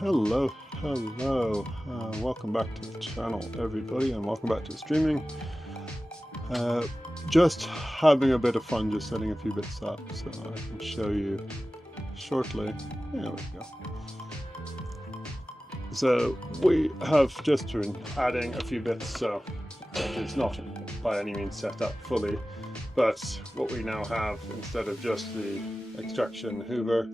Hello, welcome back to the channel, everybody, and welcome back to streaming. Just having a bit of fun, just setting a few bits up, so I can show you shortly. There we go. So we have just been adding a few bits, so it's not by any means set up fully, but what we now have, instead of just the extraction hoover,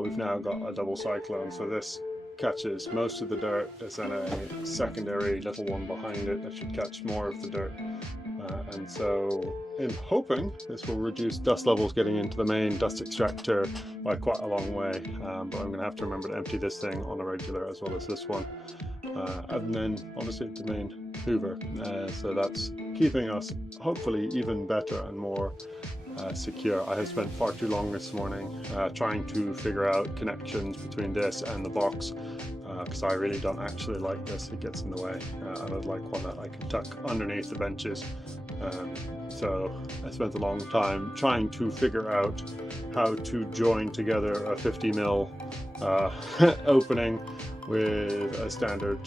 we've now got a double cyclone. So this catches most of the dirt. There's then a secondary little one behind it that should catch more of the dirt. And so in hoping this will reduce dust levels getting into the main dust extractor by quite a long way, but I'm going to have to remember to empty this thing on a regular as well as this one, and then obviously the main hoover, so that's keeping us hopefully even better and more secure. I have spent far too long this morning trying to figure out connections between this and the box, because I really don't actually like this. It gets in the way, and I'd like one that I can tuck underneath the benches. So I spent a long time trying to figure out how to join together a 50mm opening with a standard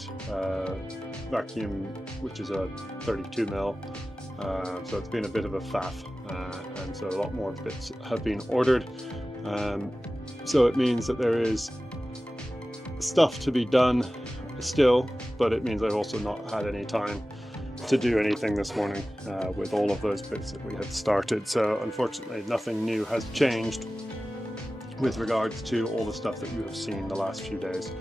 vacuum, which is a 32mm. So it's been a bit of a faff, and so a lot more bits have been ordered. So it means that there is stuff to be done still, but it means I've also not had any time to do anything this morning with all of those bits that we had started. So unfortunately nothing new has changed with regards to all the stuff that you have seen the last few days.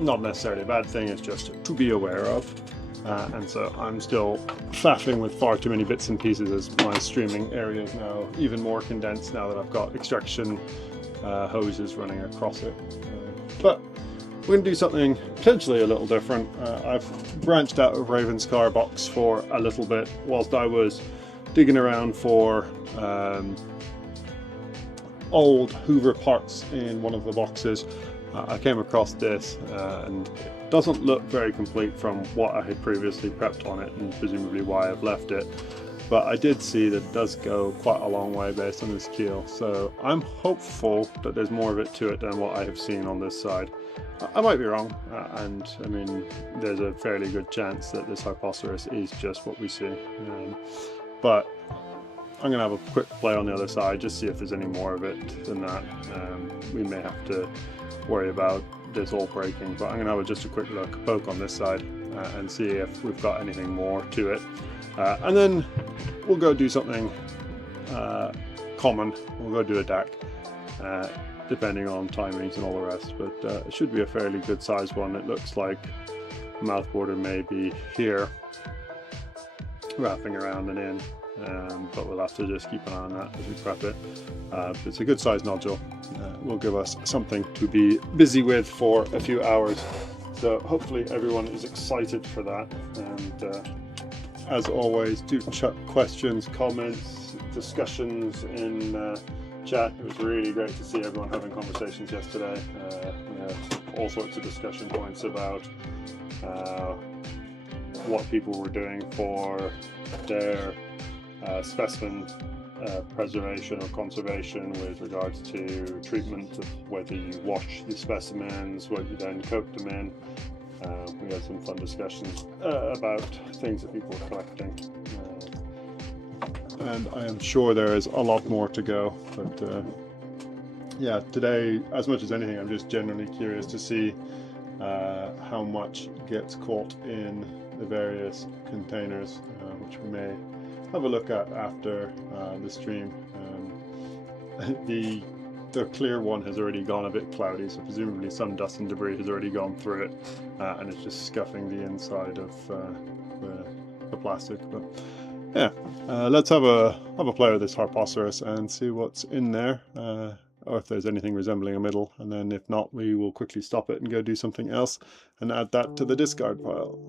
Not necessarily a bad thing, it's just to be aware of. And so I'm still faffing with far too many bits and pieces, as my streaming area is now even more condensed now that I've got extraction hoses running across it. But we're going to do something potentially a little different. I've branched out of Raven's car box for a little bit whilst I was digging around for old Hoover parts in one of the boxes. I came across this and it doesn't look very complete from what I had previously prepped on it, and presumably why I've left it. But I did see that it does go quite a long way based on this keel, so I'm hopeful that there's more of it to it than what I have seen on this side. I might be wrong, and I mean, there's a fairly good chance that this Hypoceras is just what we see. But I'm going to have a quick play on the other side, just see if there's any more of it than that. We may have to worry about this all breaking, but I'm going to have just a quick poke on this side and see if we've got anything more to it. And then we'll go do something common. We'll go do a DAC, depending on timings and all the rest, but it should be a fairly good sized one. It looks like the mouth border may be here, wrapping around and in, but we'll have to just keep an eye on that as we prep it. But it's a good sized nodule. Will give us something to be busy with for a few hours. So hopefully everyone is excited for that, and as always, do chuck questions, comments, discussions in chat. It was really great to see everyone having conversations yesterday. We had all sorts of discussion points about what people were doing for their specimen preservation or conservation with regards to treatment of whether you wash the specimens, what you then coat them in. We had some fun discussions about things that people were collecting, and I am sure there is a lot more to go, but yeah, today, as much as anything, I'm just genuinely curious to see how much gets caught in the various containers, which we may have a look at after the stream. The clear one has already gone a bit cloudy, so presumably some dust and debris has already gone through it, and it's just scuffing the inside of the plastic. But yeah, let's have a play with this Hypoceras and see what's in there, or if there's anything resembling a middle, and then if not, we will quickly stop it and go do something else and add that to the discard pile.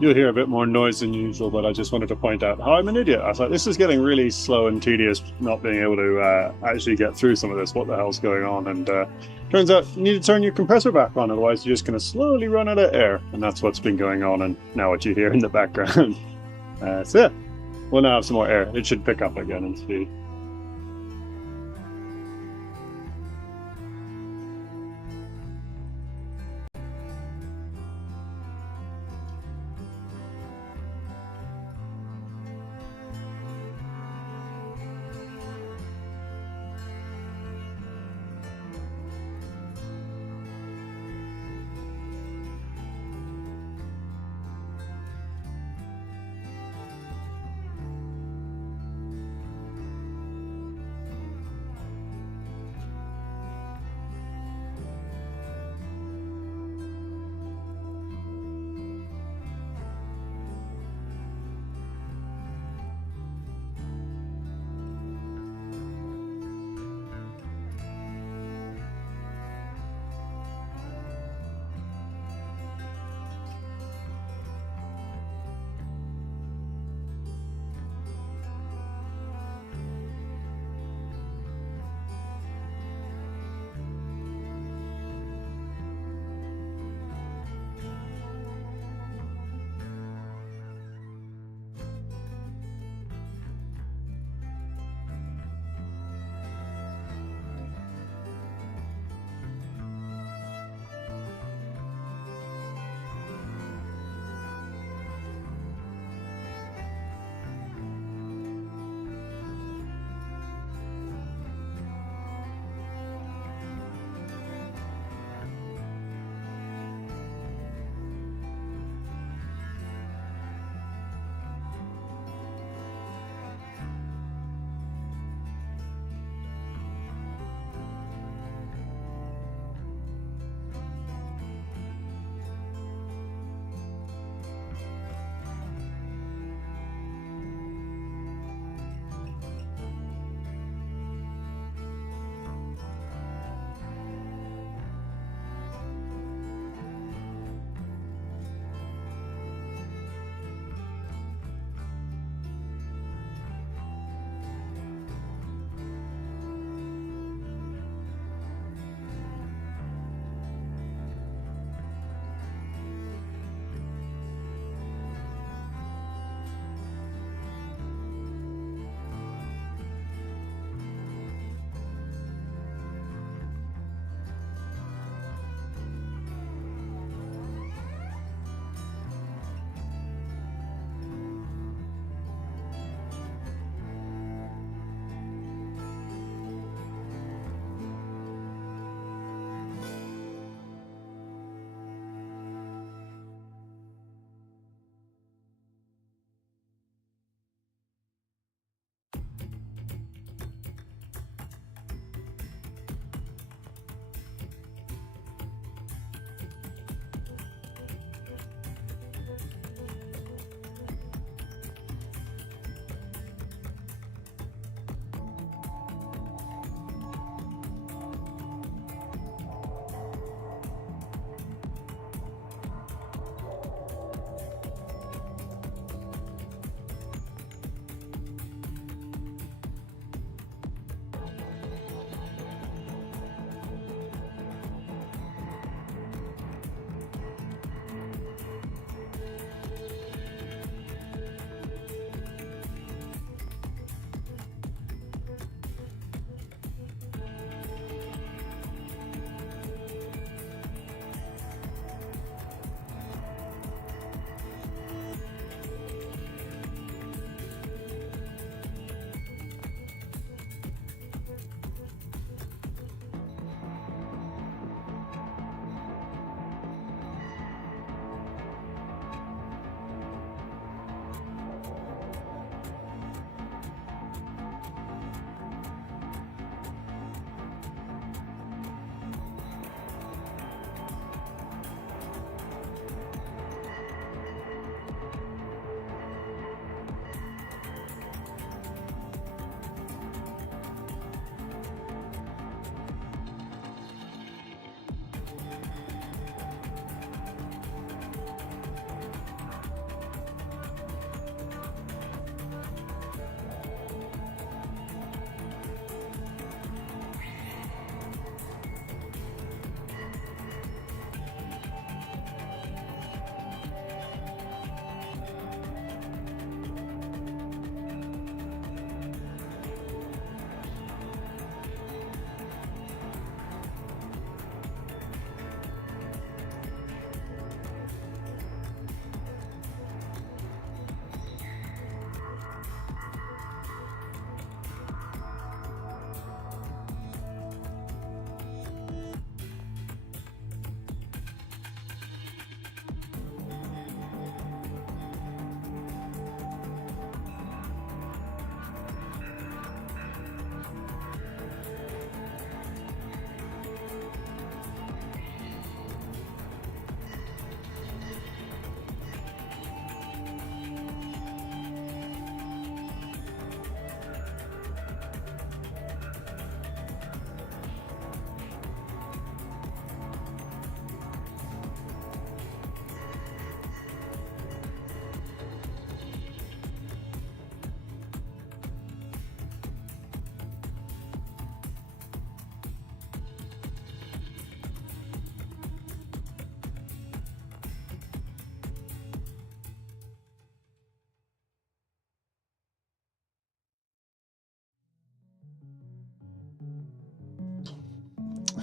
You'll hear a bit more noise than usual, but I just wanted to point out how I'm an idiot. I was like, this is getting really slow and tedious, not being able to actually get through some of this. What the hell's going on? And turns out you need to turn your compressor back on, otherwise you're just going to slowly run out of air. And that's what's been going on, and now what you hear in the background. So yeah, we'll now have some more air. It should pick up again in speed.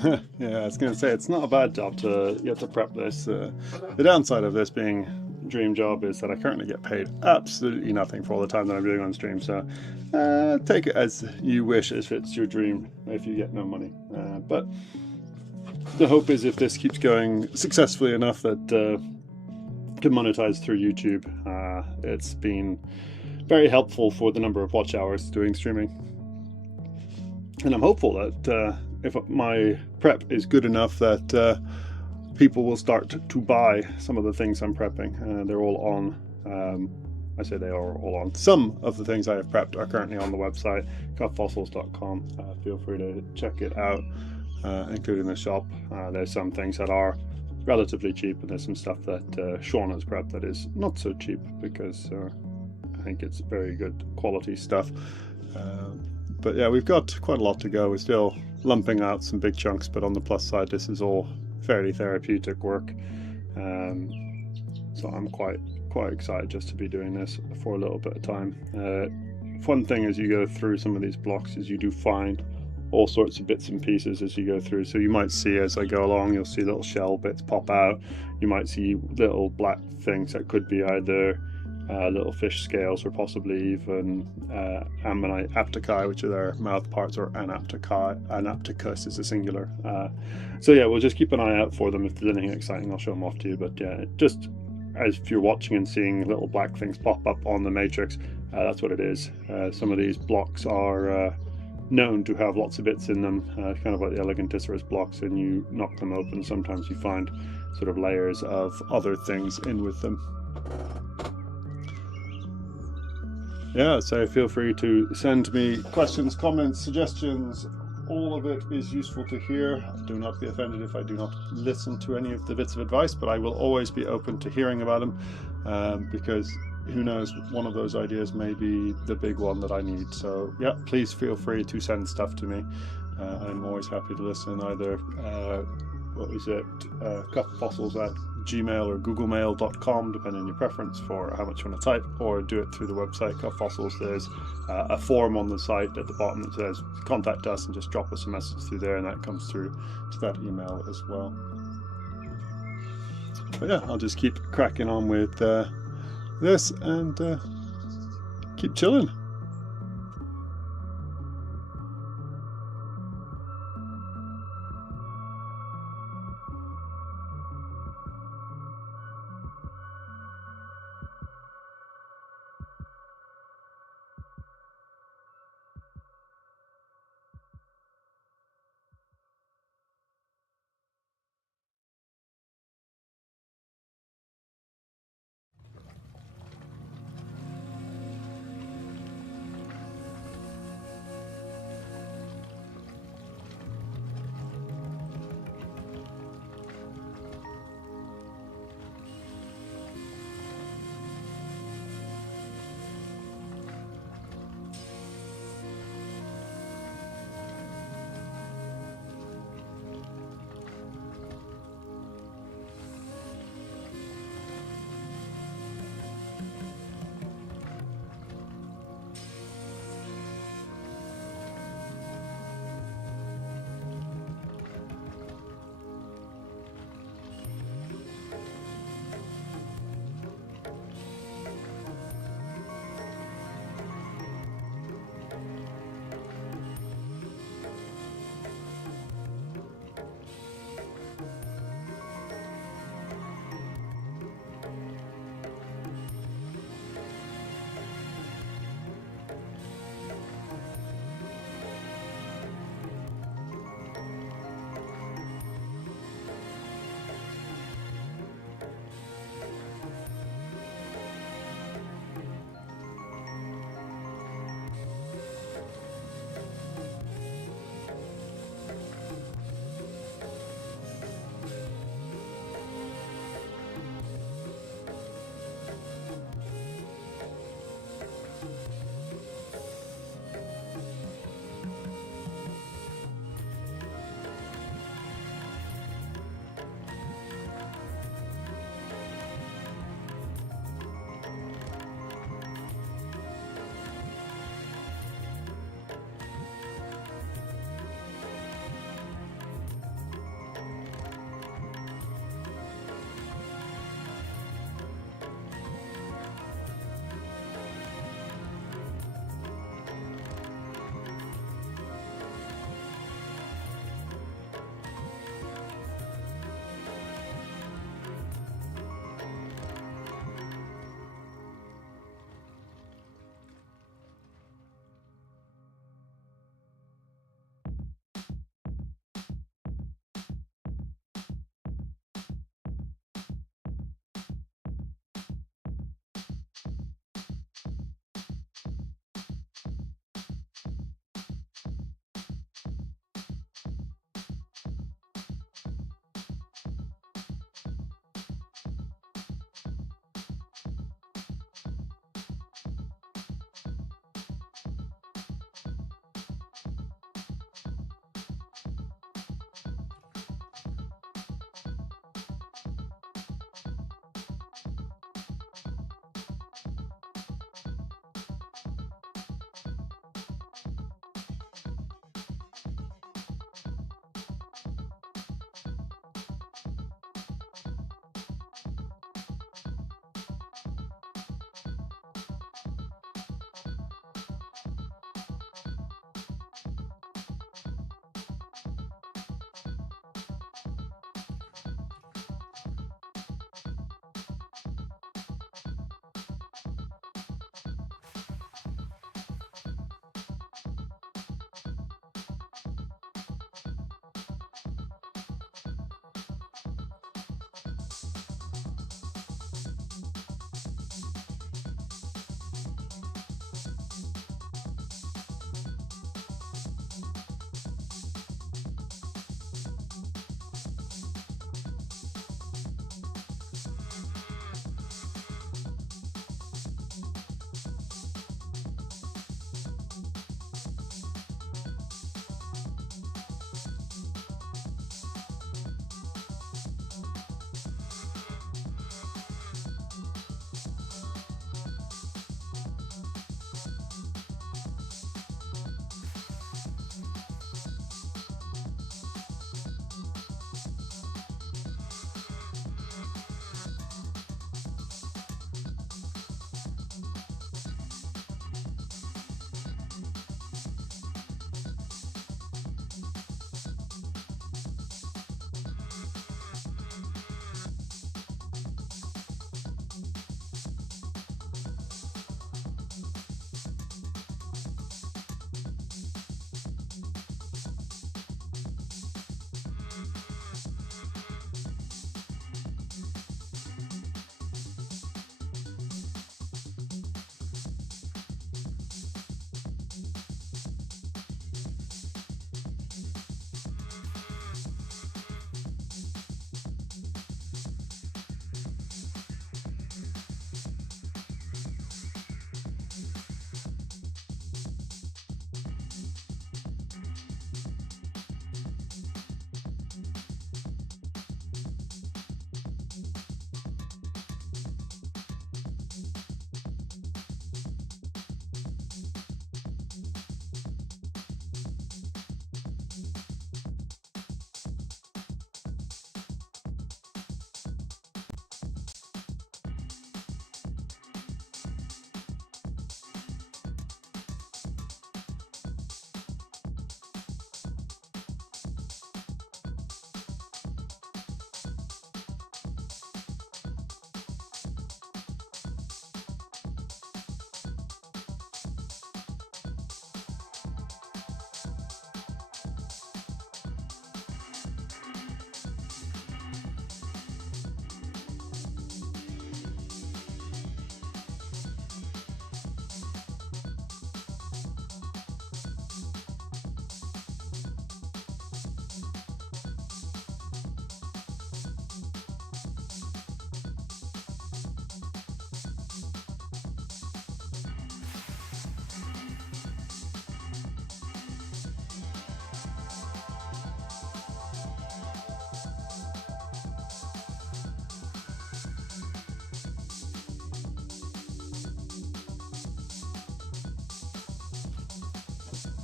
Yeah, I was going to say it's not a bad job to get to prep this. The downside of this being dream job is that I currently get paid absolutely nothing for all the time that I'm doing on stream. So take it as you wish, if it's your dream, if you get no money. But the hope is if this keeps going successfully enough that can monetize through YouTube. It's been very helpful for the number of watch hours doing streaming. And I'm hopeful that if my prep is good enough that people will start to buy some of the things I'm prepping. They're all on, I say they are all on. Some of the things I have prepped are currently on the website, cutfossils.com. Feel free to check it out, including the shop. There's some things that are relatively cheap, and there's some stuff that Sean has prepped that is not so cheap, because I think it's very good quality stuff. But yeah, we've got quite a lot to go. We're still lumping out some big chunks, but on the plus side, this is all fairly therapeutic work. So I'm quite excited just to be doing this for a little bit of time. Fun thing as you go through some of these blocks is you do find all sorts of bits and pieces as you go through. So you might see as I go along, you'll see little shell bits pop out. You might see little black things that could be either little fish scales, or possibly even ammonite aptecae, which are their mouth parts, or anapticus is a singular. So yeah, we'll just keep an eye out for them. If there's anything exciting, I'll show them off to you. But yeah, just as if you're watching and seeing little black things pop up on the matrix, that's what it is. Some of these blocks are known to have lots of bits in them, kind of like the elegantissimus blocks, and you knock them open, sometimes you find sort of layers of other things in with them. Yeah, so feel free to send me questions, comments, suggestions. All of it is useful to hear. Do not be offended if I do not listen to any of the bits of advice, but I will always be open to hearing about them, because who knows, one of those ideas may be the big one that I need. So yeah, please feel free to send stuff to me. I'm always happy to listen, either cutfossils@gmail or googlemail.com, depending on your preference for how much you want to type, or do it through the website Cutfossils. There's a form on the site at the bottom that says contact us, and just drop us a message through there, and that comes through to that email as well. But yeah, I'll just keep cracking on with this and keep chilling.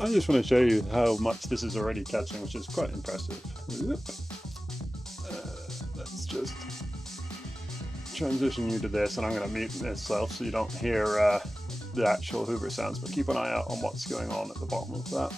I just want to show you how much this is already catching, which is quite impressive. Let's just transition you to this, and I'm going to mute myself so you don't hear the actual Hoover sounds, but keep an eye out on what's going on at the bottom of that.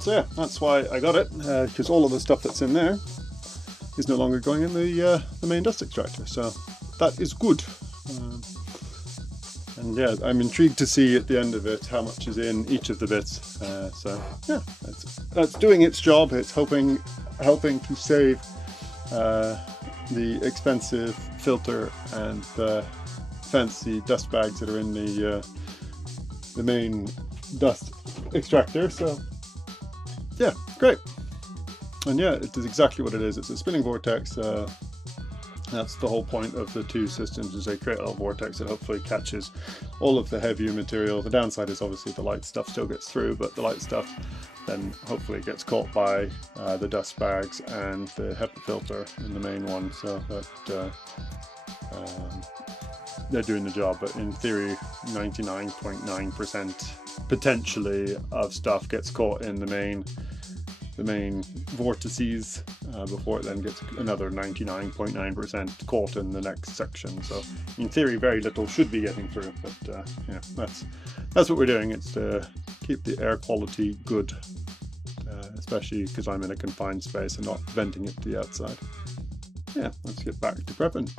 So yeah, that's why I got it, because all of the stuff that's in there is no longer going in the main dust extractor, so that is good. And yeah, I'm intrigued to see at the end of it how much is in each of the bits. So yeah, that's doing its job. It's helping to save the expensive filter and the fancy dust bags that are in the main dust extractor. So yeah, great. And yeah, it is exactly what it is. It's a spinning vortex. That's the whole point of the two systems, is they create a little vortex that hopefully catches all of the heavier material. The downside is obviously the light stuff still gets through, but the light stuff then hopefully gets caught by the dust bags and the HEPA filter in the main one, so that they're doing the job. But in theory, 99.9% potentially of stuff gets caught in the main vortices before it then gets another 99.9% caught in the next section. So in theory, very little should be getting through, but yeah, that's what we're doing. It's to keep the air quality good, especially because I'm in a confined space and not venting it to the outside. Yeah, let's get back to prepping.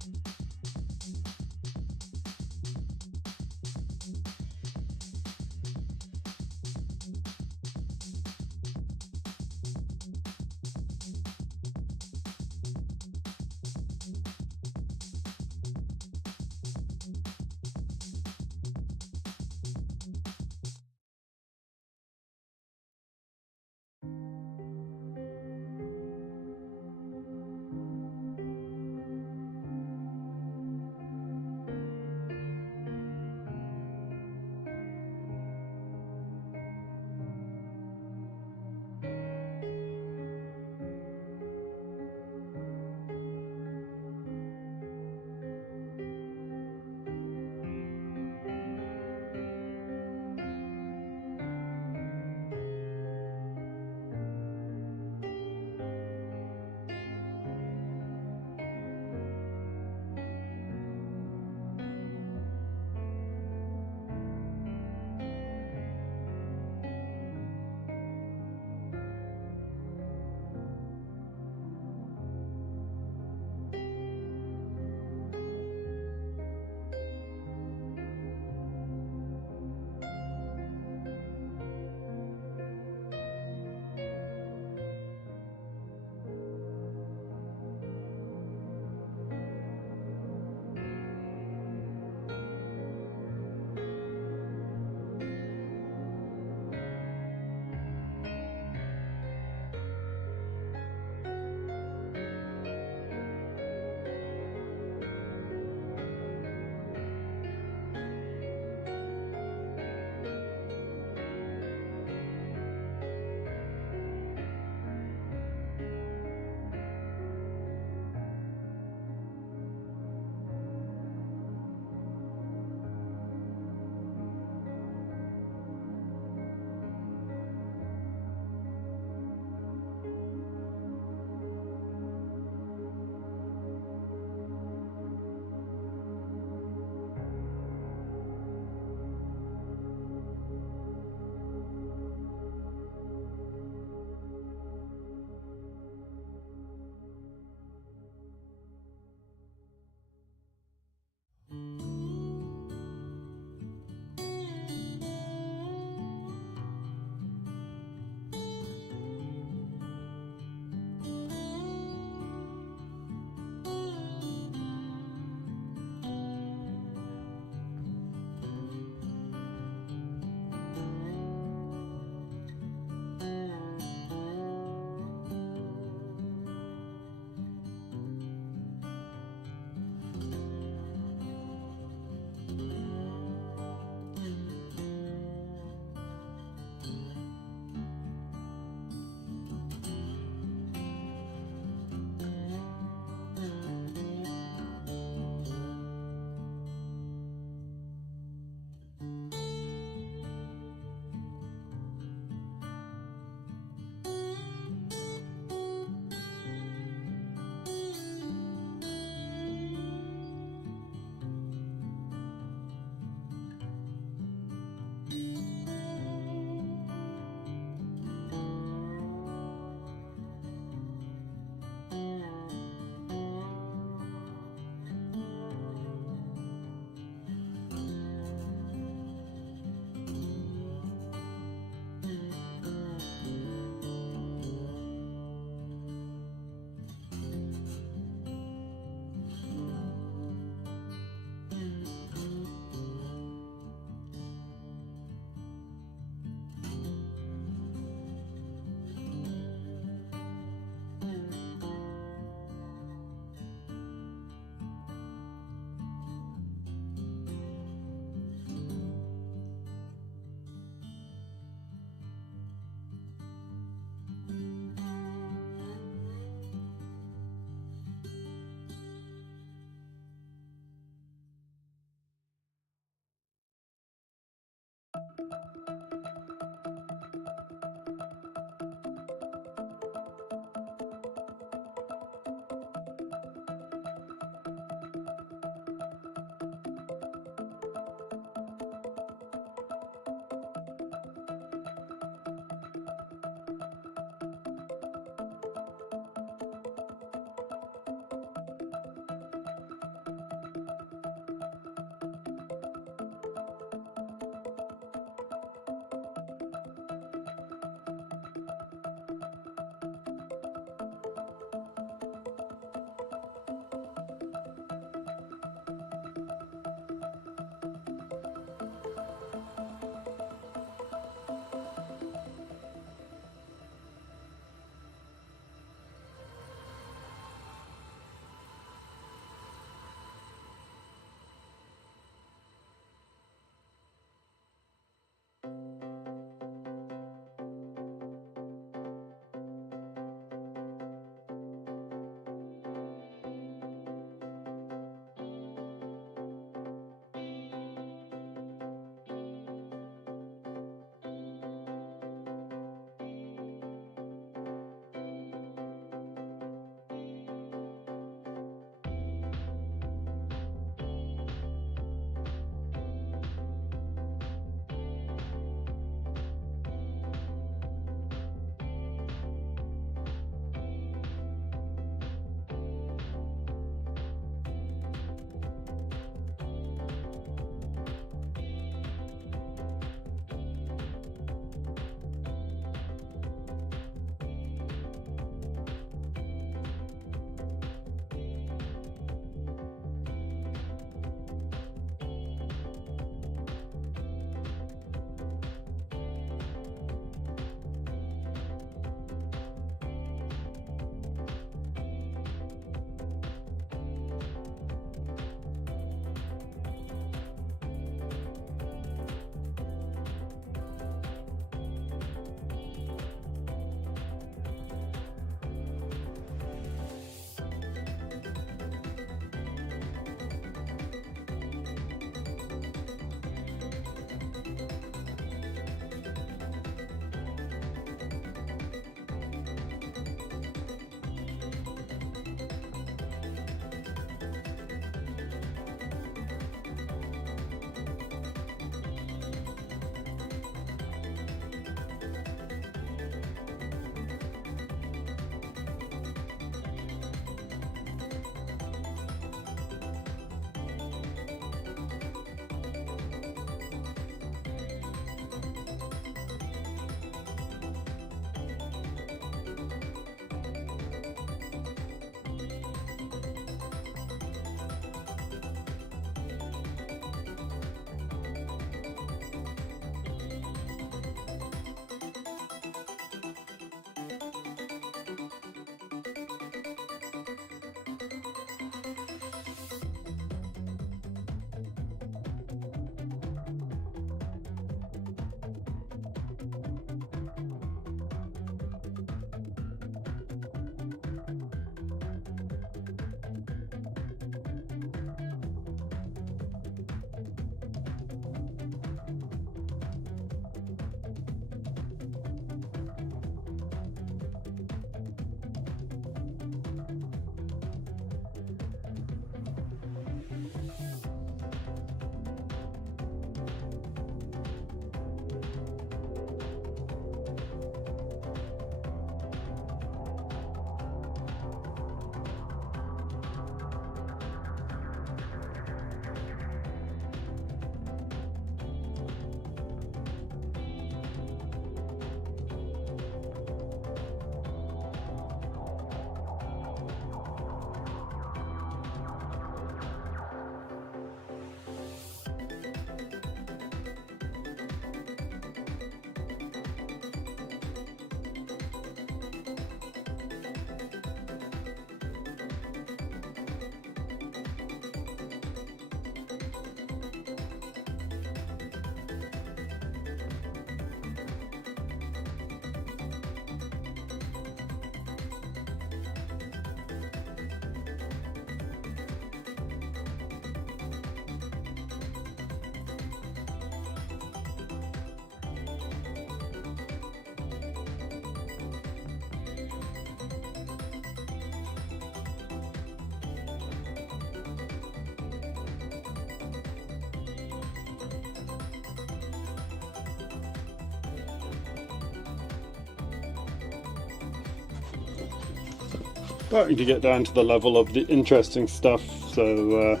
Starting to get down to the level of the interesting stuff, so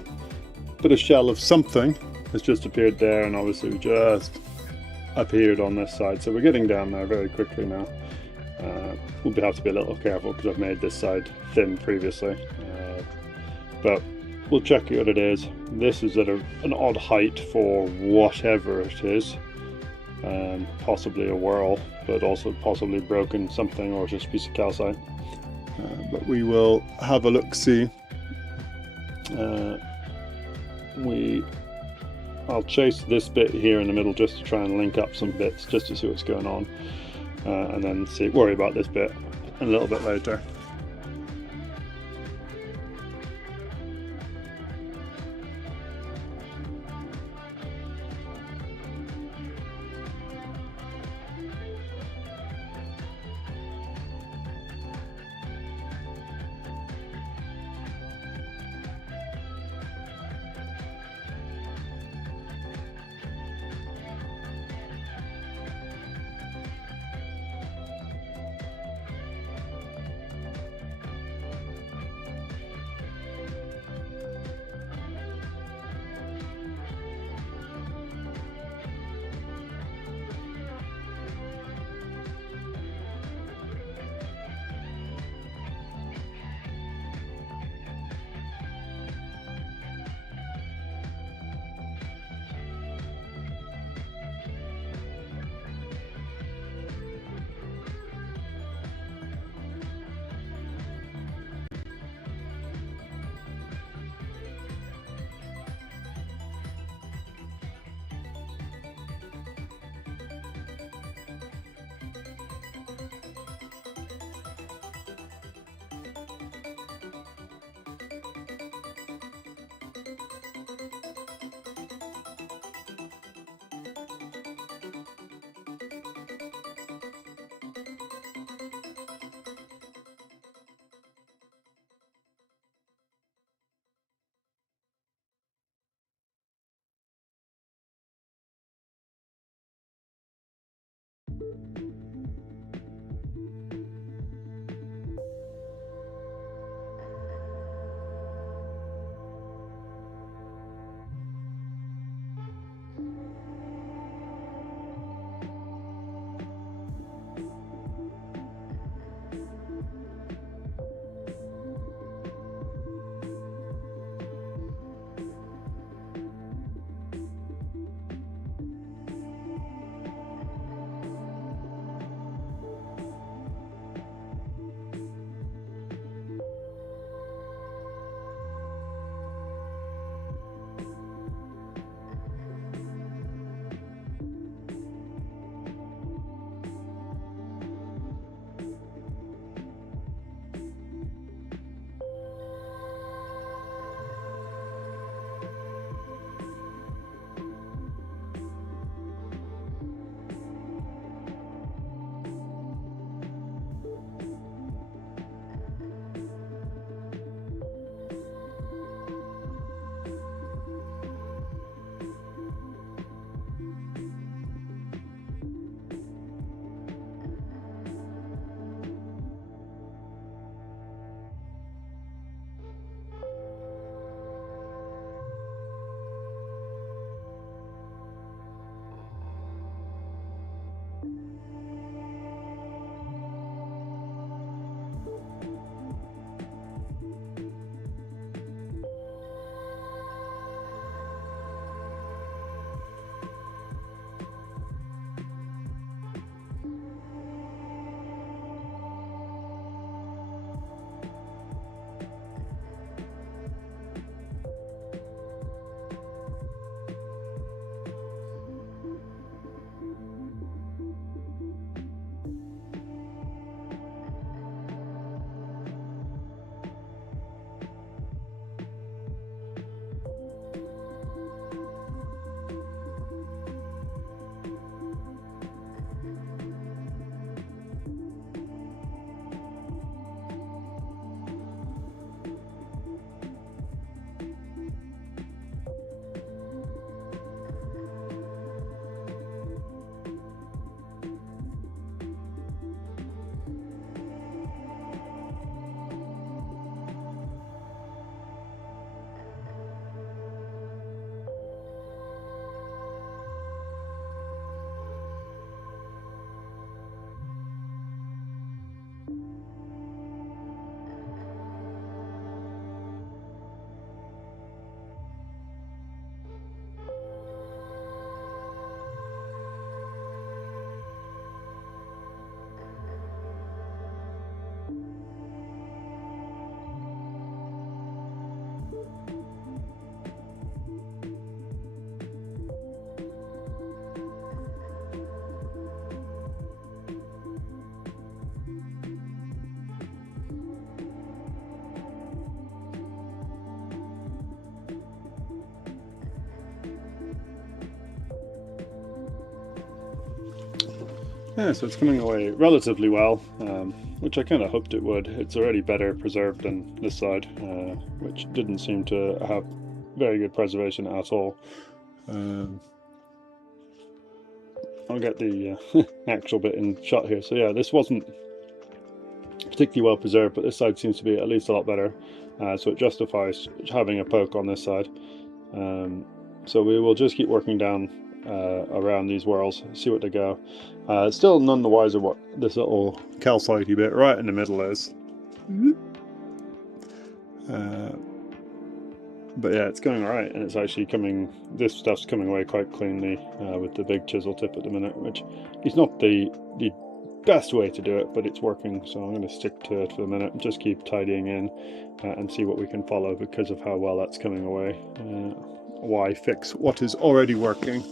bit of shell of something has just appeared there, and obviously just appeared on this side, so we're getting down there very quickly now. We'll have to be a little careful because I've made this side thin previously, but we'll check what it is. This is at an odd height for whatever it is, possibly a whirl, but also possibly broken something or just a piece of calcite. But we will have a look see. We I'll chase this bit here in the middle just to try and link up some bits, just to see what's going on, and then worry about this bit a little bit later. Yeah, so it's coming away relatively well, which I kind of hoped it would. It's already better preserved than this side, which didn't seem to have very good preservation at all. I'll get the actual bit in shot here. So yeah, this wasn't particularly well preserved, but this side seems to be at least a lot better. So it justifies having a poke on this side. So we will just keep working down around these whorls, see what they go. Still none the wiser what this little calcitey bit right in the middle is. But yeah, it's going alright, and it's actually coming, this stuff's coming away quite cleanly with the big chisel tip at the minute, which is not the best way to do it, but it's working, so I'm going to stick to it for the minute and just keep tidying in and see what we can follow because of how well that's coming away. Why fix what is already working?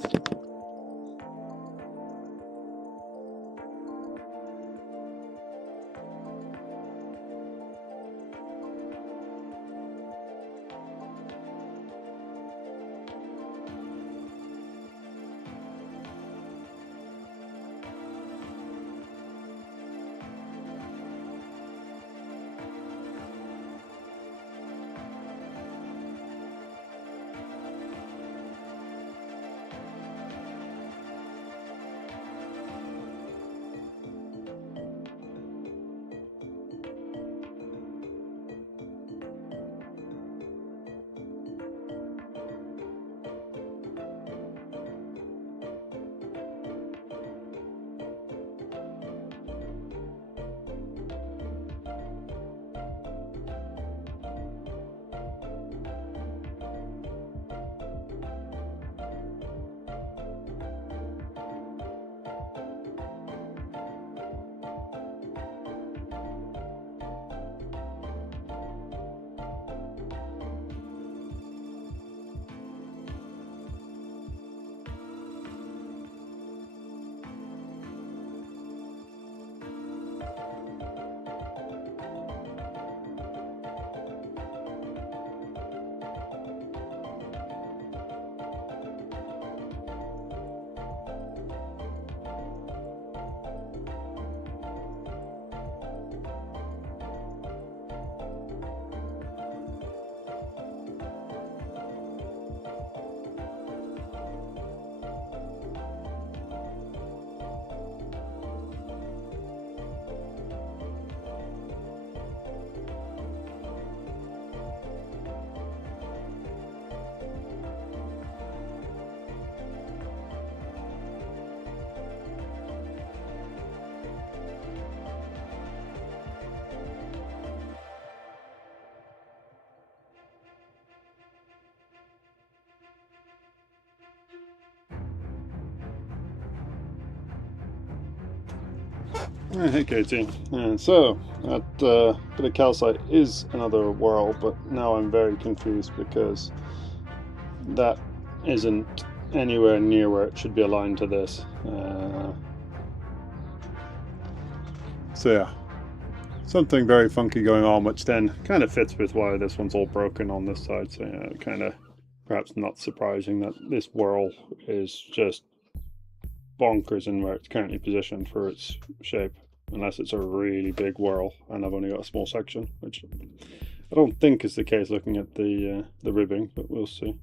Hey Katie, so that bit of calcite is another whorl, but now I'm very confused because that isn't anywhere near where it should be aligned to this. So yeah, something very funky going on, which then kind of fits with why this one's all broken on this side. So yeah, kind of perhaps not surprising that this whorl is just bonkers in where it's currently positioned for its shape, unless it's a really big whorl and I've only got a small section, which I don't think is the case looking at the ribbing, but we'll see.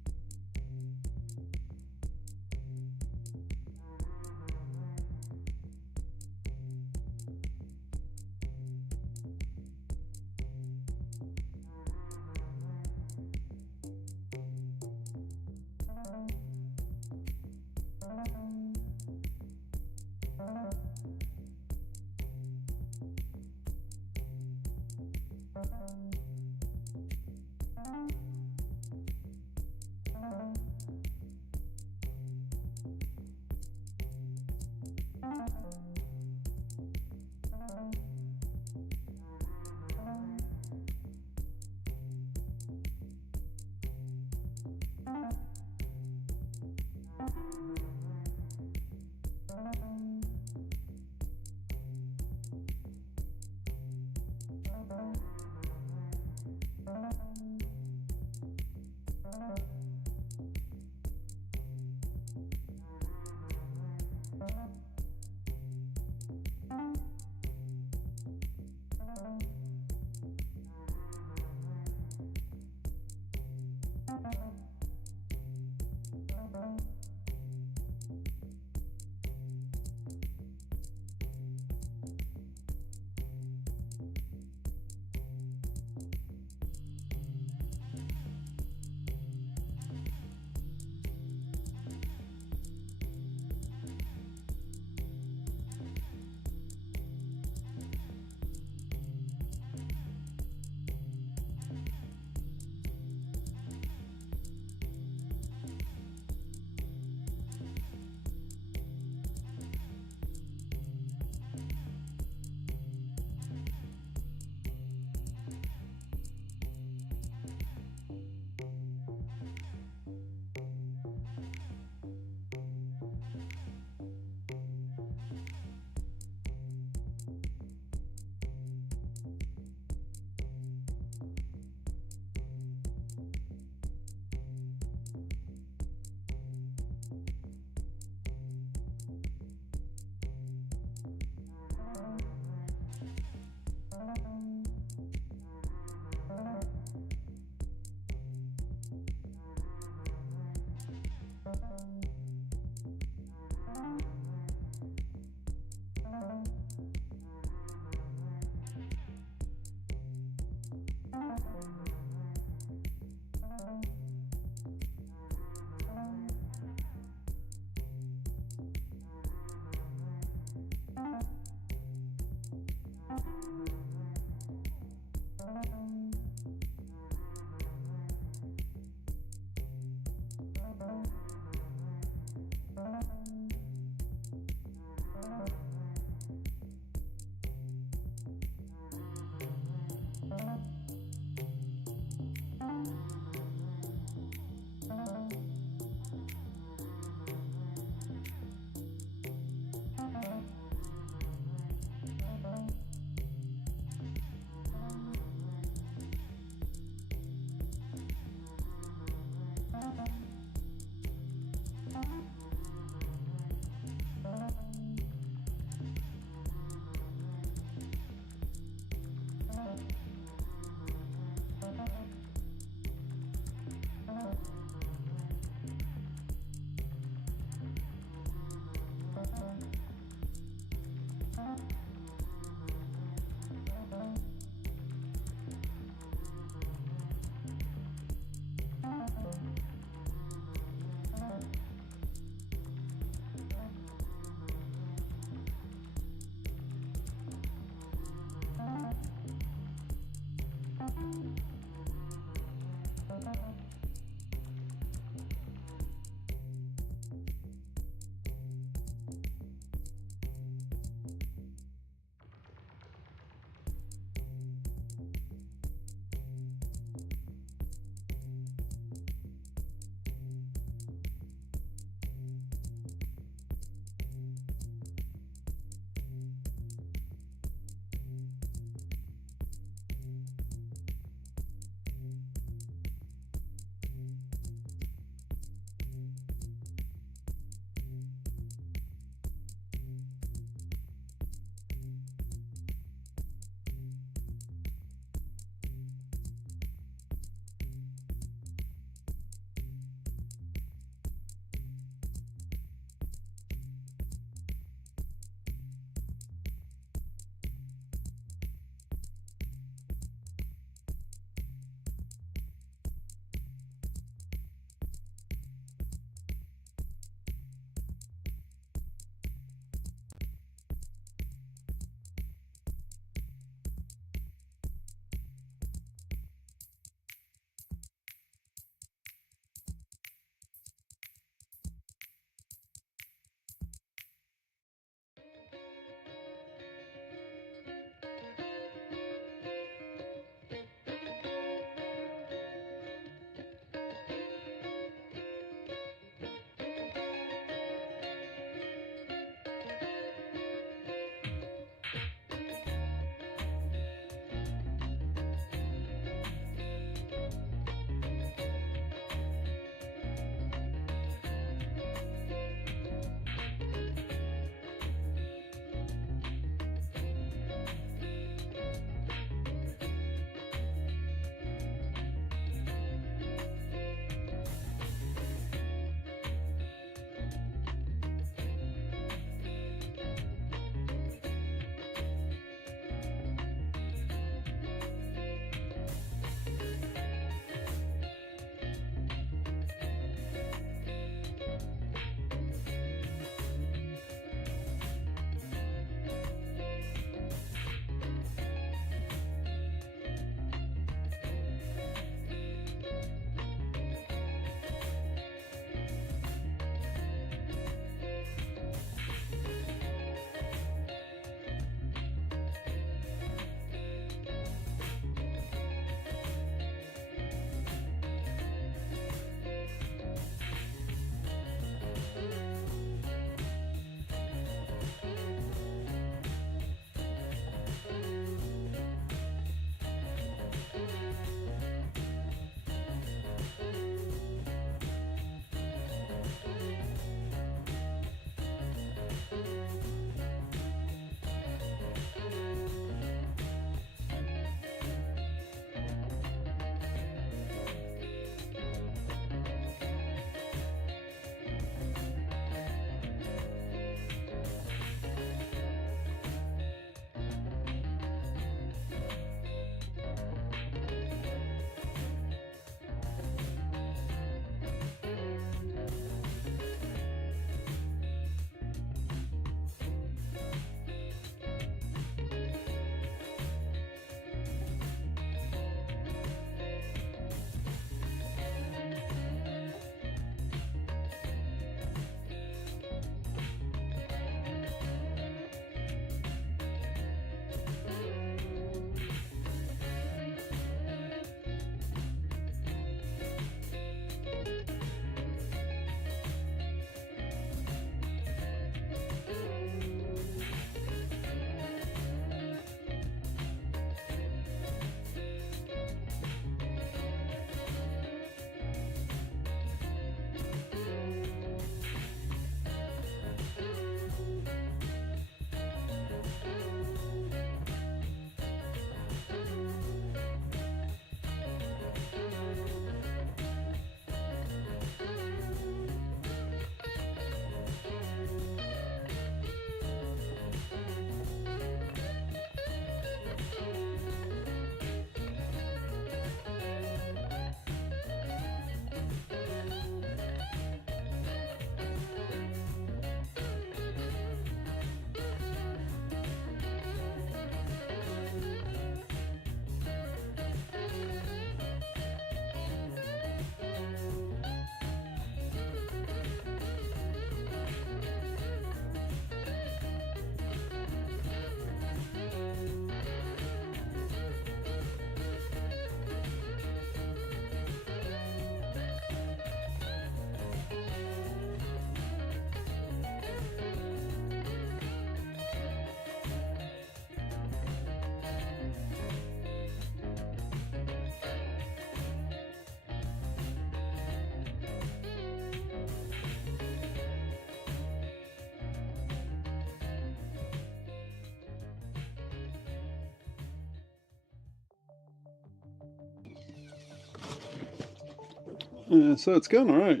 So it's going all right.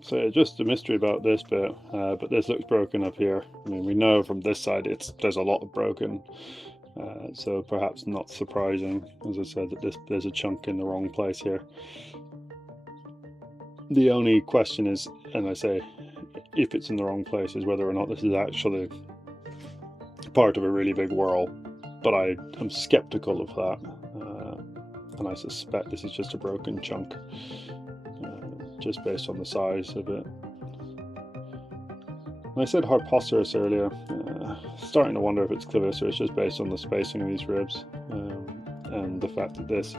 So just a mystery about this bit, but this looks broken up here. I mean, we know from this side there's a lot of broken, so perhaps not surprising, as I said, that there's a chunk in the wrong place here. The only question is, and I say if it's in the wrong place, is whether or not this is actually part of a really big whirl, but I am skeptical of that, and I suspect this is just a broken chunk, just based on the size of it. And I said harpocerus earlier, starting to wonder if it's clavicerus just based on the spacing of these ribs, and the fact that this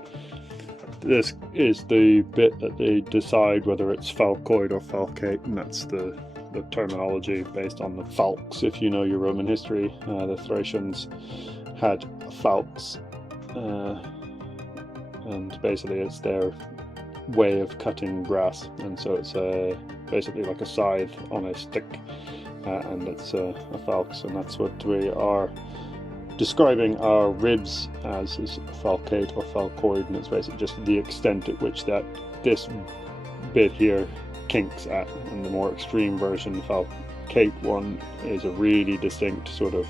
is the bit that they decide whether it's falcoid or falcate, and that's the terminology based on the falx. If you know your Roman history, the Thracians had falx, and basically it's their way of cutting grass, and so it's basically like a scythe on a stick, and it's a falx, and that's what we are describing our ribs as, is falcate or falcoid, and it's basically just the extent at which this bit here kinks at, and the more extreme version, the falcate one, is a really distinct sort of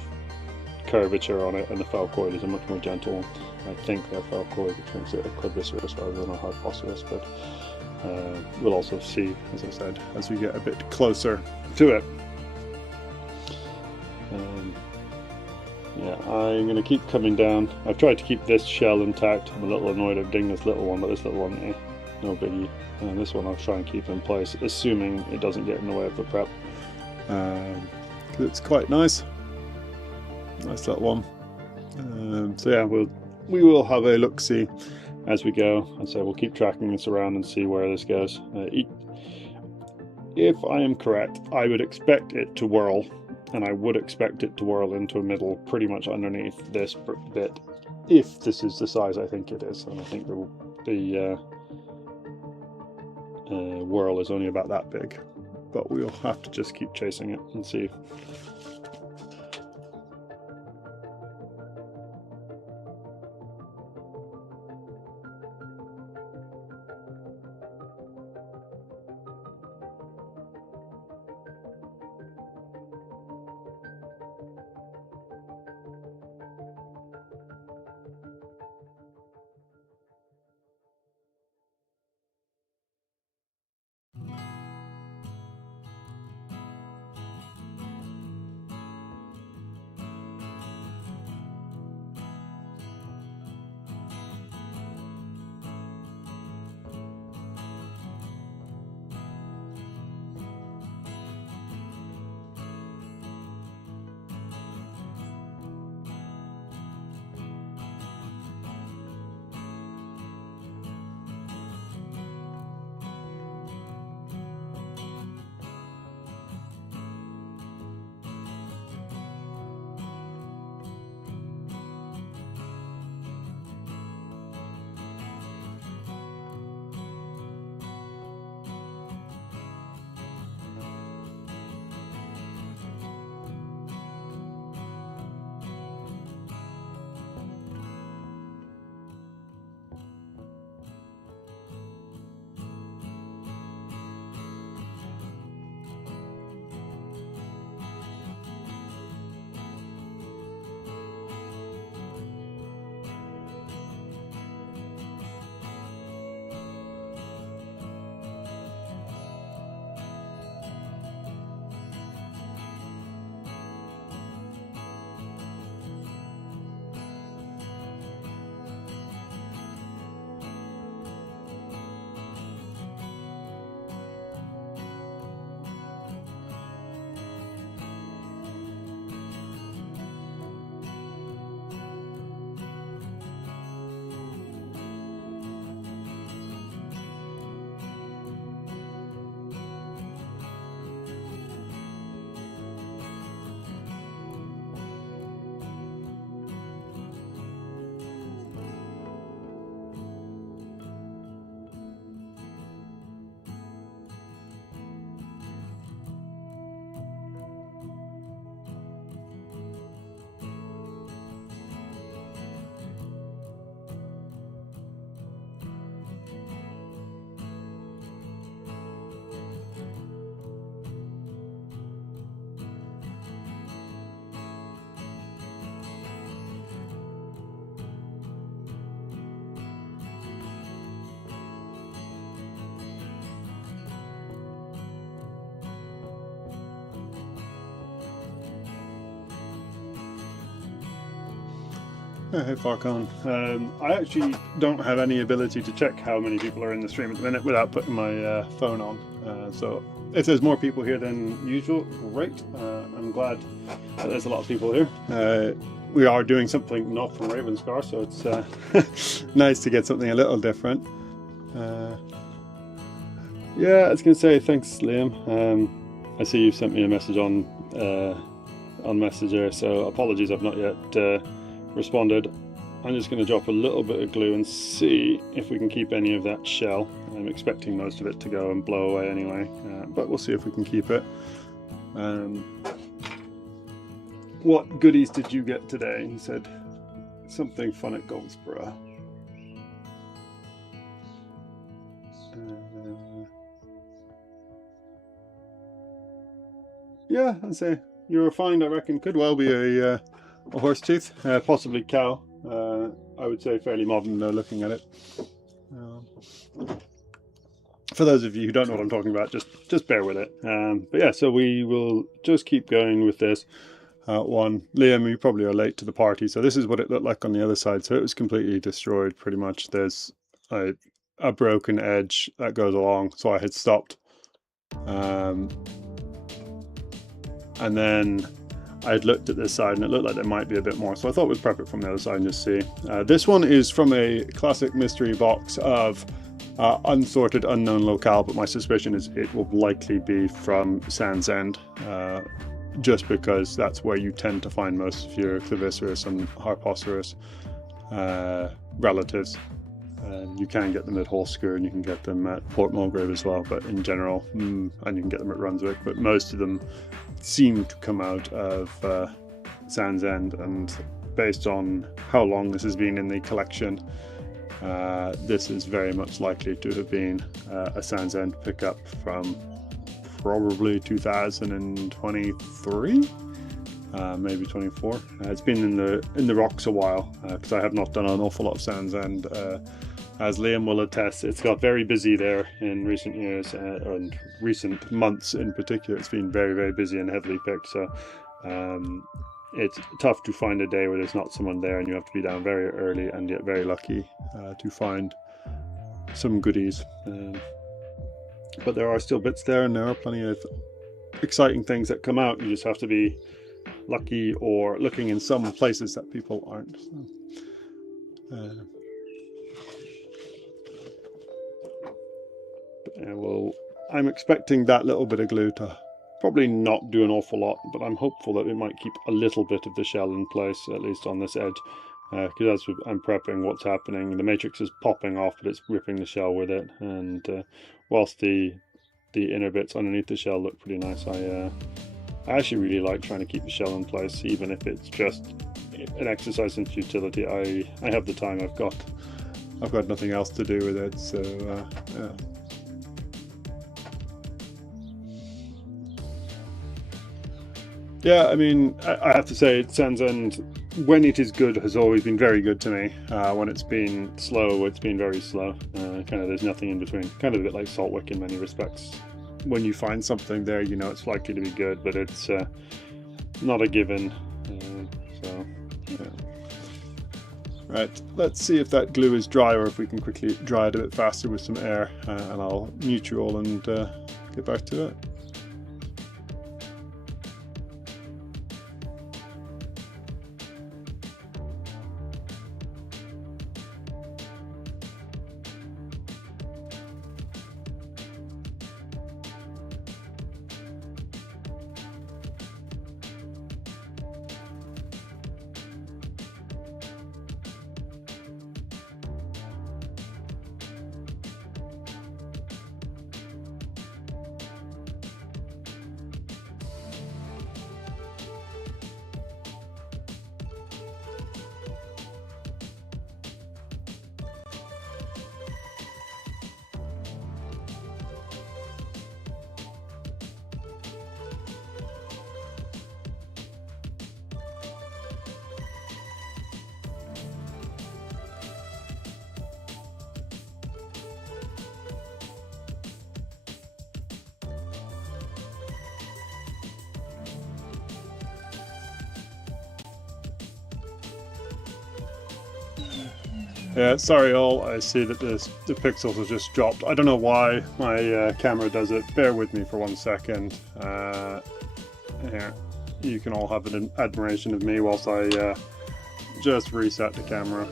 curvature on it, and the falcoid is a much more gentle one. I think they're falcoid, which makes it a clavicerus rather than a harpocerus, but we'll also see, as I said, as we get a bit closer to it. Yeah, I'm going to keep coming down. I've tried to keep this shell intact. I'm a little annoyed at doing this little one, but this little one, no biggie. And this one I'll try and keep in place, assuming it doesn't get in the way of the prep. It's quite nice. Nice little one. So yeah, we will have a look-see as we go, and so we'll keep tracking this around and see where this goes. If I am correct, I would expect it to whirl, and I would expect it to whirl into a middle pretty much underneath this bit, if this is the size I think it is, and I think the whirl is only about that big, but we'll have to just keep chasing it and see. Hey Farcon. I actually don't have any ability to check how many people are in the stream at the minute without putting my phone on. So if there's more people here than usual, great. I'm glad that there's a lot of people here. We are doing something not from Ravenscar, so it's nice to get something a little different. Yeah, I was going to say thanks, Liam. I see you've sent me a message on Messenger, so apologies I've not yet responded. I'm just going to drop a little bit of glue and see if we can keep any of that shell. I'm expecting most of it to go and blow away anyway, but we'll see if we can keep it. What goodies did you get today? He said something fun at Goldsboro. Yeah, I'd say Eurofind, I reckon, could well be a horse tooth, possibly cow. I would say fairly modern though, looking at it. For those of you who don't know what I'm talking about, just bear with it. But yeah, so we will just keep going with this. One, Liam, you probably are late to the party, so this is what it looked like on the other side. So it was completely destroyed, pretty much. There's a broken edge that goes along, so I had stopped. And then I had looked at this side and it looked like there might be a bit more, so I thought we'd prep it from the other side and just see. This one is from a classic mystery box of unsorted unknown locale, but my suspicion is it will likely be from Sands End, just because that's where you tend to find most of your Claviceros and Harpoceros relatives. You can get them at Holsker and you can get them at Port Mulgrave as well, but in general, and you can get them at Brunswick, but most of them seem to come out of Sands End, and based on how long this has been in the collection, this is very much likely to have been a Sands End pickup from probably 2023, maybe 24. It's been in the rocks a while, because I have not done an awful lot of Sands End. As Liam will attest, it's got very busy there in recent years, and recent months in particular. It's been very, very busy and heavily picked, so it's tough to find a day where there's not someone there, and you have to be down very early and yet very lucky to find some goodies. But there are still bits there, and there are plenty of exciting things that come out. You just have to be lucky or looking in some places that people aren't. So, well, I'm expecting that little bit of glue to probably not do an awful lot, but I'm hopeful that it might keep a little bit of the shell in place, at least on this edge, because as I'm prepping, what's happening, the matrix is popping off, but it's ripping the shell with it, and whilst the inner bits underneath the shell look pretty nice, I actually really like trying to keep the shell in place, even if it's just an exercise in futility. I have the time, I've got nothing else to do with it, so yeah. Yeah, I mean, I have to say, Sands End, when it is good, has always been very good to me. When it's been slow, it's been very slow. Kind of, there's nothing in between. Kind of a bit like Saltwick in many respects. When you find something there, you know it's likely to be good, but it's not a given. So, yeah. Right, let's see if that glue is dry, or if we can quickly dry it a bit faster with some air, and I'll mute you all and get back to it. Yeah, sorry all, I see that the pixels have just dropped. I don't know why my camera does it. Bear with me for 1 second. Here, you can all have an admiration of me whilst I just reset the camera.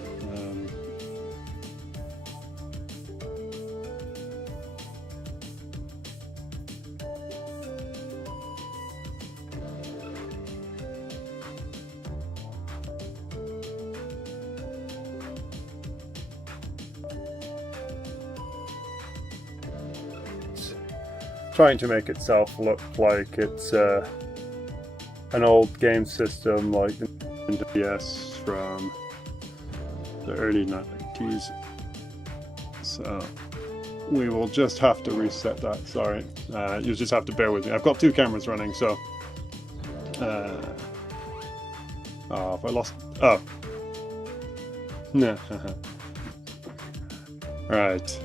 Trying to make itself look like it's an old game system like the DS from the early 90s. So we will just have to reset that, sorry. You'll just have to bear with me. I've got 2 cameras running, so... oh, have I lost... oh. No. Right.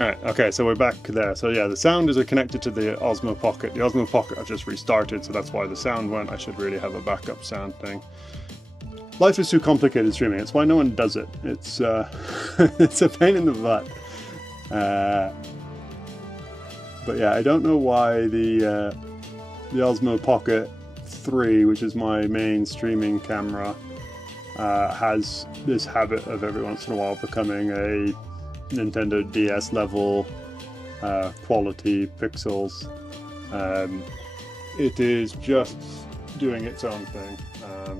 Alright, okay, so we're back there. So yeah, the sound is connected to the Osmo Pocket. The Osmo Pocket I've just restarted, so that's why the sound went. I should really have a backup sound thing. Life is too complicated streaming. It's why no one does it. It's it's a pain in the butt. But yeah, I don't know why the Osmo Pocket 3, which is my main streaming camera, has this habit of every once in a while becoming a Nintendo DS level quality pixels. It is just doing its own thing,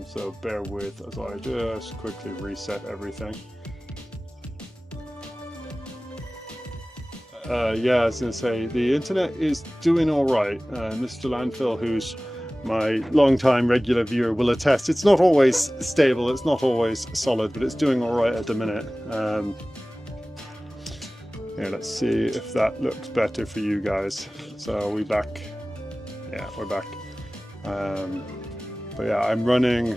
so bear with as I just quickly reset everything. Yeah, I was going to say, the internet is doing alright. Mr. Landfill, who's my long-time regular viewer, will attest. It's not always stable, it's not always solid, but it's doing alright at the minute. Yeah, let's see if that looks better for you guys. So are we back? Yeah, we're back. But yeah, I'm running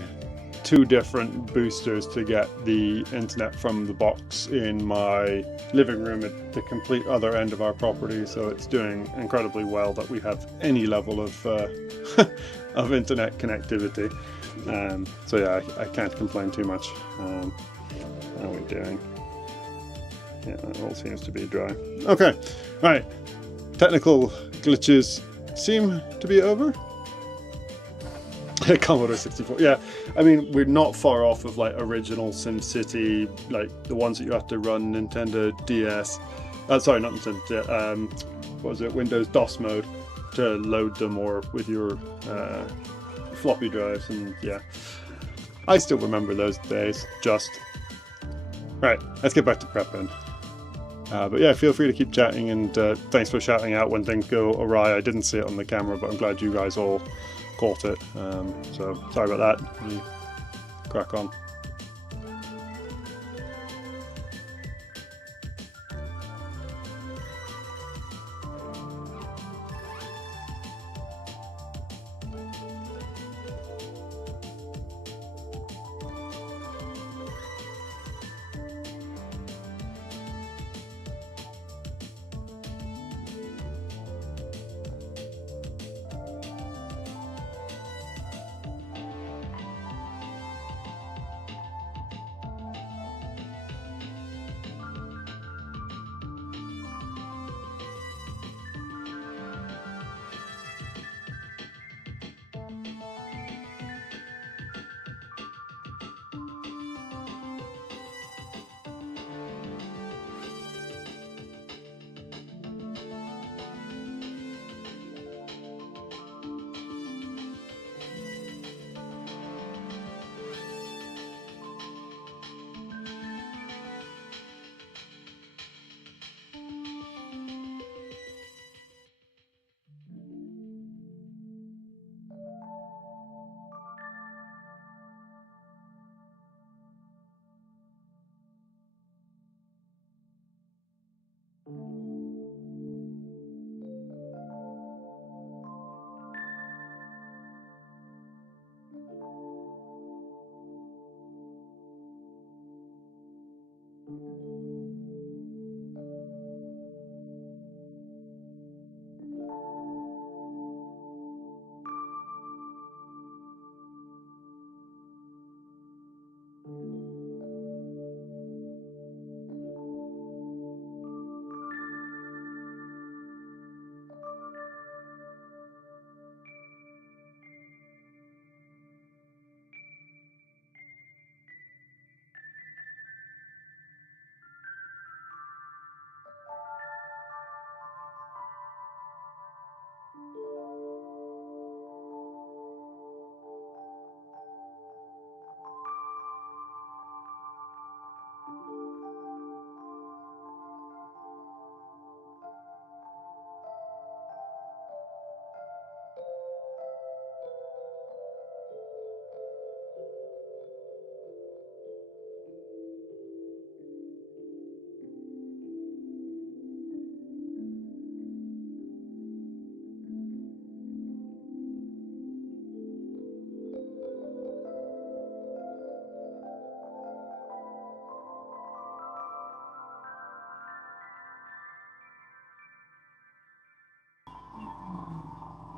2 different boosters to get the internet from the box in my living room at the complete other end of our property. So it's doing incredibly well that we have any level of of internet connectivity. So yeah, I can't complain too much. How are we doing? Yeah, it all seems to be dry. Okay, right. Technical glitches seem to be over. Commodore 64. Yeah, I mean, we're not far off of like original SimCity, like the ones that you have to run Nintendo DS. Sorry, not Nintendo. What was it? Windows DOS mode to load them, or with your floppy drives. And yeah, I still remember those days. Just right. Let's get back to prepping. But yeah, feel free to keep chatting, and thanks for shouting out when things go awry. I didn't see it on the camera, but I'm glad you guys all caught it. So sorry about that. We crack on.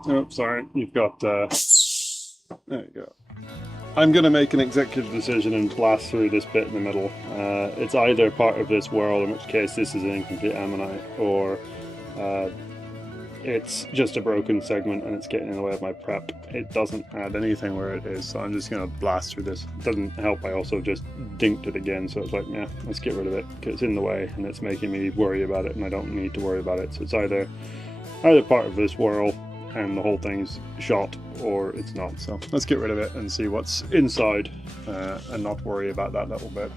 Oh, sorry, you've got, there you go. I'm going to make an executive decision and blast through this bit in the middle. It's either part of this whirl, in which case this is an incomplete ammonite, or it's just a broken segment and it's getting in the way of my prep. It doesn't add anything where it is, so I'm just going to blast through this. It doesn't help, I also just dinked it again, so it's like, yeah, let's get rid of it, because it's in the way and it's making me worry about it, and I don't need to worry about it. So it's either part of this whirl and the whole thing's shot, or it's not. So let's get rid of it and see what's inside, and not worry about that little bit.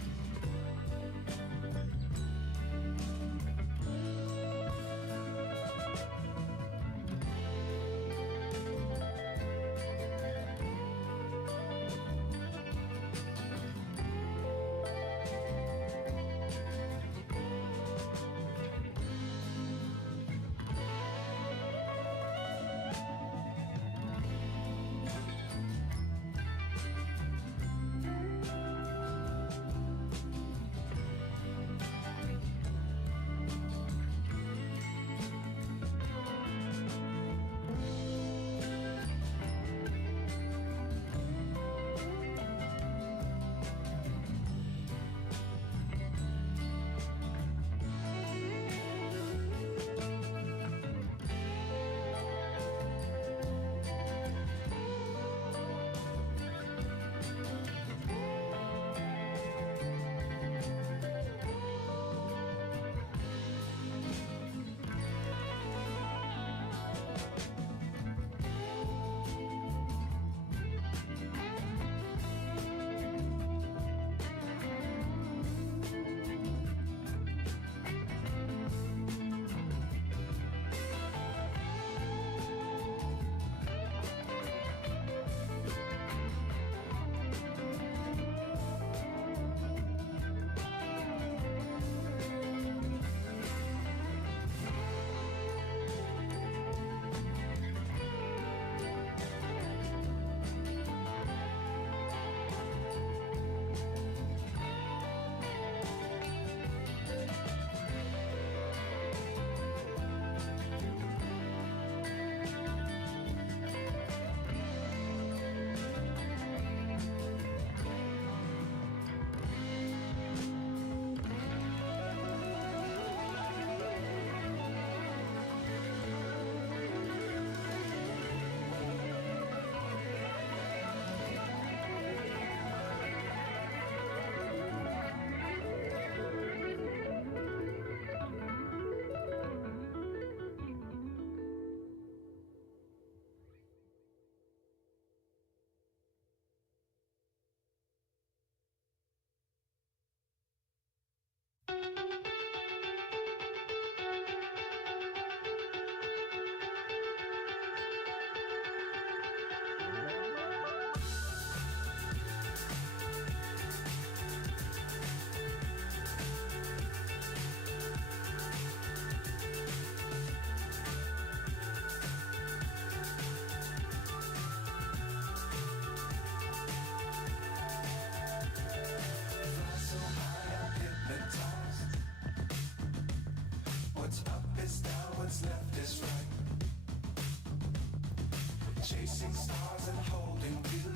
Chasing stars and holding you.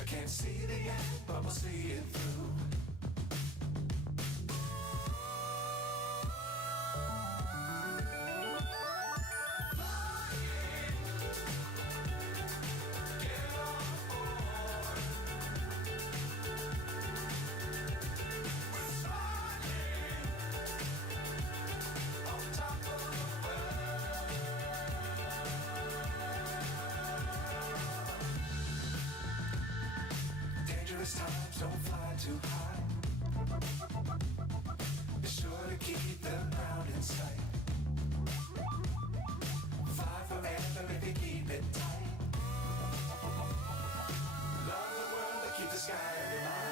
I can't see the end, but we'll see it through. Dangerous times don't fly too high. Be sure to keep the ground in sight. Fly forever if you keep it tight. Love the world and keep the sky in your mind.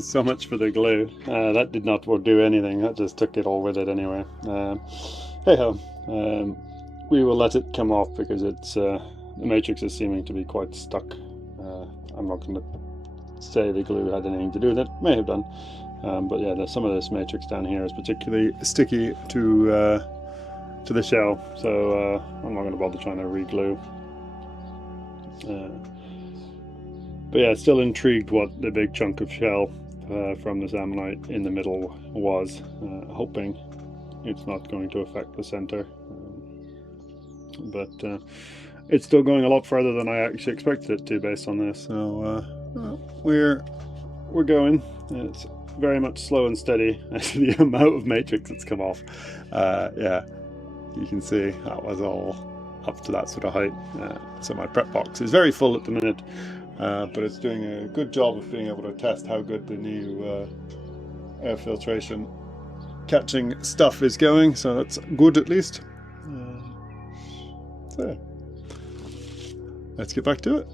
So much for the glue. That did not do anything. That just took it all with it anyway. Hey ho. We will let it come off because it's the matrix is seeming to be quite stuck. I'm not going to say the glue had anything to do with it. May have done. But yeah, some of this matrix down here is particularly sticky to the shell, so I'm not going to bother trying to re-glue. But yeah, still intrigued what the big chunk of shell from this ammonite in the middle was, hoping it's not going to affect the center. But it's still going a lot further than I actually expected it to based on this. So we're going. It's very much slow and steady. Actually, the amount of matrix that's come off, yeah, you can see that was all up to that sort of height. So my prep box is very full at the minute, but it's doing a good job of being able to test how good the new air filtration catching stuff is going. So that's good at least. So let's get back to it.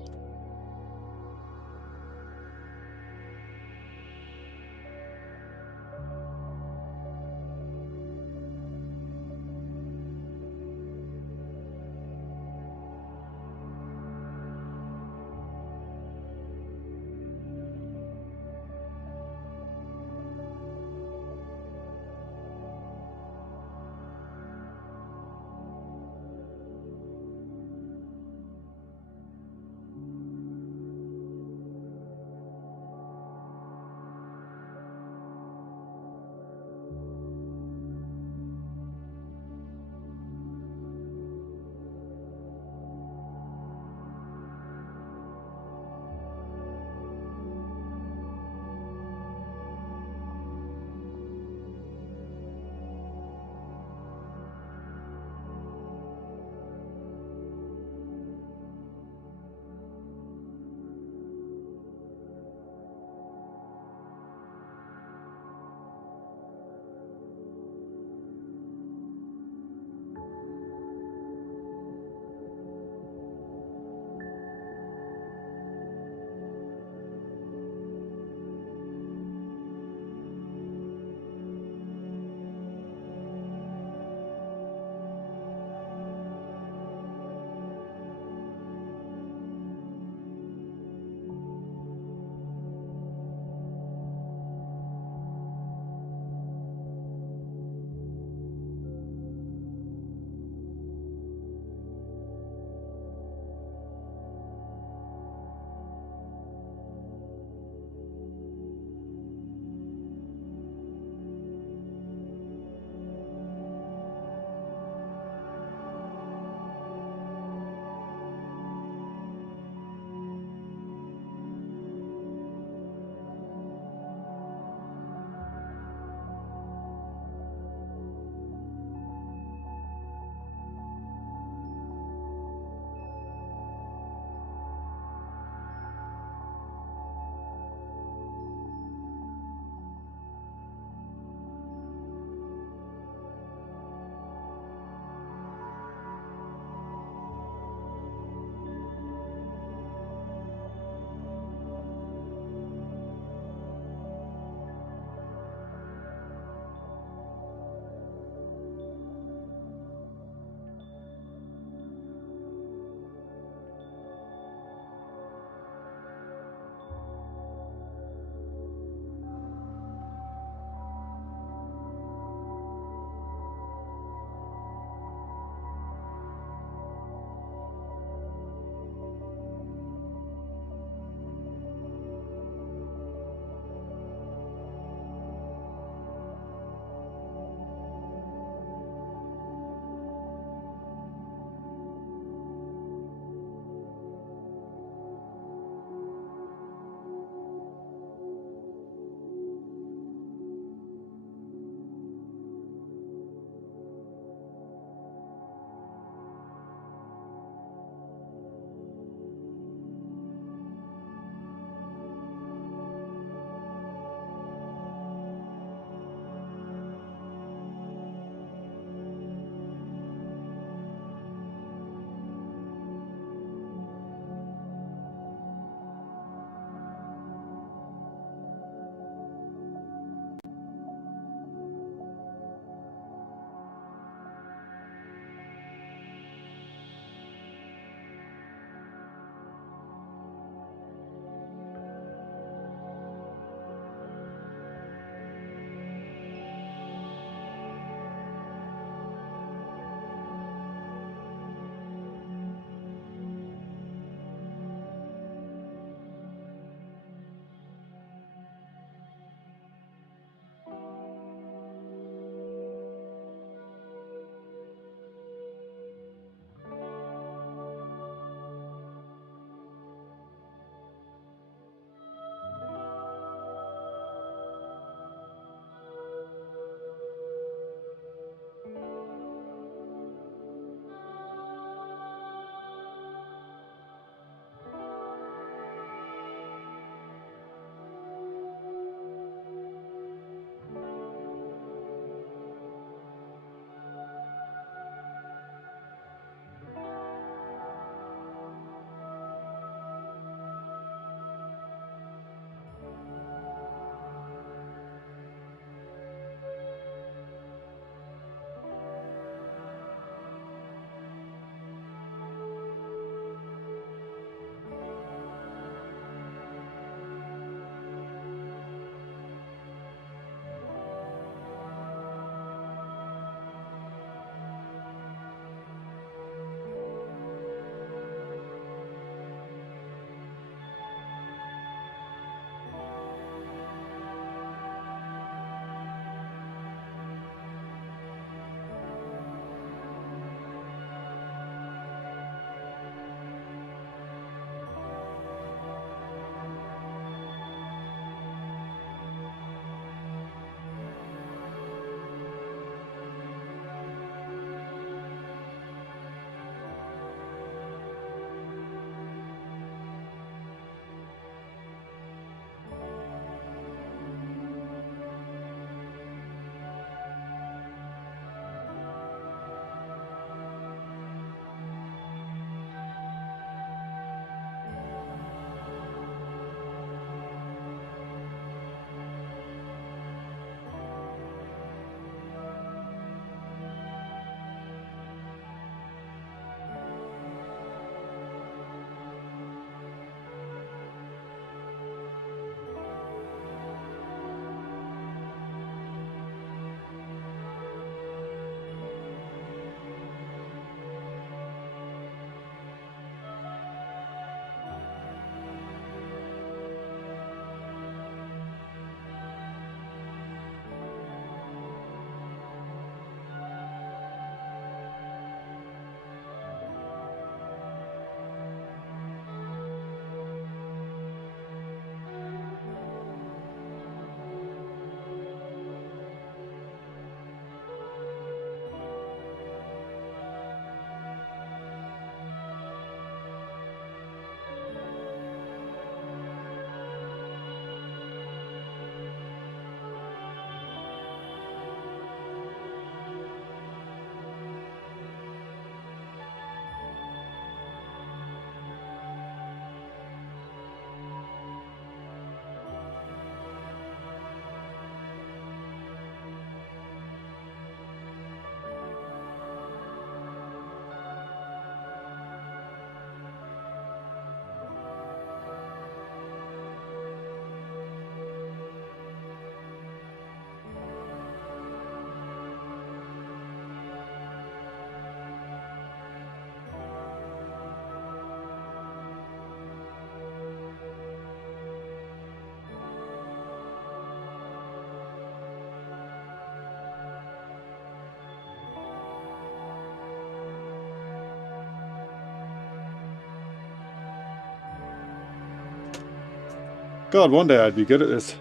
God, one day I'd be good at this.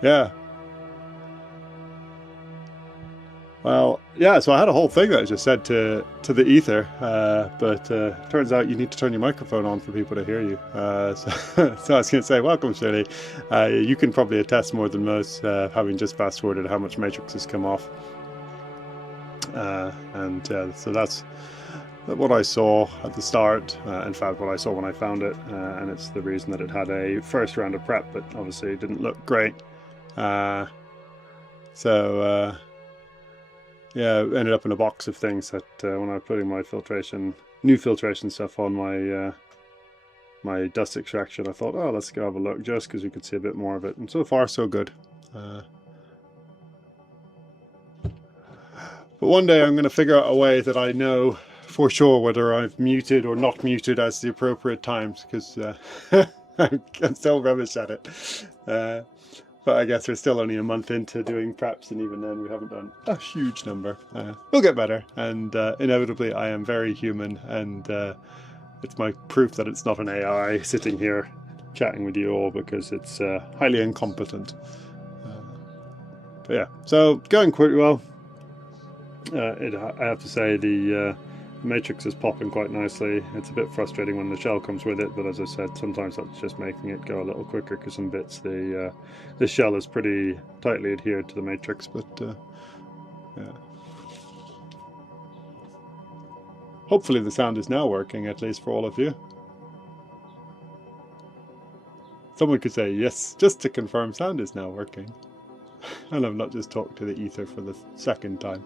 Yeah. Well, yeah, so I had a whole thing that I just said to the ether, but turns out you need to turn your microphone on for people to hear you. So I was going to say, welcome, Shirley. You can probably attest more than most, having just fast-forwarded how much matrix has come off. So that's what I saw at the start, in fact what I saw when I found it, and it's the reason that it had a first round of prep, but obviously it didn't look great. Yeah, it ended up in a box of things that when I was putting my new filtration stuff on my dust extraction, I thought, oh, let's go have a look, just because we could see a bit more of it, and so far so good. But one day I'm going to figure out a way that I know for sure whether I've muted or not muted as the appropriate times, because I'm still rubbish at it. But I guess we're still only a month into doing preps, and even then we haven't done a huge number. We'll get better, and inevitably I am very human, and it's my proof that it's not an AI sitting here chatting with you all, because it's highly incompetent. But yeah, so going quite well. I have to say the matrix is popping quite nicely. It's a bit frustrating when the shell comes with it, but as I said, sometimes that's just making it go a little quicker, because some bits the shell is pretty tightly adhered to the matrix. But yeah, hopefully the sound is now working, at least for all of you. Someone could say yes, just to confirm sound is now working, and I've not just talked to the ether for the second time.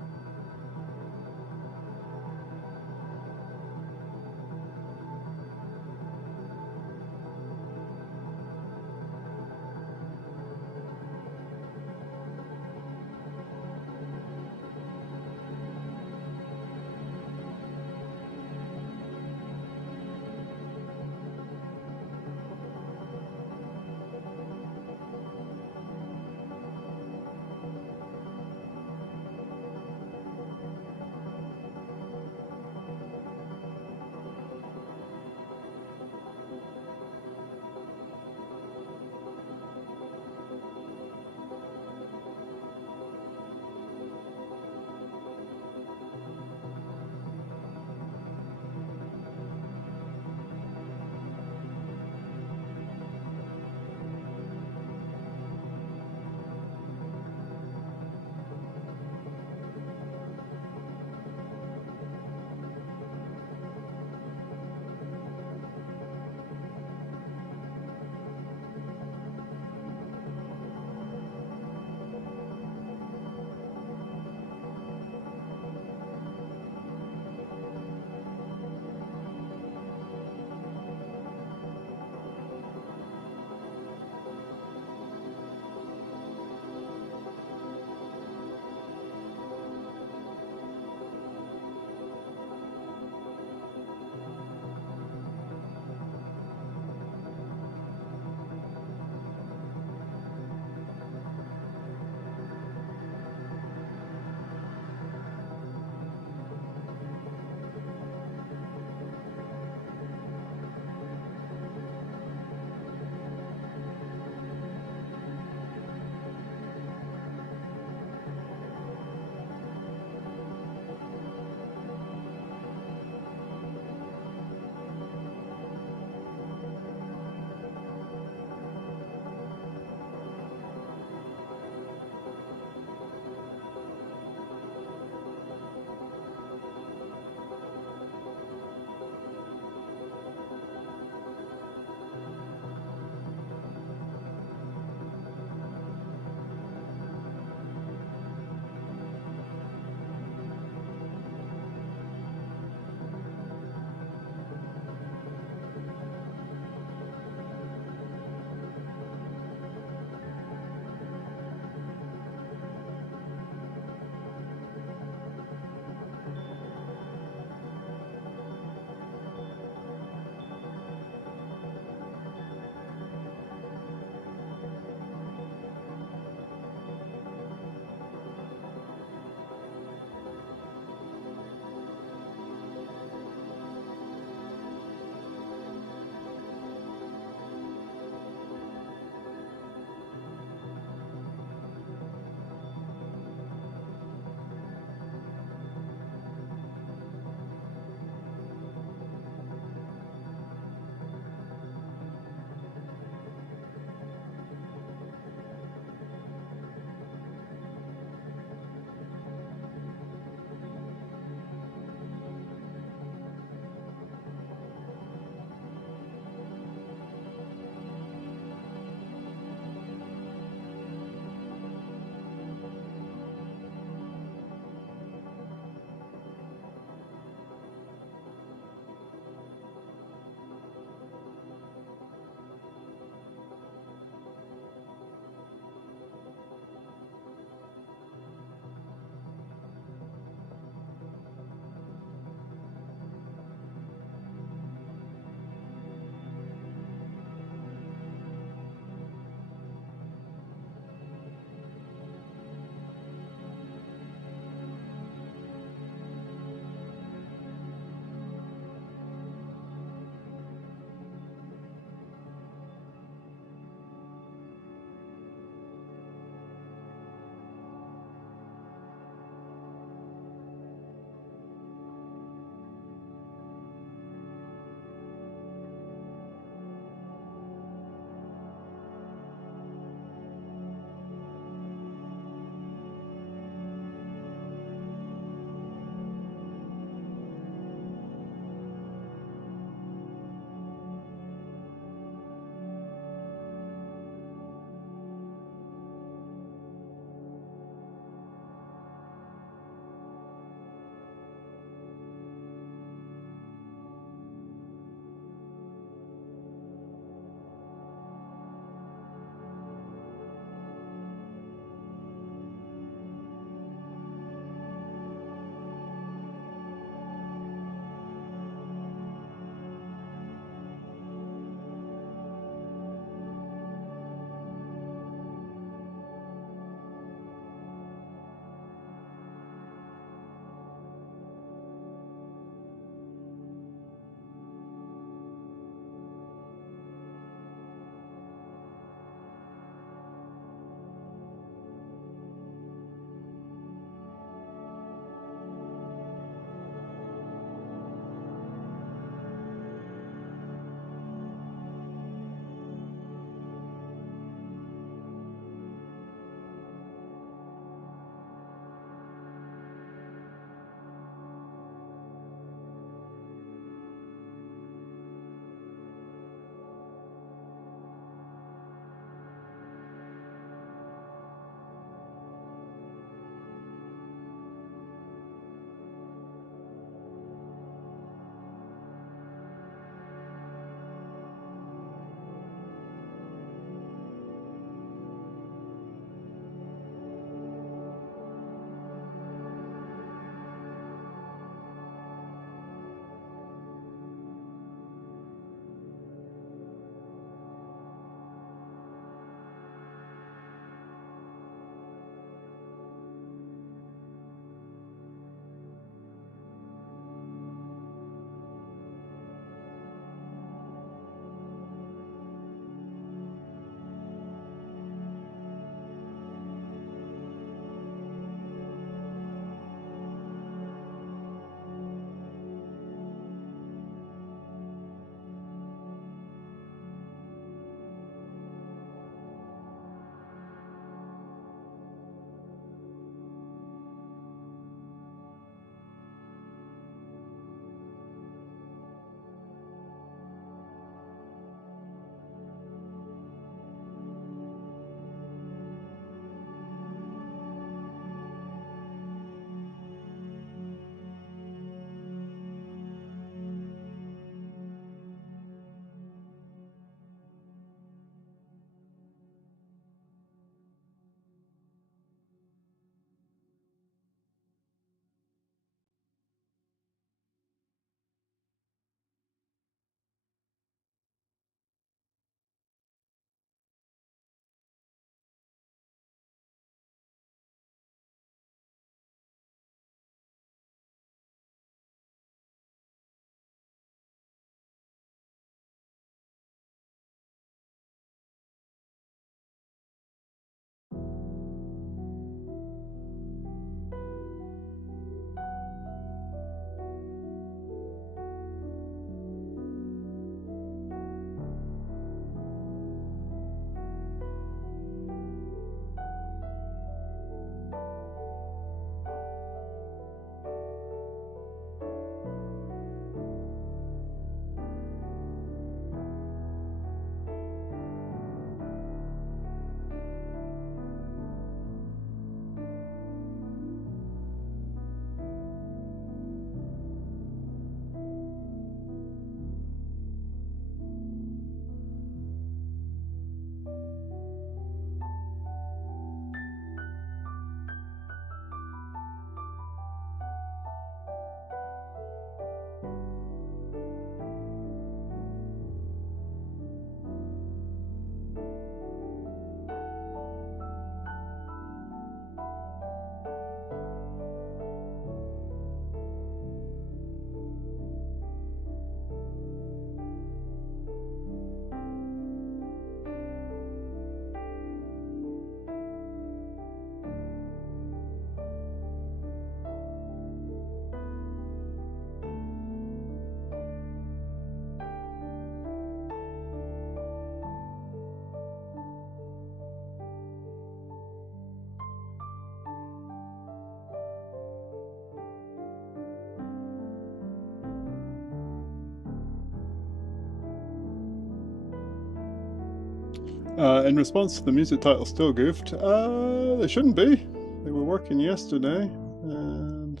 In response to the music title still goofed, they shouldn't be. They were working yesterday, and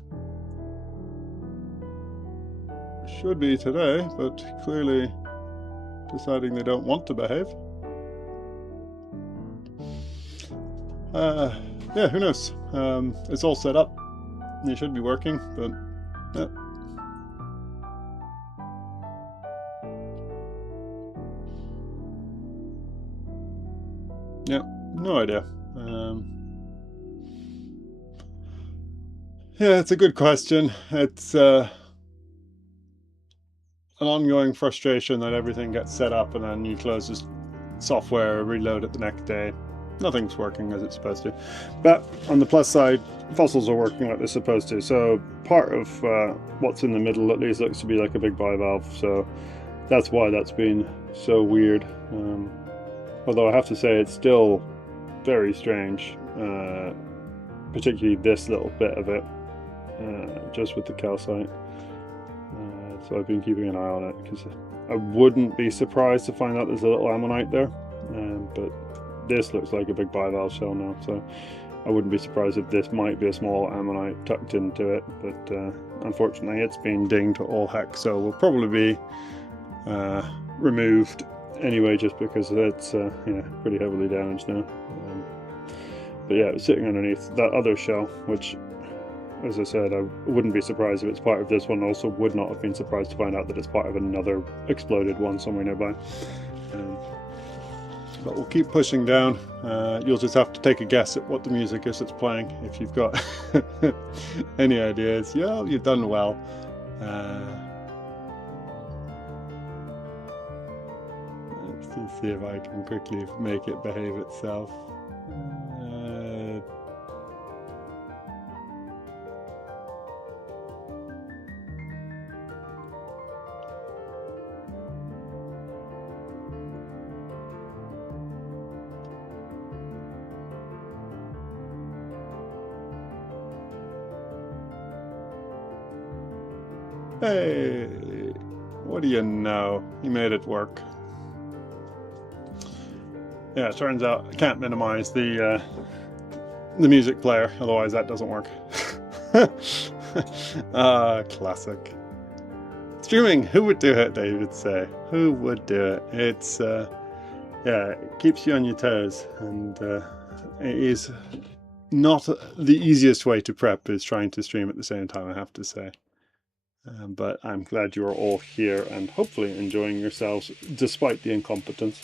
should be today, but clearly deciding they don't want to behave. Yeah, who knows? It's all set up. They should be working, but yeah. Yeah, no idea. Yeah, it's a good question. It's an ongoing frustration that everything gets set up and then you close this software, reload it the next day. Nothing's working as it's supposed to. But on the plus side, fossils are working like they're supposed to. So part of what's in the middle at least looks to be like a big bivalve. So that's why that's been so weird. Although I have to say it's still very strange, particularly this little bit of it, just with the calcite. So I've been keeping an eye on it because I wouldn't be surprised to find out there's a little ammonite there, but this looks like a big bivalve shell now, so I wouldn't be surprised if this might be a small ammonite tucked into it, but unfortunately it's been dinged to all heck, so will probably be removed anyway, just because it's yeah, pretty heavily damaged now. But yeah, it was sitting underneath that other shell, which, as I said, I wouldn't be surprised if it's part of this one. Also would not have been surprised to find out that it's part of another exploded one somewhere nearby. But we'll keep pushing down. You'll just have to take a guess at what the music is that's playing. If you've got any ideas, yeah, you've done well. Let's see if I can quickly make it behave itself. Hey, what do you know? He made it work. Yeah, it turns out I can't minimize the music player, otherwise that doesn't work. Classic. Streaming, who would do it, David would say. Who would do it? It's, yeah, it keeps you on your toes, and it is not the easiest way to prep is trying to stream at the same time, I have to say. But I'm glad you are all here and hopefully enjoying yourselves despite the incompetence.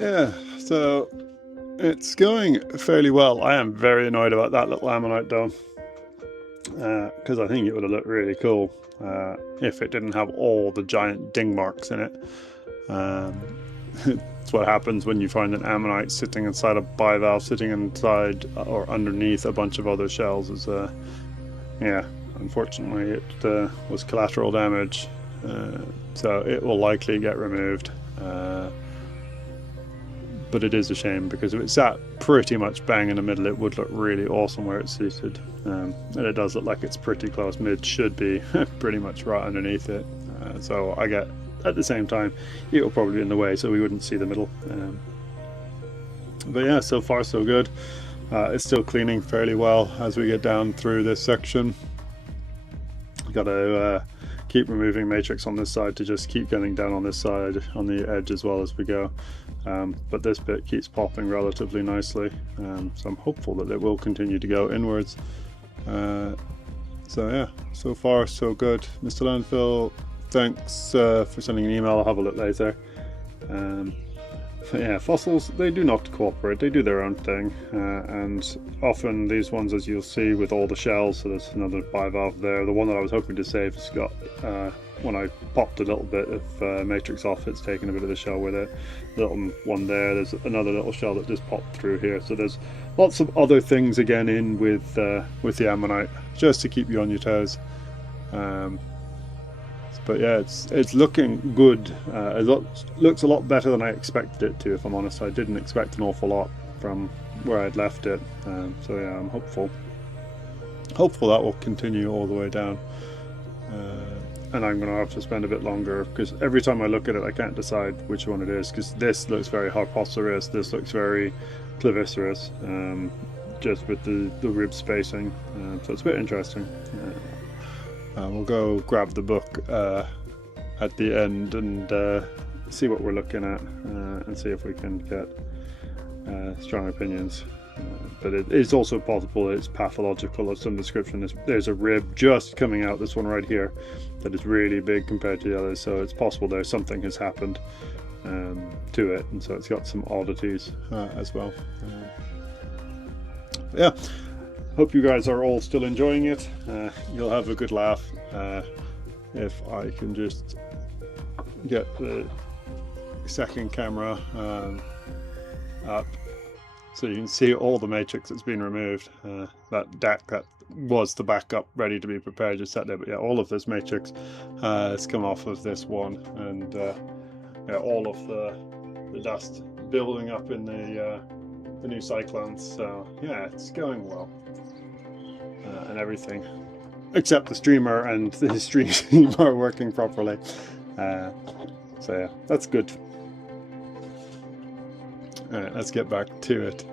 Yeah, so it's going fairly well. I am very annoyed about that little ammonite though, because I think it would have looked really cool if it didn't have all the giant ding marks in it. It's what happens when you find an ammonite sitting inside a bivalve, sitting inside or underneath a bunch of other shells. Is yeah, unfortunately it was collateral damage, so it will likely get removed. But it is a shame, because if it sat pretty much bang in the middle, it would look really awesome where it's seated. And it does look like it's pretty close. Mid should be pretty much right underneath it. So I get, at the same time, it will probably be in the way, so we wouldn't see the middle. But yeah, so far so good. It's still cleaning fairly well as we get down through this section. Got to keep removing matrix on this side to just keep getting down on this side, on the edge as well as we go. But this bit keeps popping relatively nicely, so I'm hopeful that it will continue to go inwards. So yeah, so far so good. Mr. Landfill, thanks for sending an email. I'll have a look later. But yeah, fossils, they do not cooperate, they do their own thing, and often these ones, as you'll see with all the shells, so there's another bivalve there. The one that I was hoping to save has got, when I popped a little bit of matrix off, it's taken a bit of the shell with it. Little one there, there's another little shell that just popped through here, so there's lots of other things again in with the ammonite, just to keep you on your toes. But yeah, it's looking good. It looks a lot better than I expected it to, if I'm honest. I didn't expect an awful lot from where I'd left it. So yeah, I'm hopeful that will continue all the way down. And I'm going to have to spend a bit longer, because every time I look at it I can't decide which one it is, because this looks very harpocerous, this looks very clavicerous, just with the rib spacing. So it's a bit interesting. We'll go grab the book at the end and see what we're looking at, and see if we can get strong opinions. But it is also possible that it's pathological of some description. There's a rib just coming out, this one right here, that is really big compared to the others, so it's possible there something has happened to it, and so it's got some oddities as well. Yeah, hope you guys are all still enjoying it. You'll have a good laugh if I can just get the second camera up, so you can see all the matrix that's been removed. That deck that was the backup ready to be prepared just sat there, but yeah, all of this matrix has come off of this one, and yeah, all of the dust building up in the new cyclones. So yeah, it's going well, and everything except the streamer and the stream are working properly. So yeah, that's good. Alright, let's get back to it.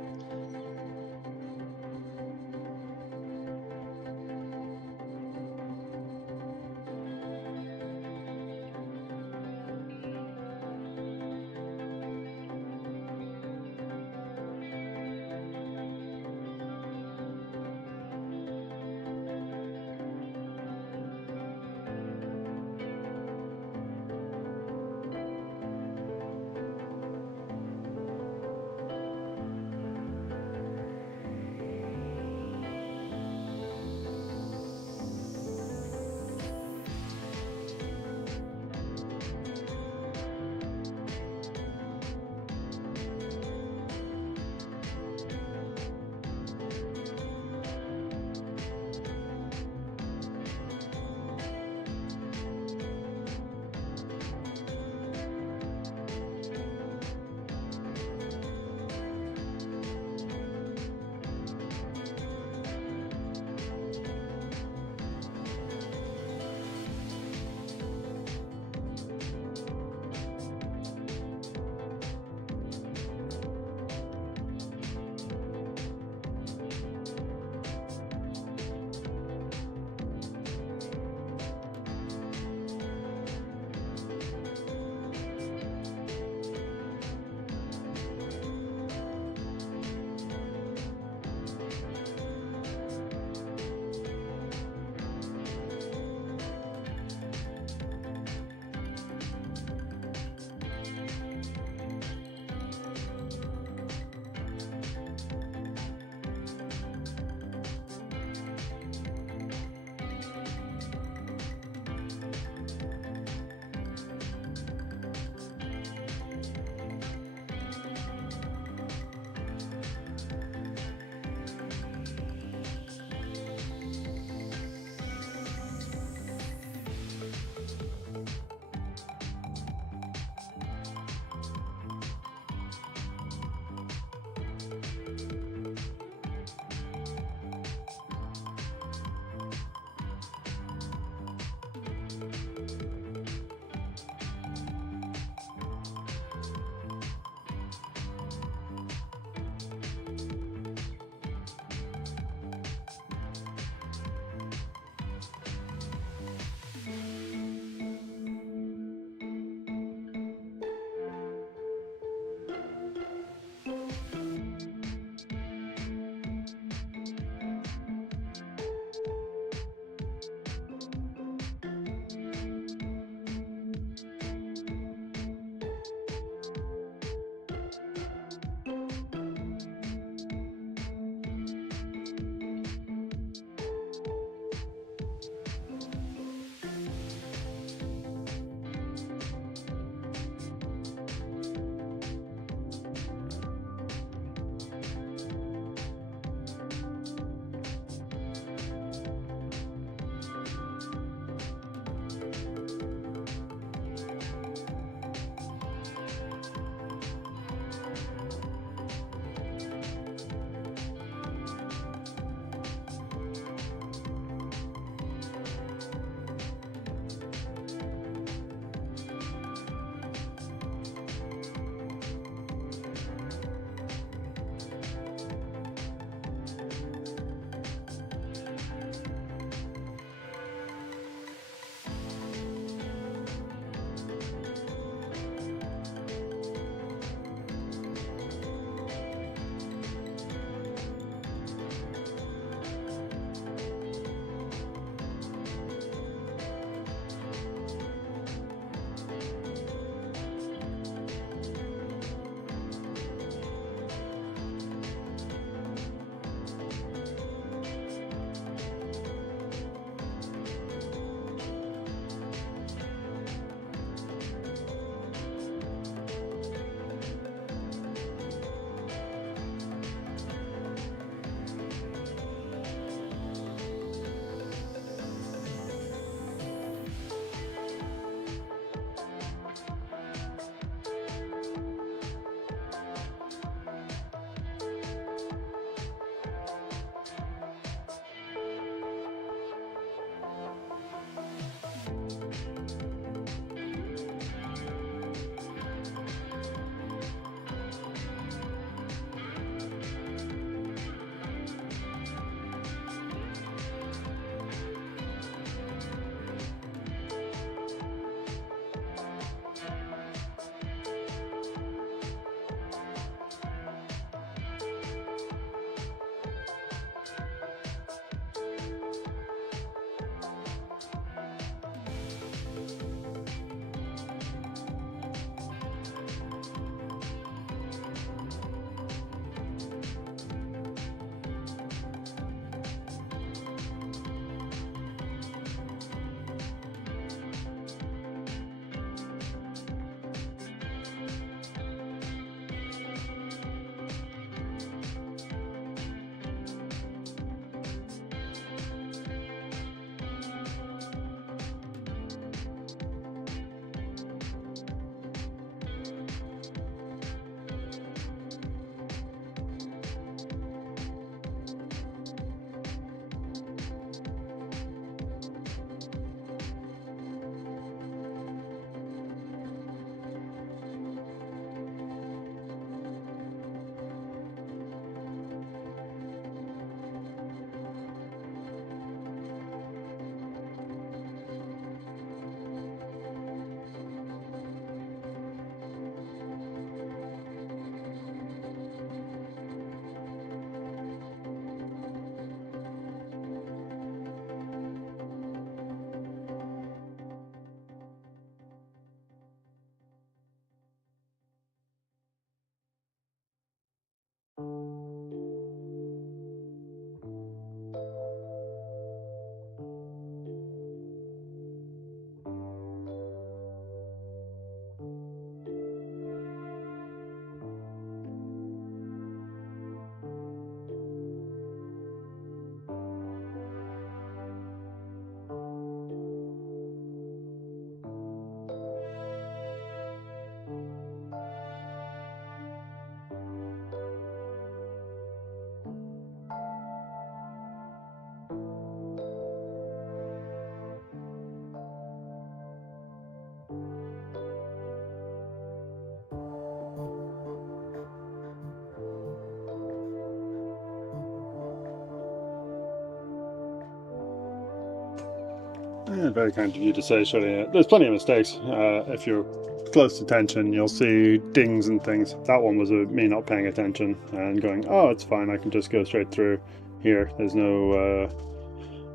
Very kind of you to say, Shirley. There's plenty of mistakes. If you're close to tension, you'll see dings and things. That one was me not paying attention and going, oh, it's fine, I can just go straight through here. There's no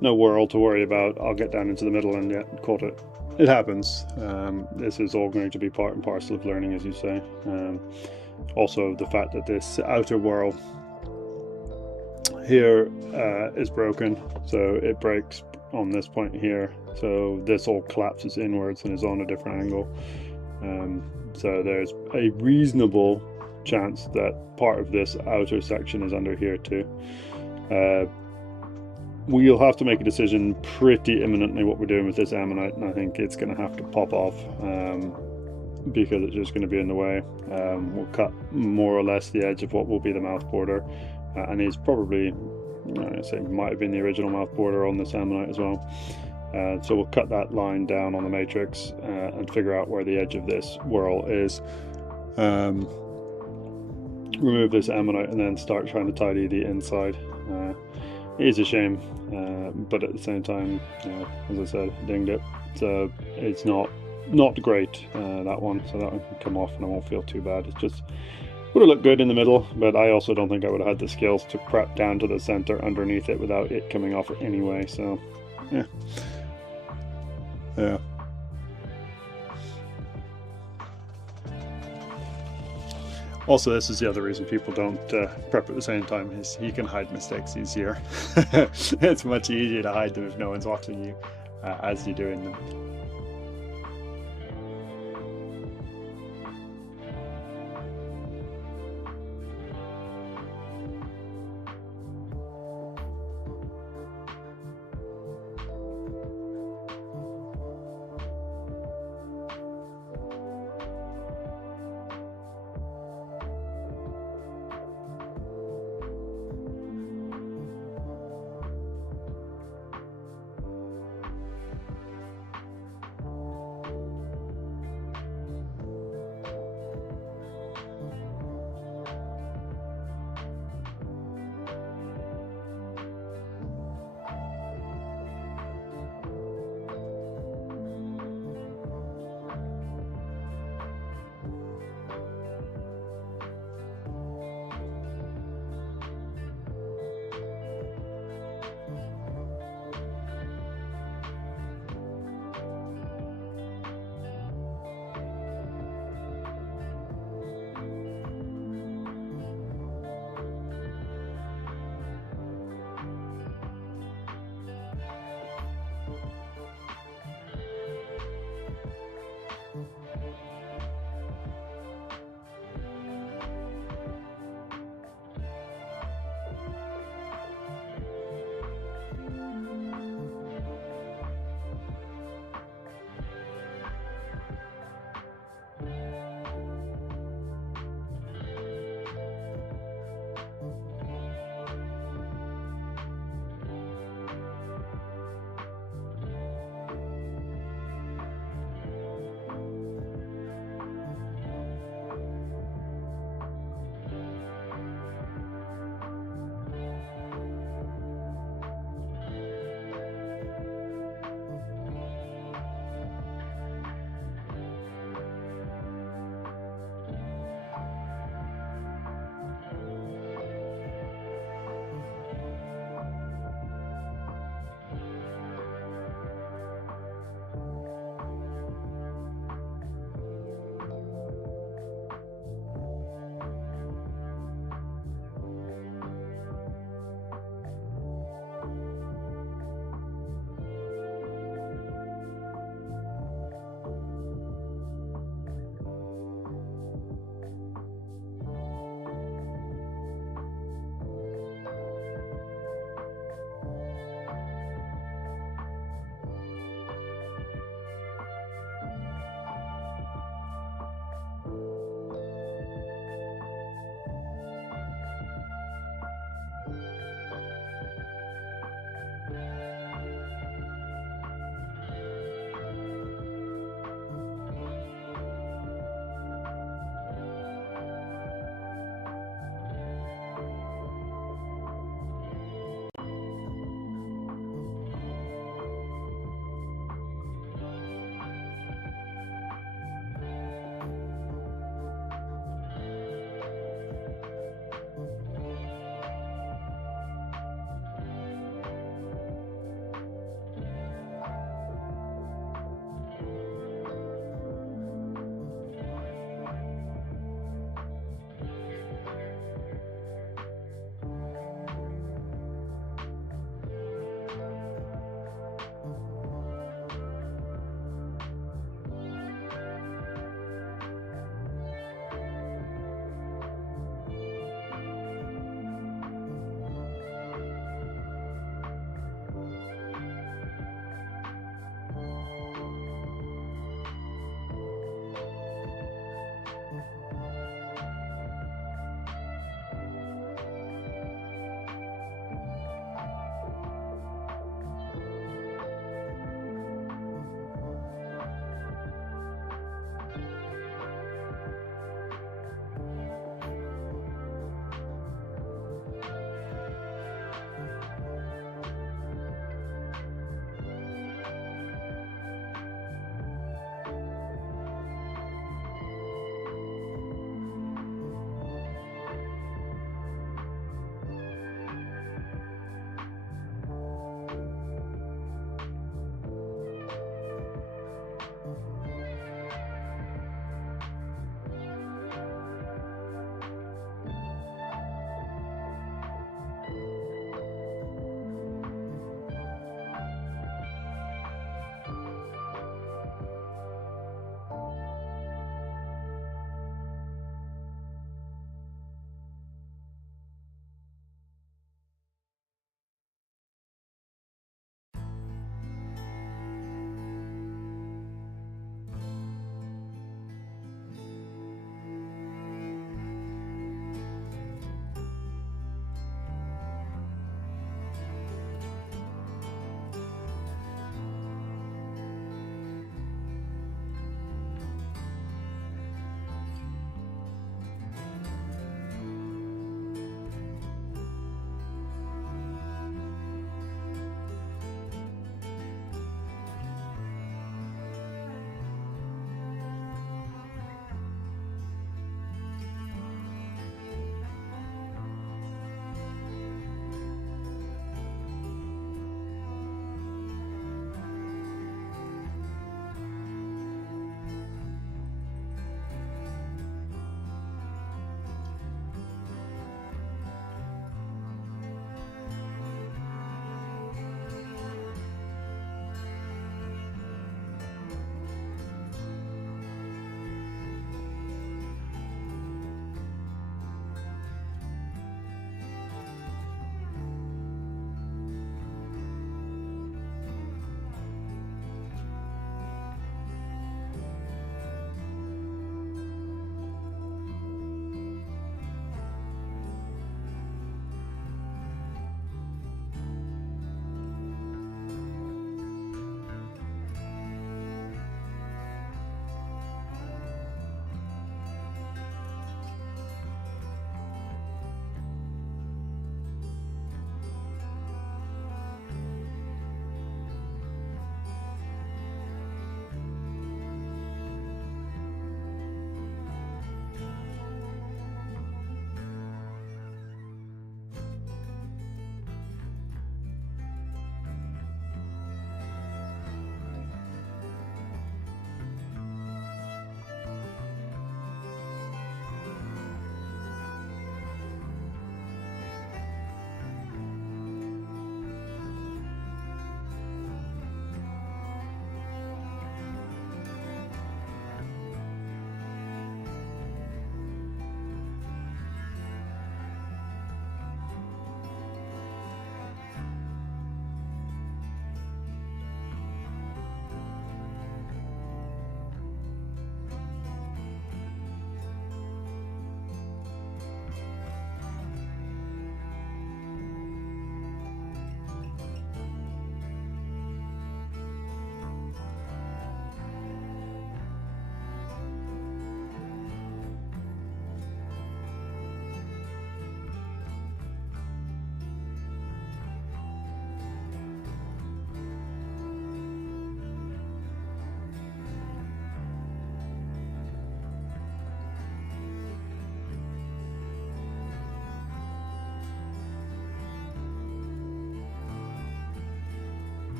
whirl to worry about. I'll get down into the middle and caught it. It happens. This is all going to be part and parcel of learning, as you say. Also, the fact that this outer whirl here is broken, so it breaks on this point here, so this all collapses inwards and is on a different angle. So there's a reasonable chance that part of this outer section is under here too. We'll have to make a decision pretty imminently what we're doing with this ammonite, and I think it's going to have to pop off because it's just going to be in the way. We'll cut more or less the edge of what will be the mouth border, and it's probably, I say, might have been the original mouth border on this ammonite as well. So we'll cut that line down on the matrix and figure out where the edge of this whirl is. Remove this ammonite and then start trying to tidy the inside. It is a shame, but at the same time, as I said, dinged it. So it's not great, that one. So that one can come off and I won't feel too bad. It's just would have looked good in the middle, but I also don't think I would have had the skills to prep down to the center underneath it without it coming off anyway. So yeah. Also, this is the other reason people don't prep at the same time, is you can hide mistakes easier. It's much easier to hide them if no one's watching you as you're doing them.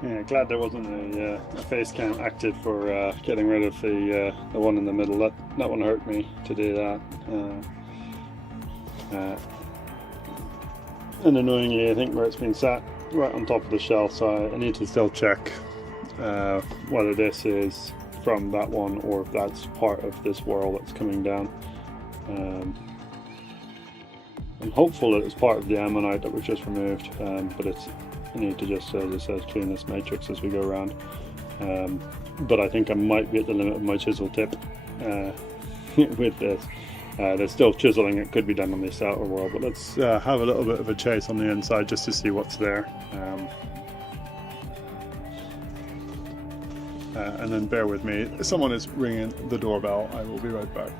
Yeah, glad there wasn't a face cam active for getting rid of the one in the middle. That one hurt me to do that. And annoyingly, I think where it's been sat right on top of the shelf, so I need to still check whether this is from that one or if that's part of this whirl that's coming down. I'm hopeful that it's part of the ammonite that we've just removed, but I need to just, as it says, clean this matrix as we go around. But I think I might be at the limit of my chisel tip with this. There's still chiseling that could be done on this outer wall, but let's have a little bit of a chase on the inside just to see what's there. And then bear with me. Someone is ringing the doorbell. I will be right back.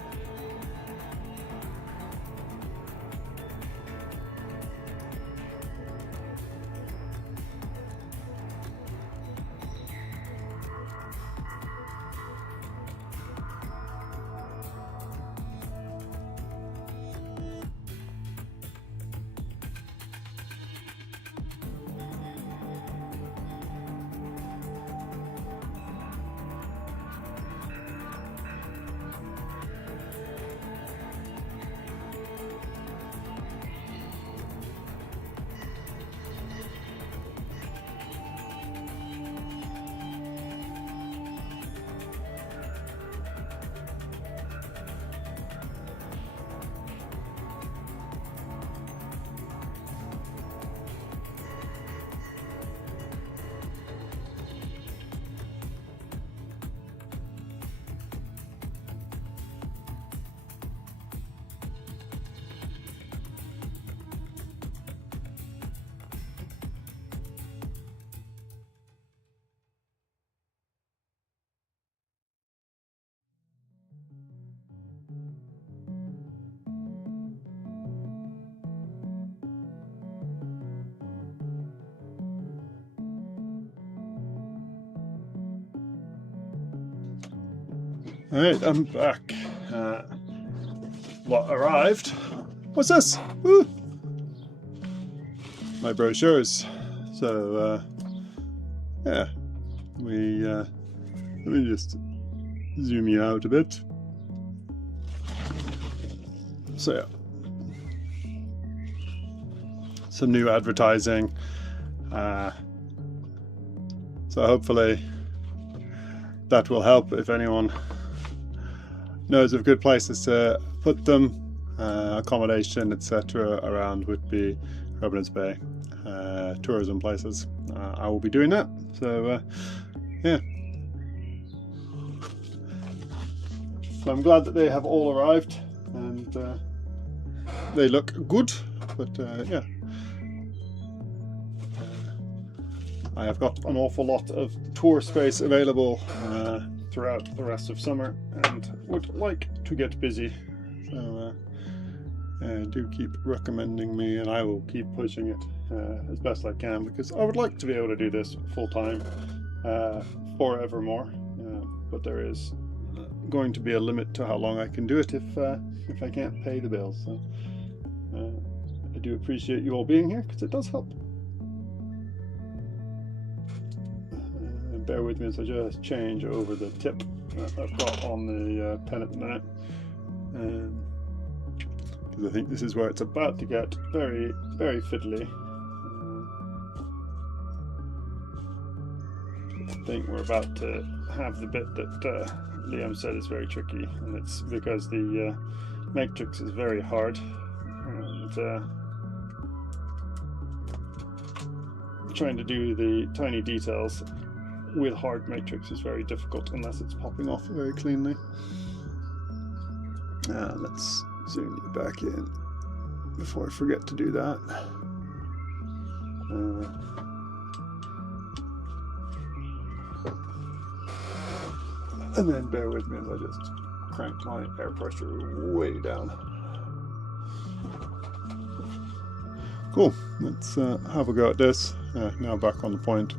Alright, I'm back. What arrived? What's this? Woo! My brochures. So, yeah, let me just zoom you out a bit. So, yeah, some new advertising. So hopefully that will help if anyone knows of good places to put them, accommodation, etc. around Whitby, Providence Bay, tourism places. I will be doing that. So yeah. So I'm glad that they have all arrived and they look good. But yeah, I have got an awful lot of tour space available throughout the rest of summer and would like to get busy. So do keep recommending me and I will keep pushing it as best I can, because I would like to be able to do this full time forevermore, but there is going to be a limit to how long I can do it if I can't pay the bills. So I do appreciate you all being here because it does help. Bear with me as I just change over the tip that I've got on the pen at the minute, because I think this is where it's about to get very, very fiddly. I think we're about to have the bit that Liam said is very tricky, and it's because the matrix is very hard, and trying to do the tiny details with hard matrix is very difficult unless it's popping off very cleanly. Let's zoom you back in before I forget to do that. And then bear with me as I just crank my air pressure way down. Cool, let's have a go at this. Now back on the point.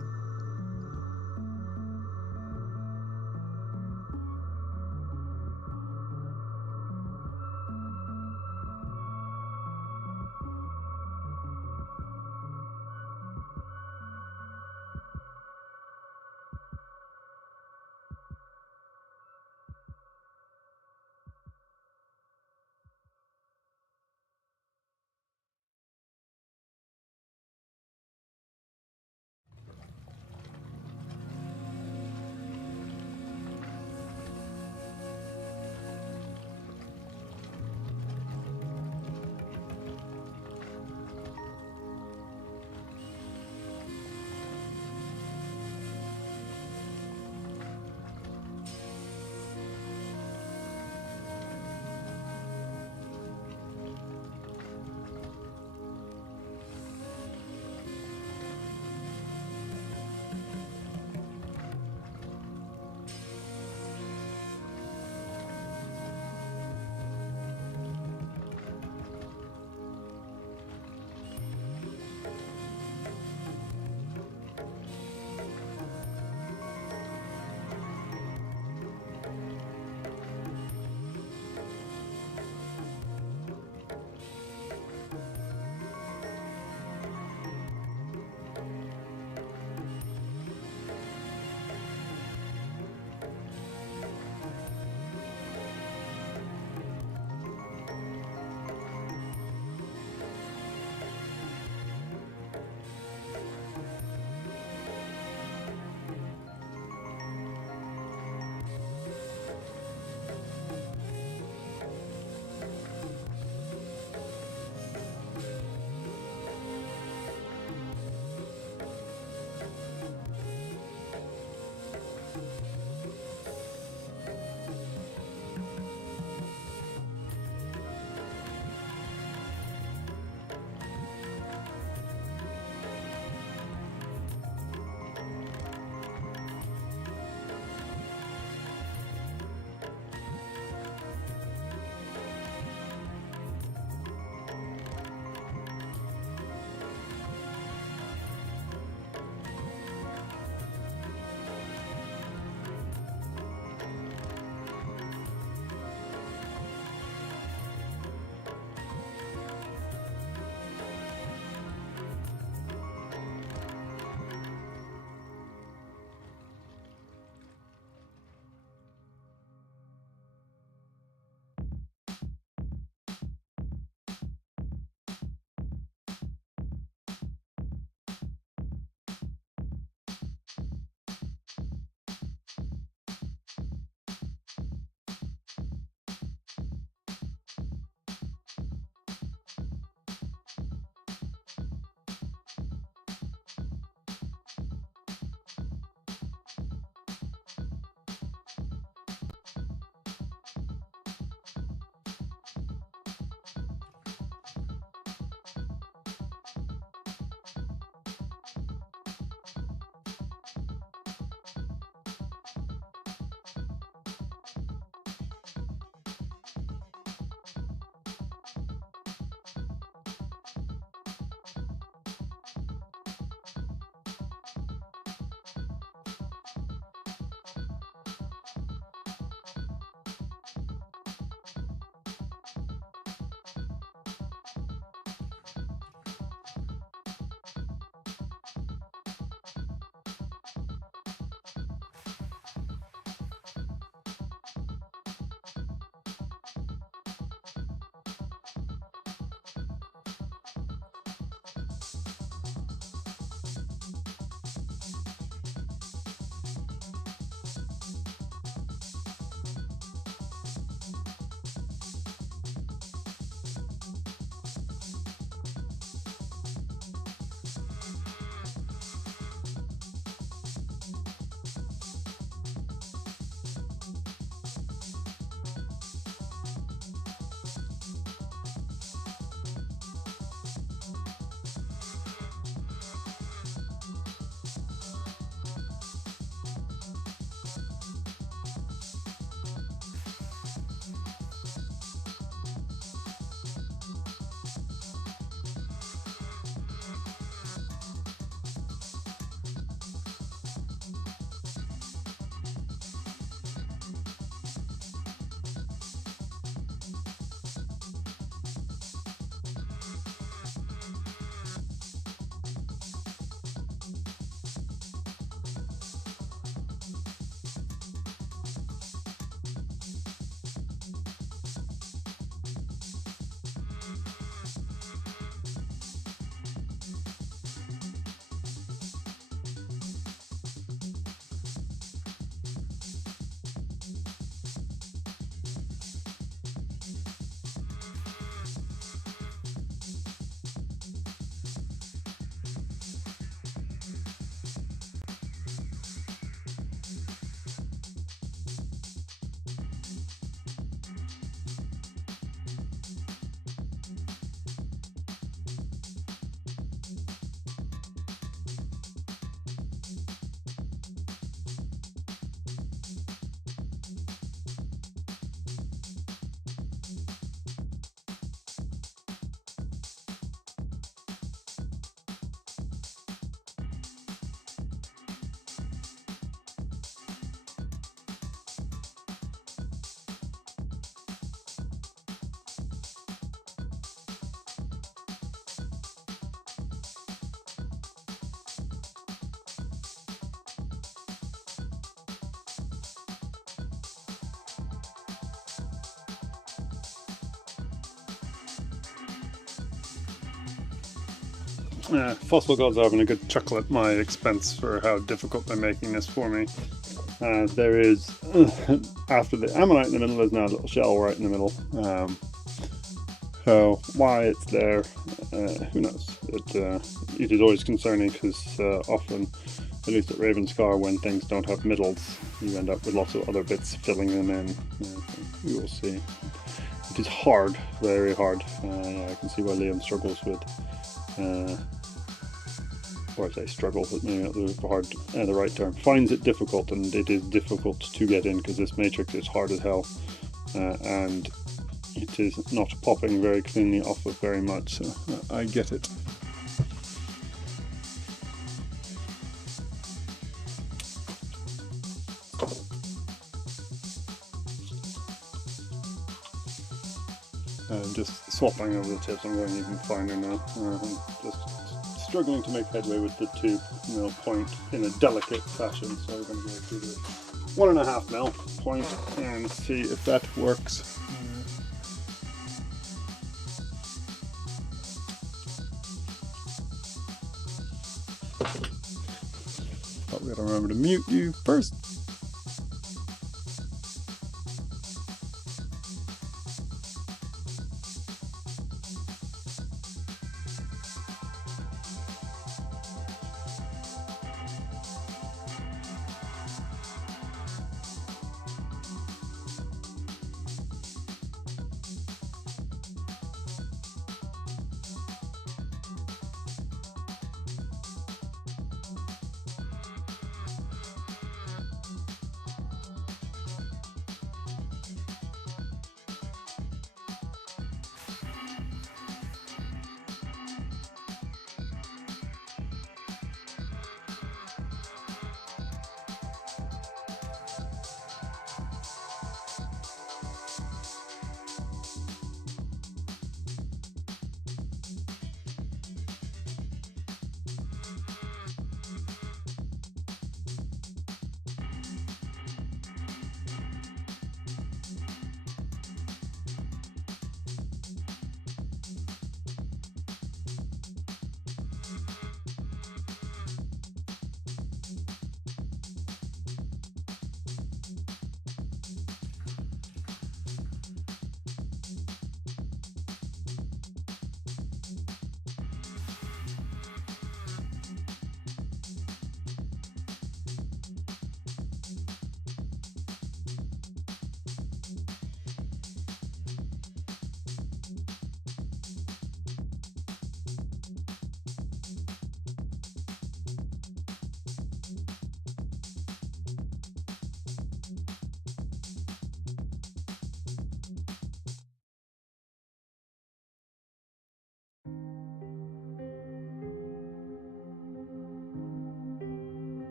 Fossil Gods are having a good chuckle at my expense for how difficult they're making this for me. There is, after the ammonite in the middle, there's now a little shell right in the middle. So why it's there, who knows? It is always concerning because often, at least at Ravenscar, when things don't have middles, you end up with lots of other bits filling them in. We will see. It is hard, very hard. I can see why Liam struggles with, or I say struggles, but maybe not the right term. Finds it difficult, and it is difficult to get in because this matrix is hard as hell, and it is not popping very cleanly off of very much. So I get it. Just swapping over the tips, I'm going even finer now. I'm just struggling to make headway with the tube point in a delicate fashion, so we're going to go through the 1.5 mil point and see if that works. But we gotta remember to mute you first.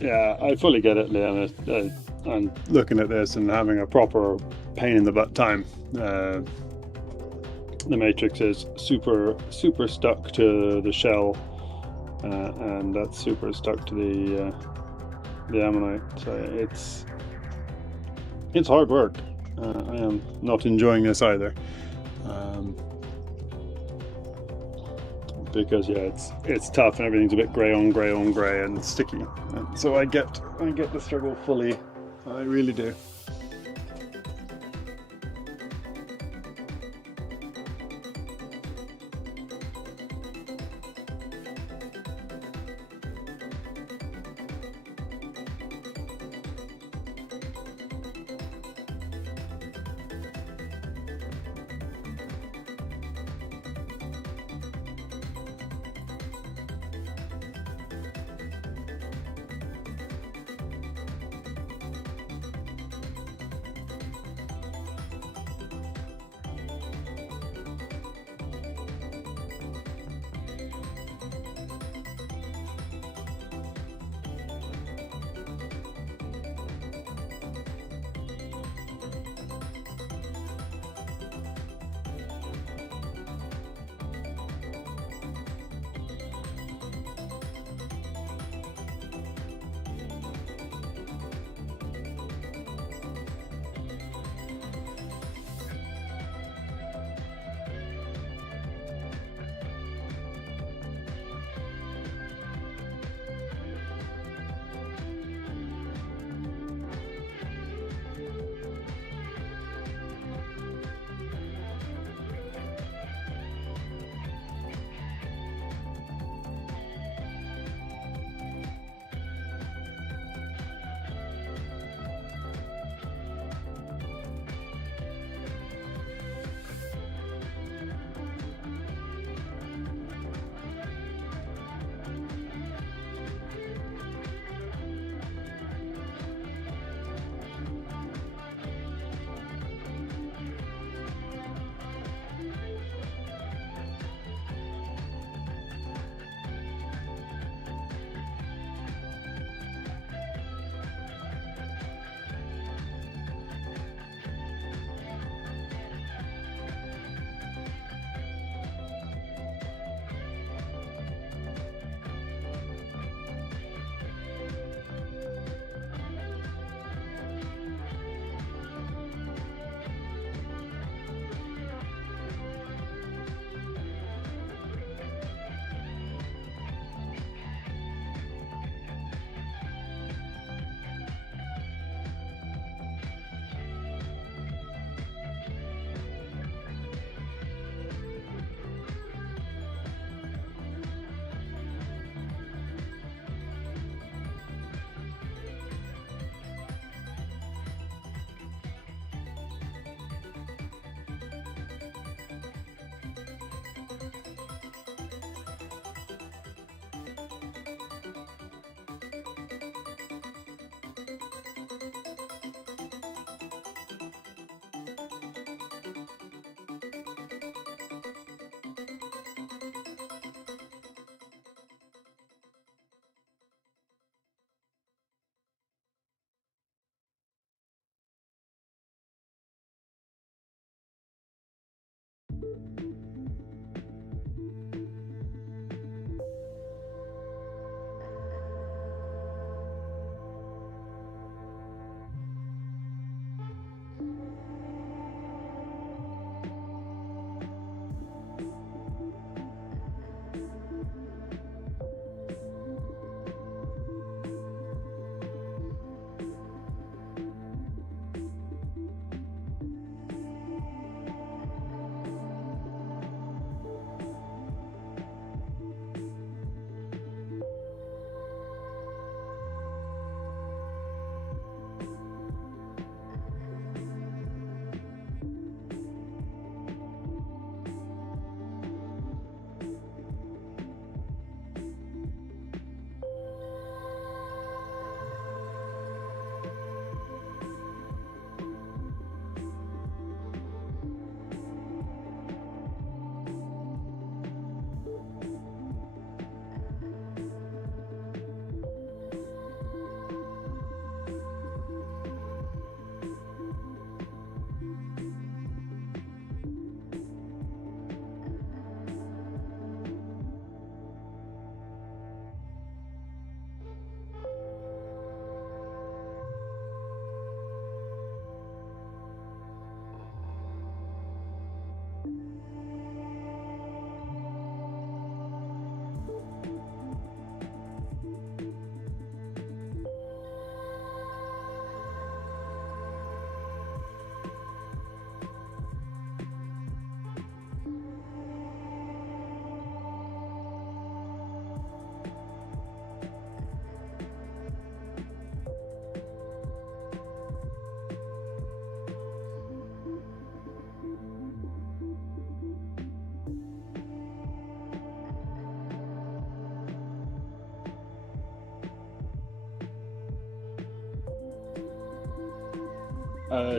Yeah, I fully get it, Leanne. I'm looking at this and having a proper pain in the butt time. The matrix is super stuck to the shell, and that's super stuck to the ammonite. So it's hard work. I am not enjoying this either, because yeah, it's tough and everything's a bit grey on grey and sticky. And so I get the struggle fully. I really do.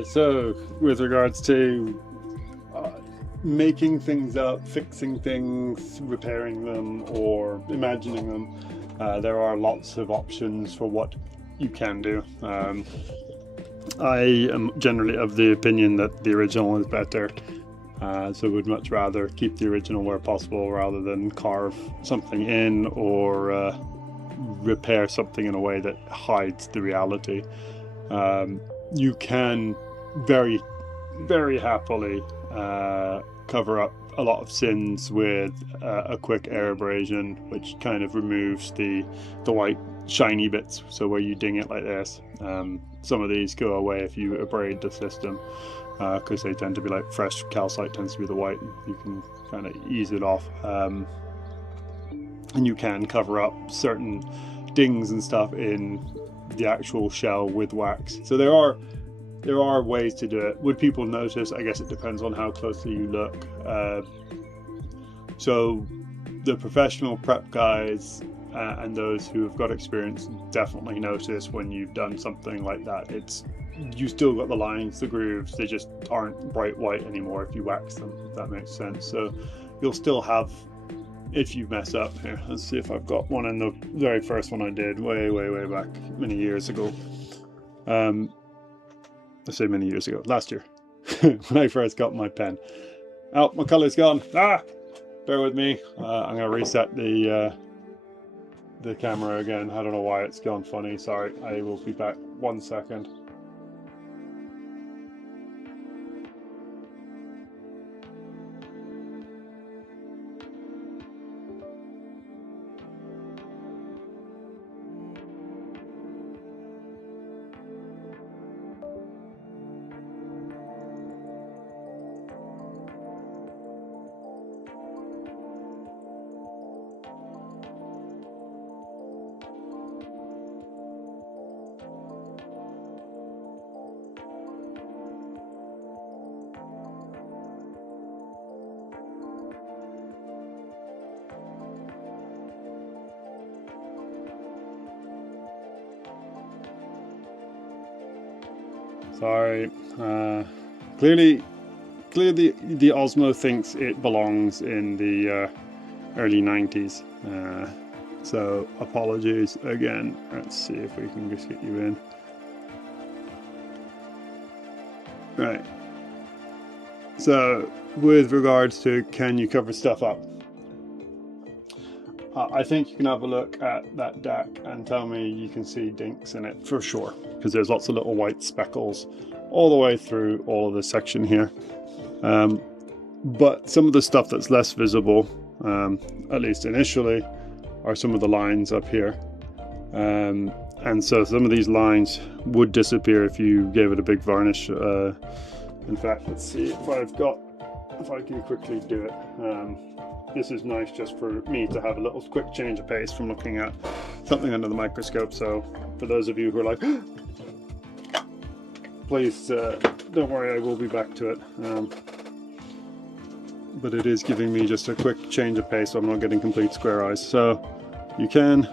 So with regards to making things up, fixing things, repairing them, or imagining them, there are lots of options for what you can do. I am generally of the opinion that the original is better, so would much rather keep the original where possible rather than carve something in or repair something in a way that hides the reality. You can very, very happily cover up a lot of sins with a quick air abrasion, which kind of removes the white shiny bits. So where you ding it like this, some of these go away if you abrade the system, because they tend to be like fresh calcite tends to be the white. You can kind of ease it off, and you can cover up certain dings and stuff in the actual shell with wax. So there are ways to do it. Would people notice? I guess it depends on how closely you look. So the professional prep guys and those who have got experience definitely notice when you've done something like that. You still got the lines, the grooves, they just aren't bright white anymore if you wax them, if that makes sense. So you'll still have, if you mess up, here, let's see if I've got one in the very first one I did way back many years ago. I say many years ago, last year, when I first got my pen. Oh, my color's gone. Bear with me. I'm gonna reset the camera again. I don't know why it's gone funny. Sorry, I will be back 1 second. Sorry. Clearly the Osmo thinks it belongs in the early 90s. So apologies again. Let's see if we can just get you in. Right. So with regards to can you cover stuff up? I think you can have a look at that deck and tell me you can see dinks in it for sure, because there's lots of little white speckles all the way through all of this section here. But some of the stuff that's less visible, at least initially, are some of the lines up here. And so some of these lines would disappear if you gave it a big varnish. In fact, let's see if I can quickly do it. This is nice just for me to have a little quick change of pace from looking at something under the microscope. So for those of you who are like, please don't worry, I will be back to it. But it is giving me just a quick change of pace so I'm not getting complete square eyes. So you can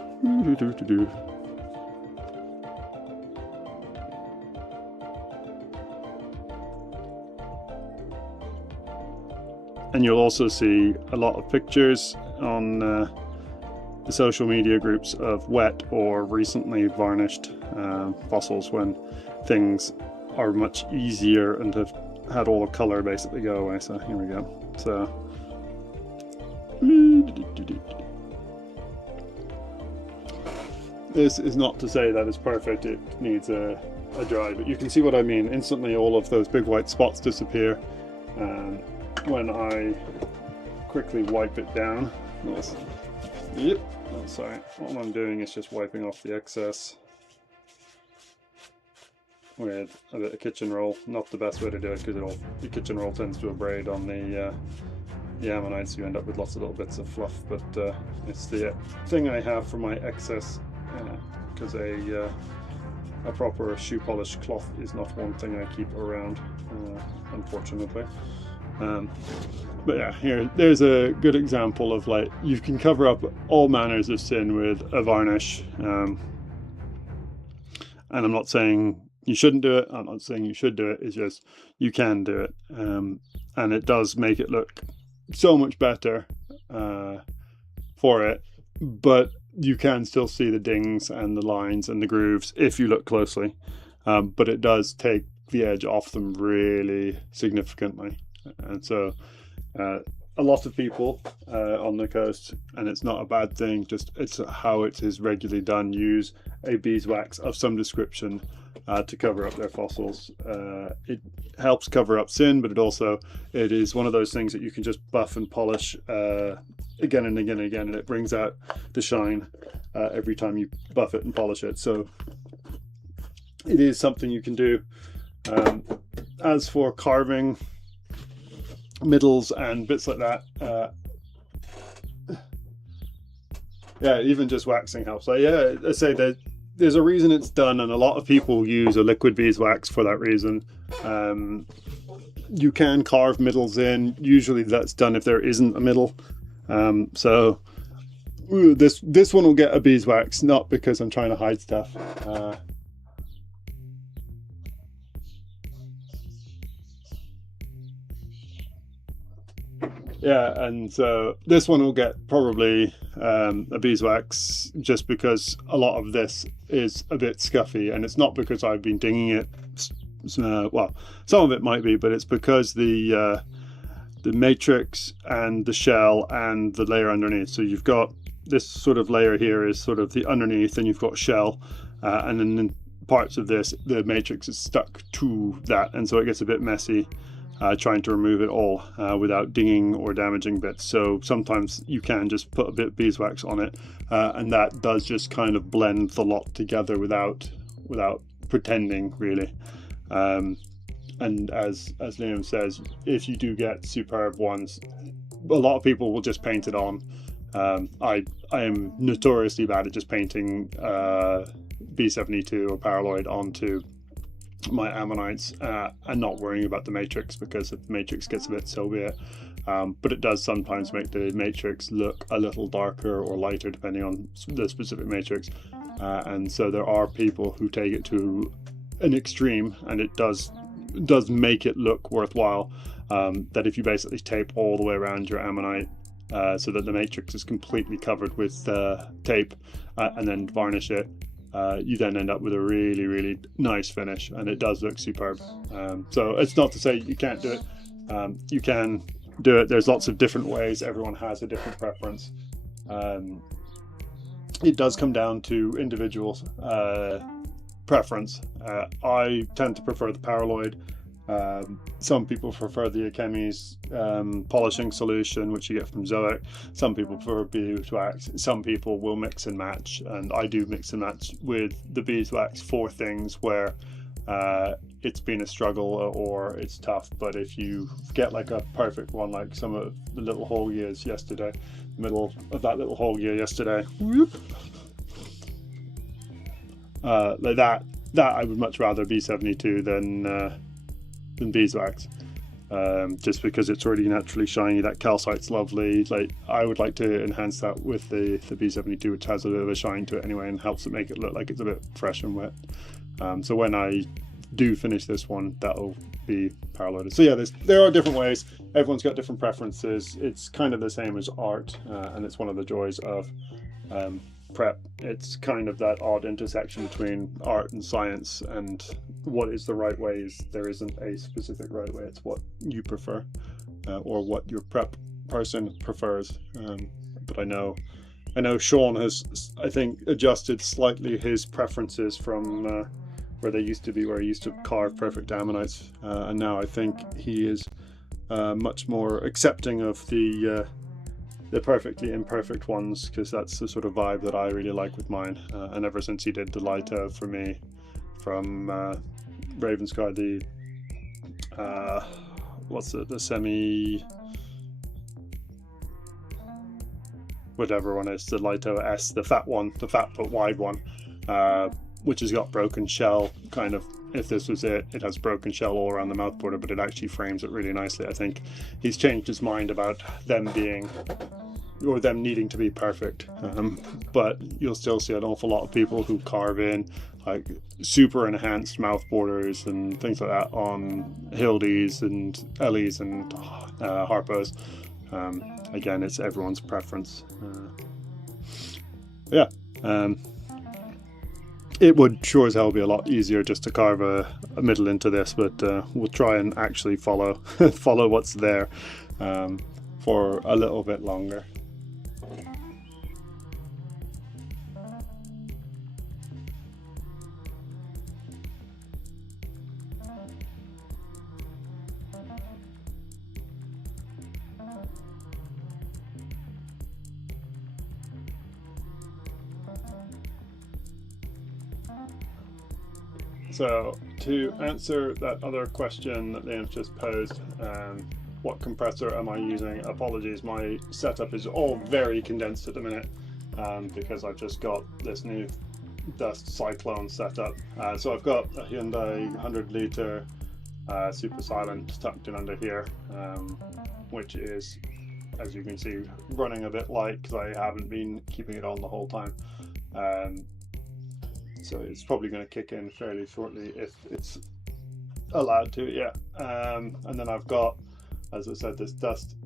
and you'll also see a lot of pictures on the social media groups of wet or recently varnished fossils when things are much easier and have had all the color basically go away. So here we go. So this is not to say that it's perfect, it needs a dry, but you can see what I mean. Instantly all of those big white spots disappear when I quickly wipe it down. Yep. Oh, sorry. What I'm doing is just wiping off the excess with a bit of kitchen roll. Not the best way to do it because the kitchen roll tends to abrade on the ammonites. You end up with lots of little bits of fluff. But it's the thing I have for my excess, because a proper shoe polish cloth is not one thing I keep around, unfortunately. But yeah, there's a good example of like you can cover up all manners of sin with a varnish, and I'm not saying You shouldn't do it. I'm not saying you should do it. It's just you can do it, and it does make it look so much better for it. But you can still see the dings and the lines and the grooves if you look closely. But it does take the edge off them really significantly, and so a lot of people on the coast, and it's not a bad thing, just it's how it is regularly done, use a beeswax of some description to cover up their fossils. It helps cover up sin, but it is one of those things that you can just buff and polish again and again and again, and it brings out the shine every time you buff it and polish it. So it is something you can do. As for carving middles and bits like that, yeah, even just waxing helps. Like, yeah, I say that there's a reason it's done, and a lot of people use a liquid beeswax for that reason. You can carve middles in. Usually that's done if there isn't a middle. So this one will get a beeswax, not because I'm trying to hide stuff. Yeah, and so this one will get probably a beeswax, just because a lot of this is a bit scuffy, and it's not because I've been dinging it. Well, some of it might be, but it's because the matrix and the shell and the layer underneath. So you've got this sort of layer here is sort of the underneath, and you've got shell, and then in parts of this, the matrix is stuck to that, and so it gets a bit messy. Trying to remove it all without dinging or damaging bits. So sometimes you can just put a bit of beeswax on it, and that does just kind of blend the lot together without pretending, really. And as Liam says, if you do get superb ones, a lot of people will just paint it on. I am notoriously bad at just painting B72 or paraloid onto my ammonites and not worrying about the matrix, because if the matrix gets a bit, so be it. But it does sometimes make the matrix look a little darker or lighter depending on the specific matrix, and so there are people who take it to an extreme, and it does make it look worthwhile, that if you basically tape all the way around your ammonite so that the matrix is completely covered with tape, and then varnish it, you then end up with a really, really nice finish, and it does look superb. So it's not to say you can't do it. You can do it. There's lots of different ways. Everyone has a different preference. It does come down to individual preference. I tend to prefer the paraloid. Some people prefer the Akemi's polishing solution, which you get from Zoic. Some people prefer beeswax. Some people will mix and match, and I do mix and match with the beeswax for things where it's been a struggle or it's tough. But if you get like a perfect one, like some of the little hole gears yesterday, middle of that little hole gear yesterday, whoop, like that I would much rather B72 than beeswax, just because it's already naturally shiny. That calcite's lovely. Like, I would like to enhance that with the B72, which has a bit of a shine to it anyway, and helps it make it look like it's a bit fresh and wet. So when I do finish this one, that'll be paraloided. So yeah, there are different ways. Everyone's got different preferences. It's kind of the same as art, and it's one of the joys of prep. It's kind of that odd intersection between art and science, and what is the right way is there isn't a specific right way. It's what you prefer, or what your prep person prefers. But I know Sean has, I think, adjusted slightly his preferences from where they used to be, where he used to carve perfect ammonites, and now I think he is much more accepting of the perfectly imperfect ones, because that's the sort of vibe that I really like with mine. And ever since he did the Lito for me from Ravenscar, the what's it, the semi whatever one is, the Lito S, the fat one, the fat but wide one, which has got broken shell, kind of. If this was it has broken shell all around the mouth border, but it actually frames it really nicely. I think he's changed his mind about them being or them needing to be perfect. But you'll still see an awful lot of people who carve in like super enhanced mouth borders and things like that on Hildies and Ellies and Harpos. Again, it's everyone's preference. It would sure as hell be a lot easier just to carve a middle into this, but we'll try and actually follow follow what's there for a little bit longer. So to answer that other question that Liam's just posed, what compressor am I using? Apologies, my setup is all very condensed at the minute because I've just got this new dust cyclone setup. So I've got a Hyundai 100 litre super silent tucked in under here, which is, as you can see, running a bit light because I haven't been keeping it on the whole time. So it's probably going to kick in fairly shortly if it's allowed to, yeah. And then I've got, as I said, this dust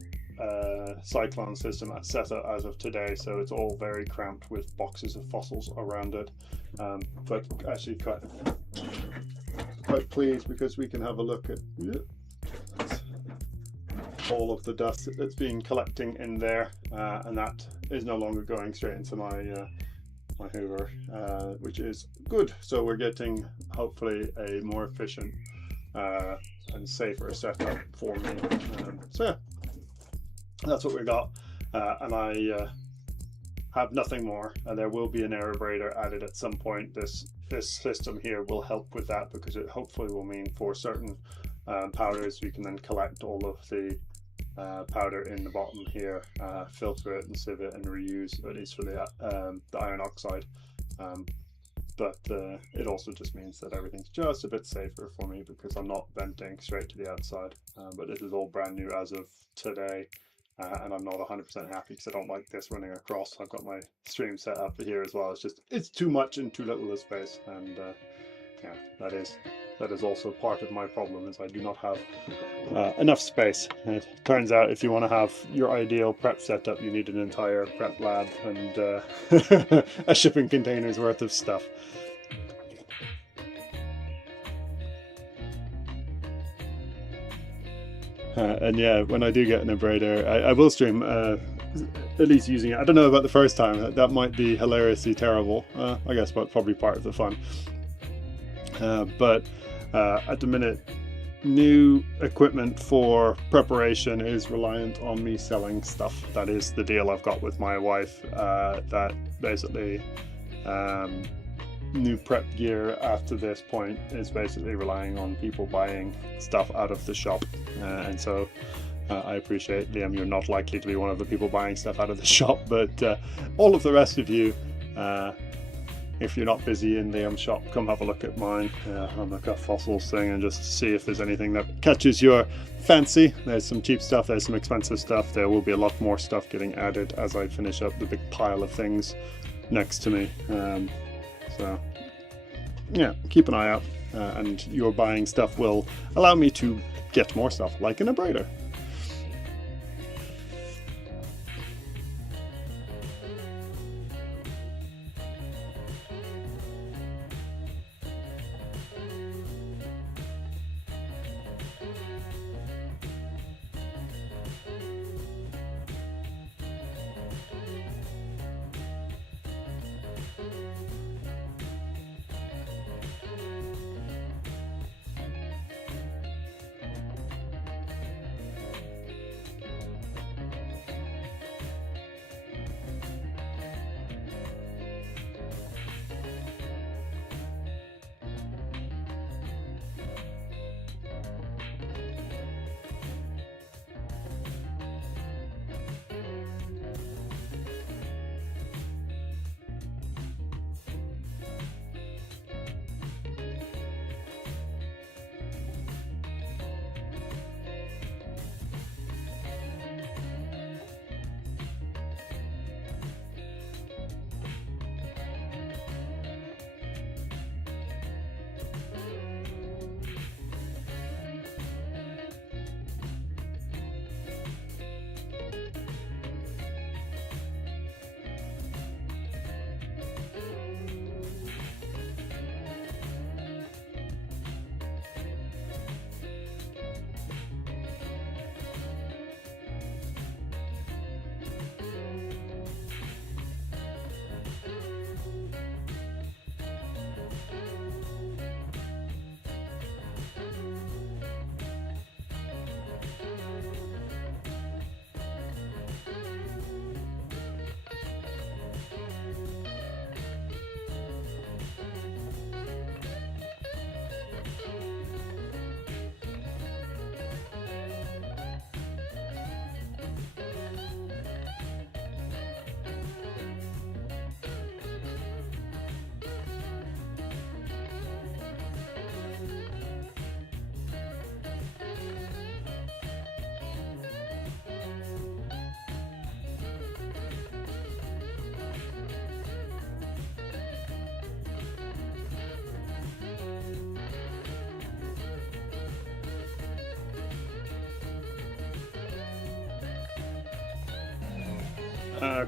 cyclone system set up as of today, so it's all very cramped with boxes of fossils around it. But actually quite pleased because we can have a look at all of the dust that's been collecting in there, and that is no longer going straight into my Hoover, which is good. So we're getting hopefully a more efficient and safer setup for me. So yeah, that's what we got, and I have nothing more. There will be an aerabrator added at some point. This system here will help with that because it hopefully will mean for certain powders we can then collect all of the powder in the bottom here, filter it and sieve it and reuse, at least for the iron oxide. But it also just means that everything's just a bit safer for me because I'm not venting straight to the outside. But this is all brand new as of today, and I'm not 100% happy because I don't like this running across. I've got my stream set up here as well. It's too much and too little of space, and yeah, that is also part of my problem, is I do not have enough space. And it turns out if you want to have your ideal prep setup, you need an entire prep lab and a shipping container's worth of stuff. And yeah, when I do get an abrader, I will stream at least using it. I don't know about the first time. That might be hilariously terrible. I guess, but probably part of the fun. But at the minute, new equipment for preparation is reliant on me selling stuff. That is the deal I've got with my wife, that basically new prep gear after this point is basically relying on people buying stuff out of the shop. And so I appreciate, Liam, you're not likely to be one of the people buying stuff out of the shop, but all of the rest of you, if you're not busy in Liam's shop, come have a look at mine on the fossils thing and just see if there's anything that catches your fancy. There's some cheap stuff, there's some expensive stuff. There will be a lot more stuff getting added as I finish up the big pile of things next to me. So yeah, keep an eye out, and your buying stuff will allow me to get more stuff like an abrader.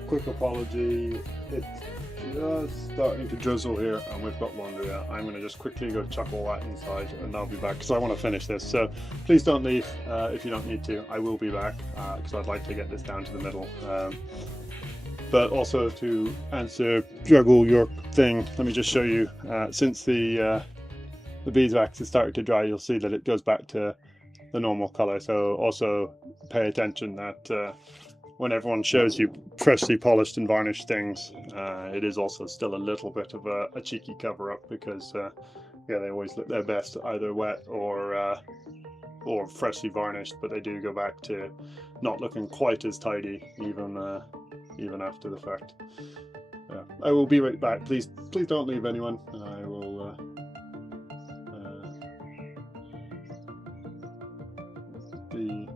Quick apology, it's just starting to drizzle here and we've got laundry out. I'm going to just quickly go chuck all that inside and I'll be back because I want to finish this. So please don't leave if you don't need to. I will be back because I'd like to get this down to the middle. But also to answer Juggle your thing, let me just show you, since the beeswax has started to dry, you'll see that it goes back to the normal color. So also pay attention that when everyone shows you freshly polished and varnished things, it is also still a little bit of a cheeky cover up because yeah, they always look their best either wet or freshly varnished, but they do go back to not looking quite as tidy even after the fact. Yeah. I will be right back. Please don't leave anyone. I will be.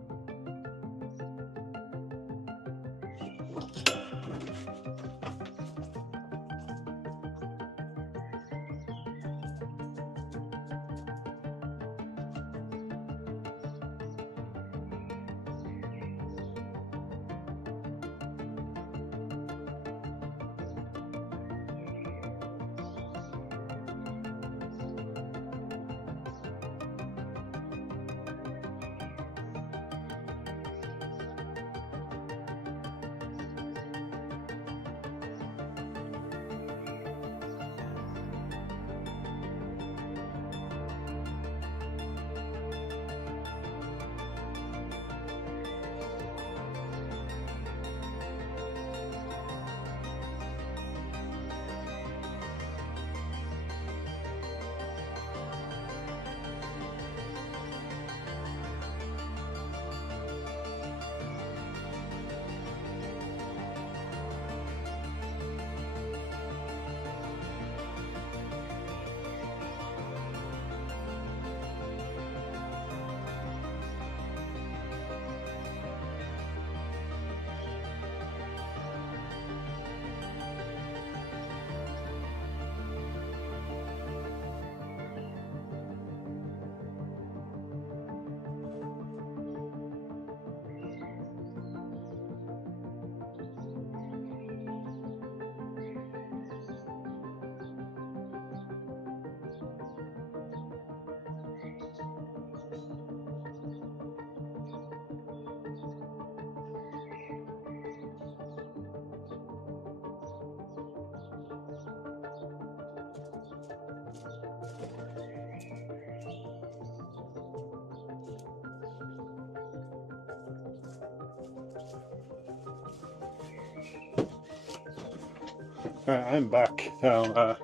Alright, I'm back. So,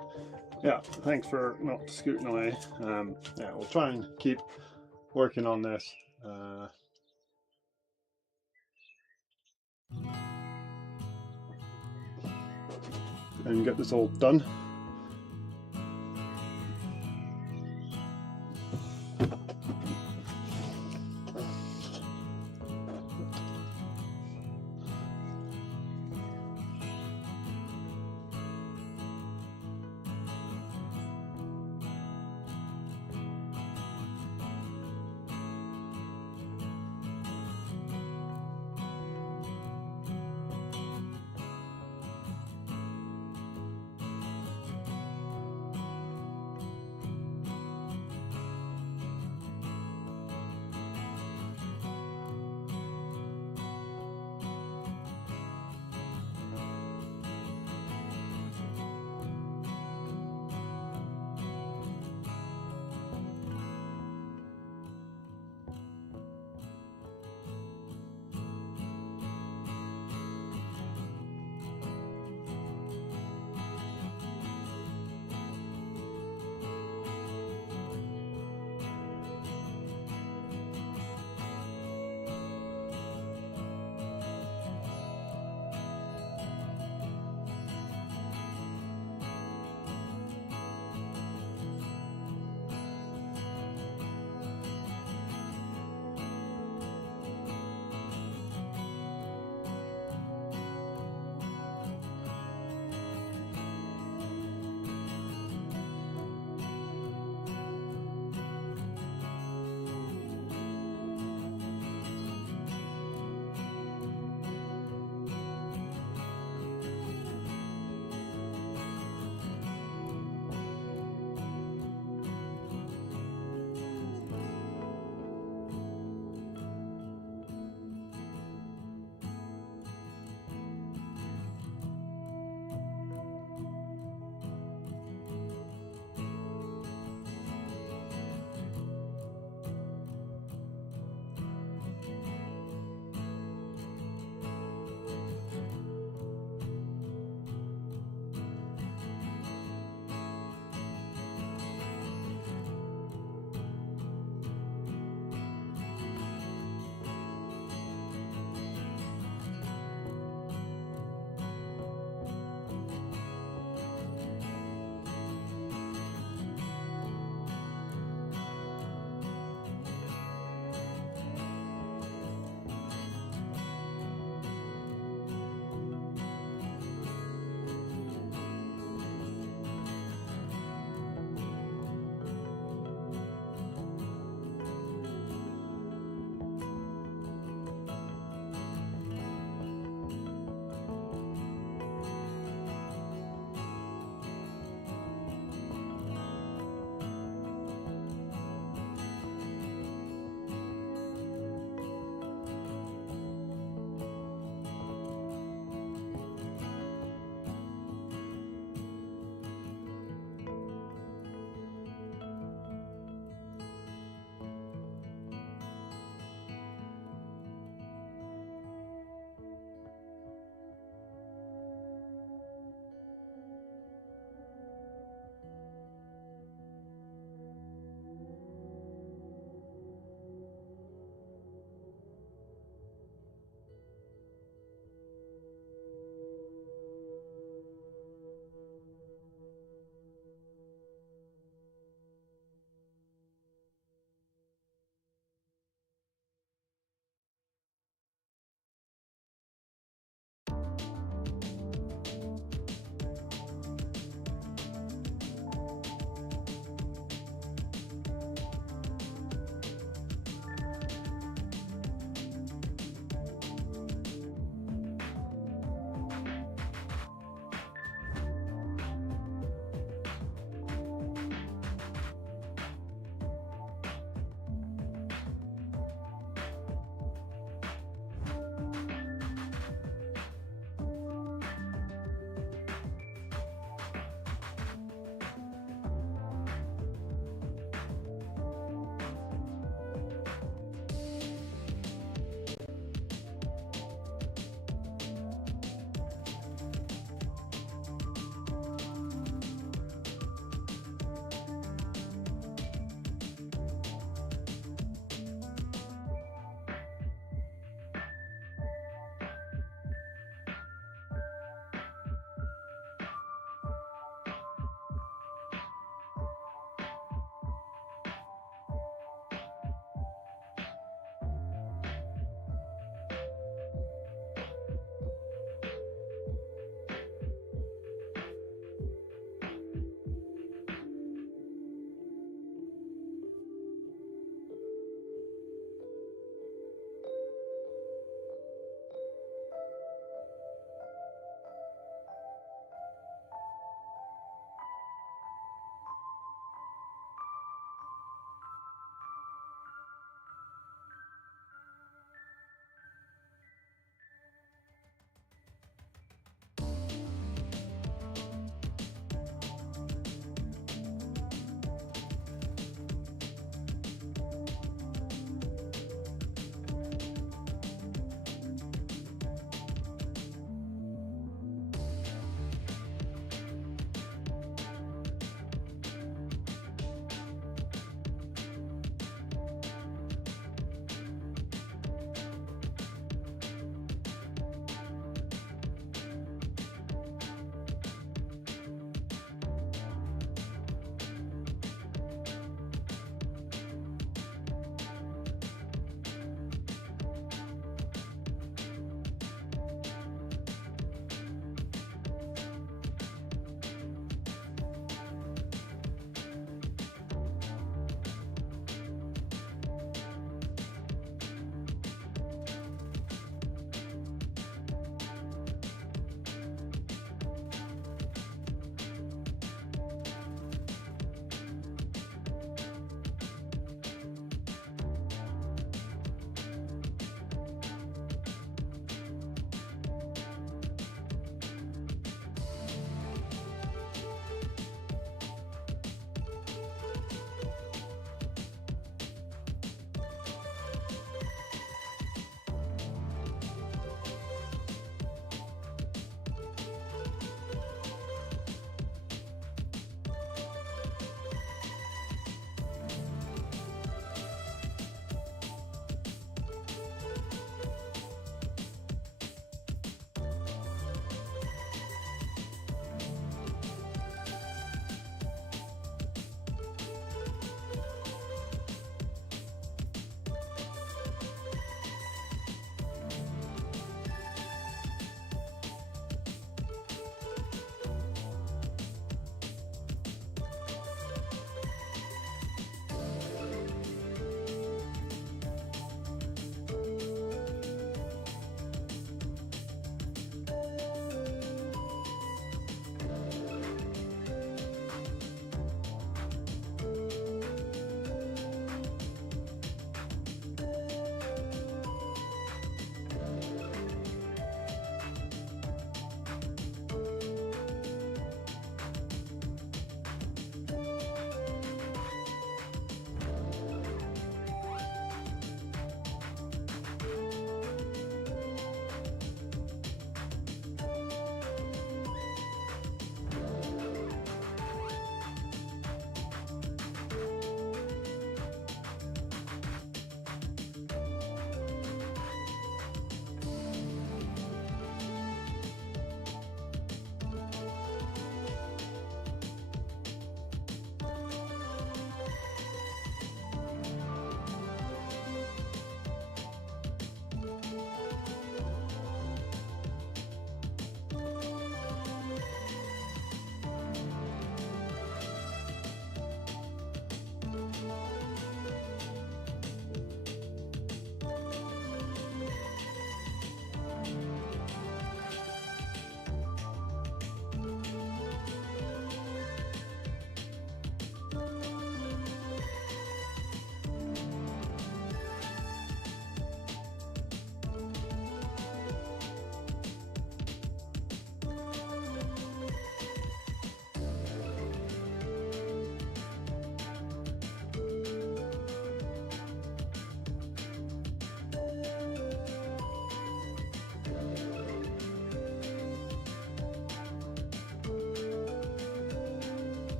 yeah, thanks for not scooting away. Yeah, we'll try and keep working on this. And get this all done.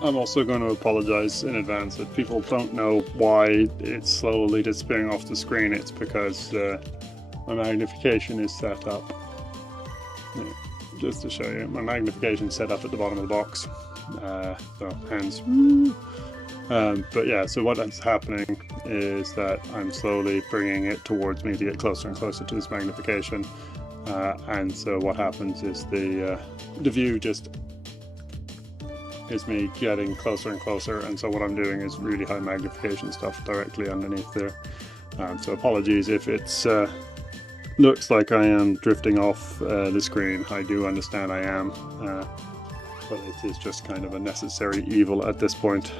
I'm also going to apologize in advance if people don't know why it's slowly displaying off the screen. It's because my magnification is set up. Just to show you, my magnification is set up at the bottom of the box. So hands. But yeah, so what is happening is that I'm slowly bringing it towards me to get closer and closer to this magnification. And so what happens is the view just is me getting closer and closer, and so what I'm doing is really high magnification stuff directly underneath there. So apologies if it's looks like I am drifting off the screen. I do understand I am, but it is just kind of a necessary evil at this point.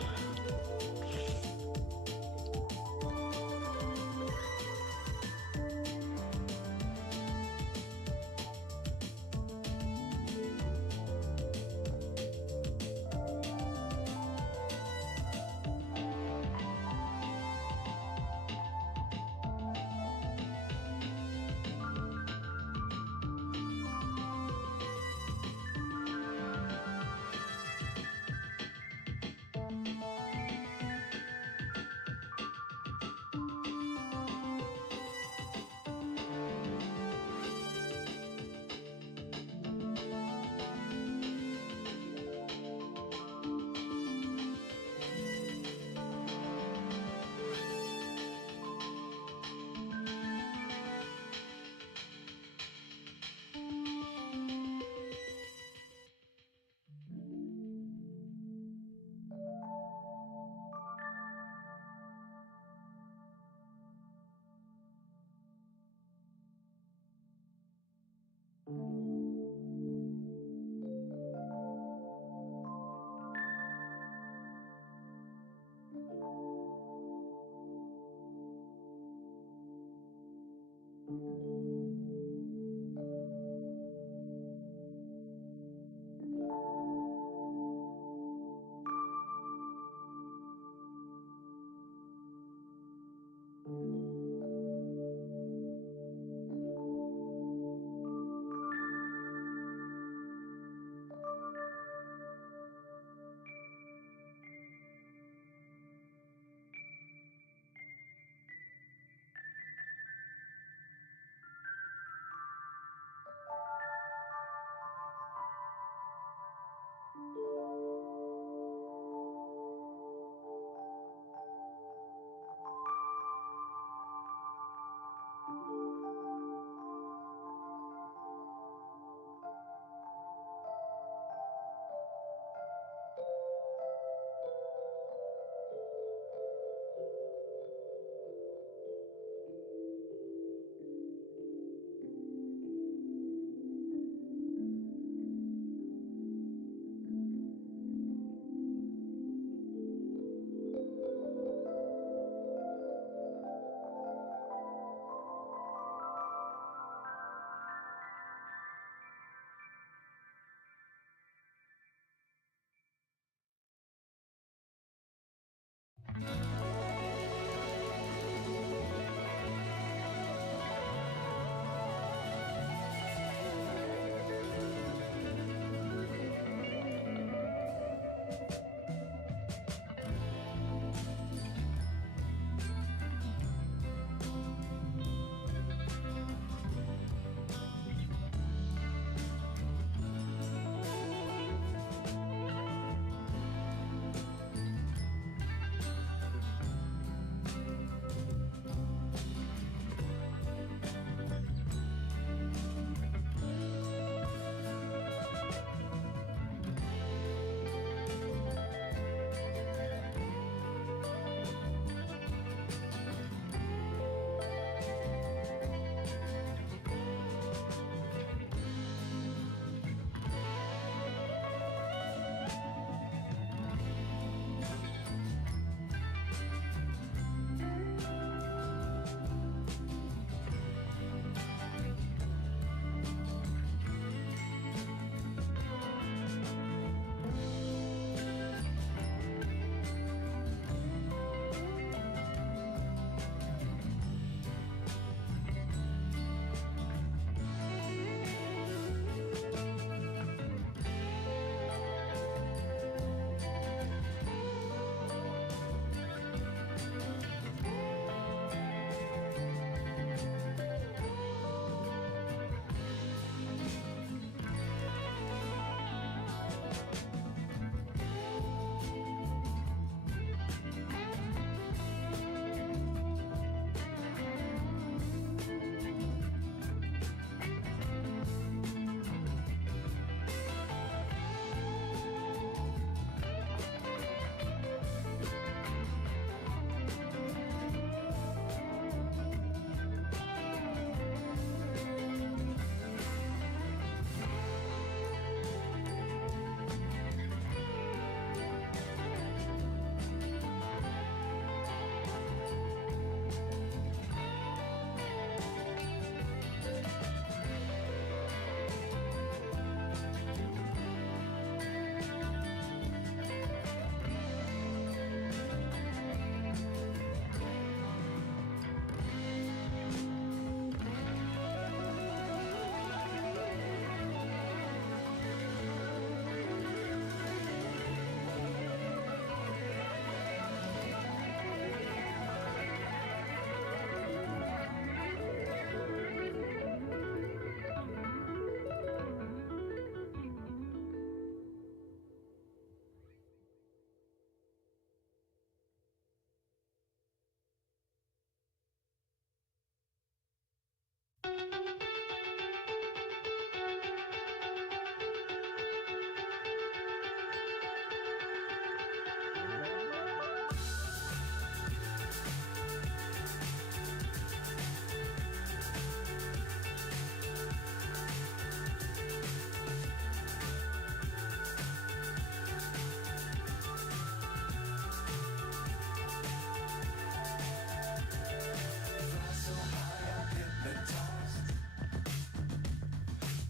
So high I'm hypnotized.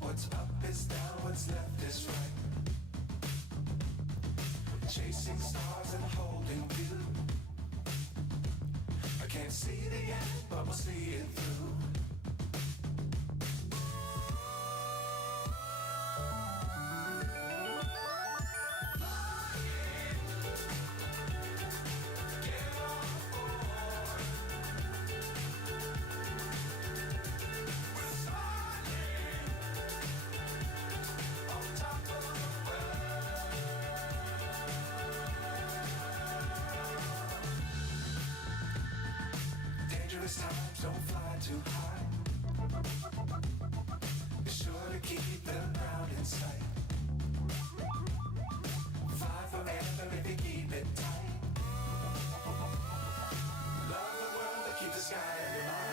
What's up is down, what's left is right. Chasing stars and holding you. I can't see the end, but we'll see it through. Dangerous times, don't fly too high. Be sure to keep the ground in sight. Fly forever if you keep it tight. Love the world, but keep the sky in your mind.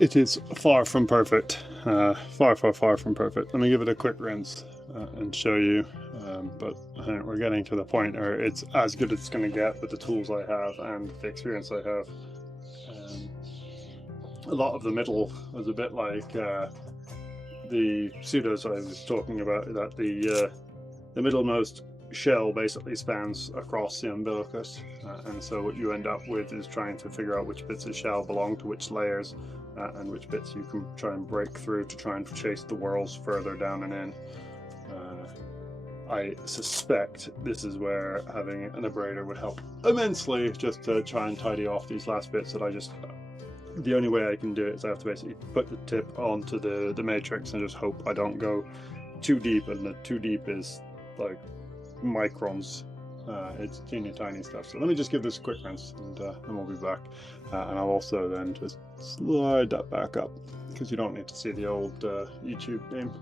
It is far from perfect, far from perfect. Let me give it a quick rinse and show you, but I think we're getting to the point where it's as good as it's going to get with the tools I have and the experience I have. A lot of the middle was a bit like the pseudos I was talking about, that the middlemost shell basically spans across the umbilicus, and so what you end up with is trying to figure out which bits of shell belong to which layers, and which bits you can try and break through to try and chase the whorls further down and in. I suspect this is where having an abrader would help immensely, just to try and tidy off these last bits that the only way I can do it is I have to basically put the tip onto the matrix and just hope I don't go too deep, and the too deep is like microns. It's teeny tiny stuff. So let me just give this a quick rinse, and then we'll be back. And I'll also then just slide that back up, because you don't need to see the old YouTube name.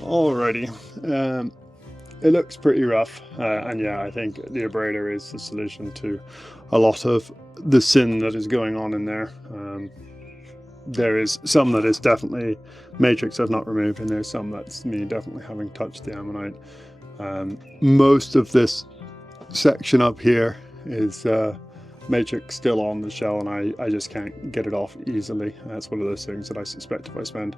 Alrighty, it looks pretty rough, and yeah, I think the abrader is the solution to a lot of the sin that is going on in there. There is some that is definitely matrix I've not removed, and there's some that's me definitely having touched the ammonite. Most of this section up here is matrix still on the shell, and I just can't get it off easily. That's one of those things that I suspect if I spend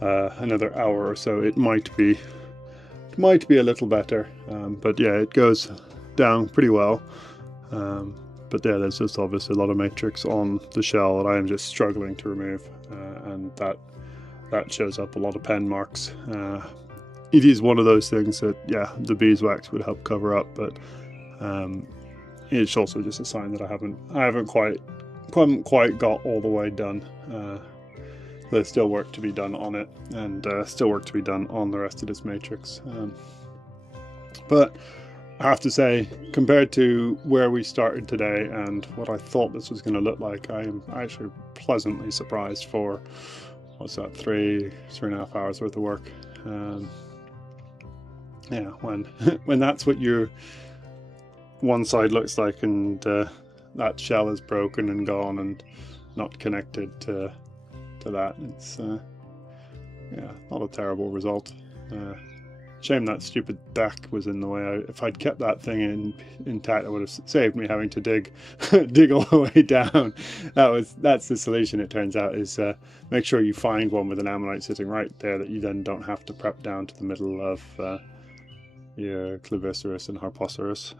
another hour or so, it might be a little better. But yeah, it goes down pretty well. But yeah, there's just obviously a lot of matrix on the shell that I am just struggling to remove, and that shows up a lot of pen marks. It is one of those things that, yeah, the beeswax would help cover up, but it's also just a sign that I haven't quite got all the way done. There's still work to be done on it, and still work to be done on the rest of this matrix. But I have to say, compared to where we started today and what I thought this was going to look like, I am actually pleasantly surprised for, what's that, 3.5 hours worth of work. Yeah, when that's what your one side looks like, and that shell is broken and gone and not connected to that, it's yeah, not a terrible result. Shame that stupid back was in the way. If I'd kept that thing intact, it would have saved me having to dig all the way down. That's the solution, it turns out, is make sure you find one with an ammonite sitting right there that you then don't have to prep down to the middle of your claviceros and harpoceros.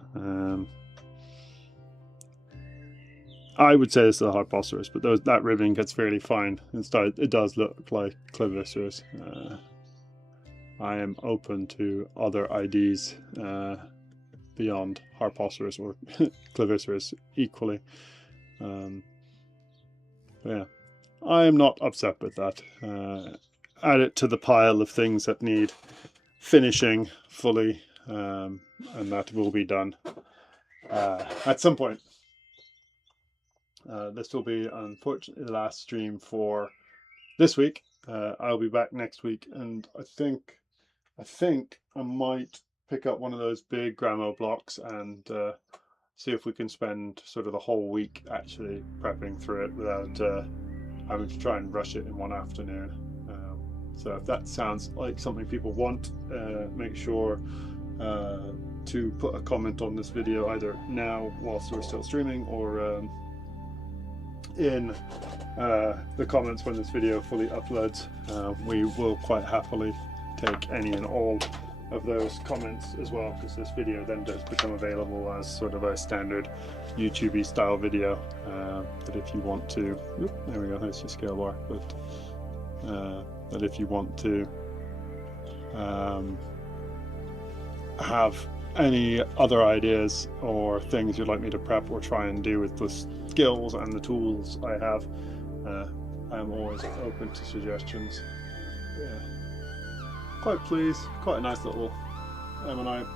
I would say this is a harpoceros, but that ribbing gets fairly fine. Instead, it does look like claviceros. I am open to other IDs beyond harpoceros or claviceros equally. Yeah, I am not upset with that. Add it to the pile of things that need finishing fully, and that will be done at some point. This will be, unfortunately, the last stream for this week. I'll be back next week, and I think I might pick up one of those big Dremel blocks and see if we can spend sort of the whole week actually prepping through it without having to try and rush it in one afternoon. So if that sounds like something people want, make sure to put a comment on this video either now whilst we're still streaming, or in the comments when this video fully uploads. We will quite happily take any and all of those comments as well, because this video then does become available as sort of a standard YouTube-y style video. That if you want to, there we go, there's your scale bar, but that if you want to have any other ideas or things you'd like me to prep or try and do with the skills and the tools I have, I'm always open to suggestions. Yeah, quite pleased, quite a nice little ammonite,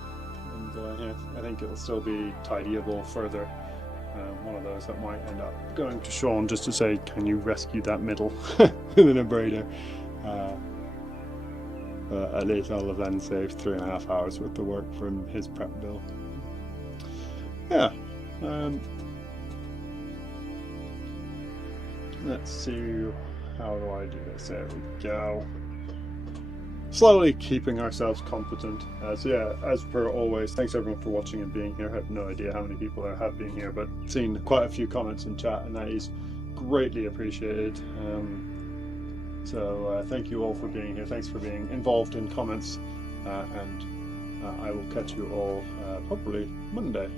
and yeah, I think it'll still be tidyable further. One of those that might end up going to Sean just to say, can you rescue that middle with an abrader? At least I'll have then saved 3.5 hours worth of work from his prep bill. Yeah. Let's see, how do I do this? There we go. Slowly keeping ourselves competent. So yeah, as per always, thanks everyone for watching and being here. I have no idea how many people there have been here, but seen quite a few comments in chat, and that is greatly appreciated. So thank you all for being here. Thanks for being involved in comments, and I will catch you all probably Monday.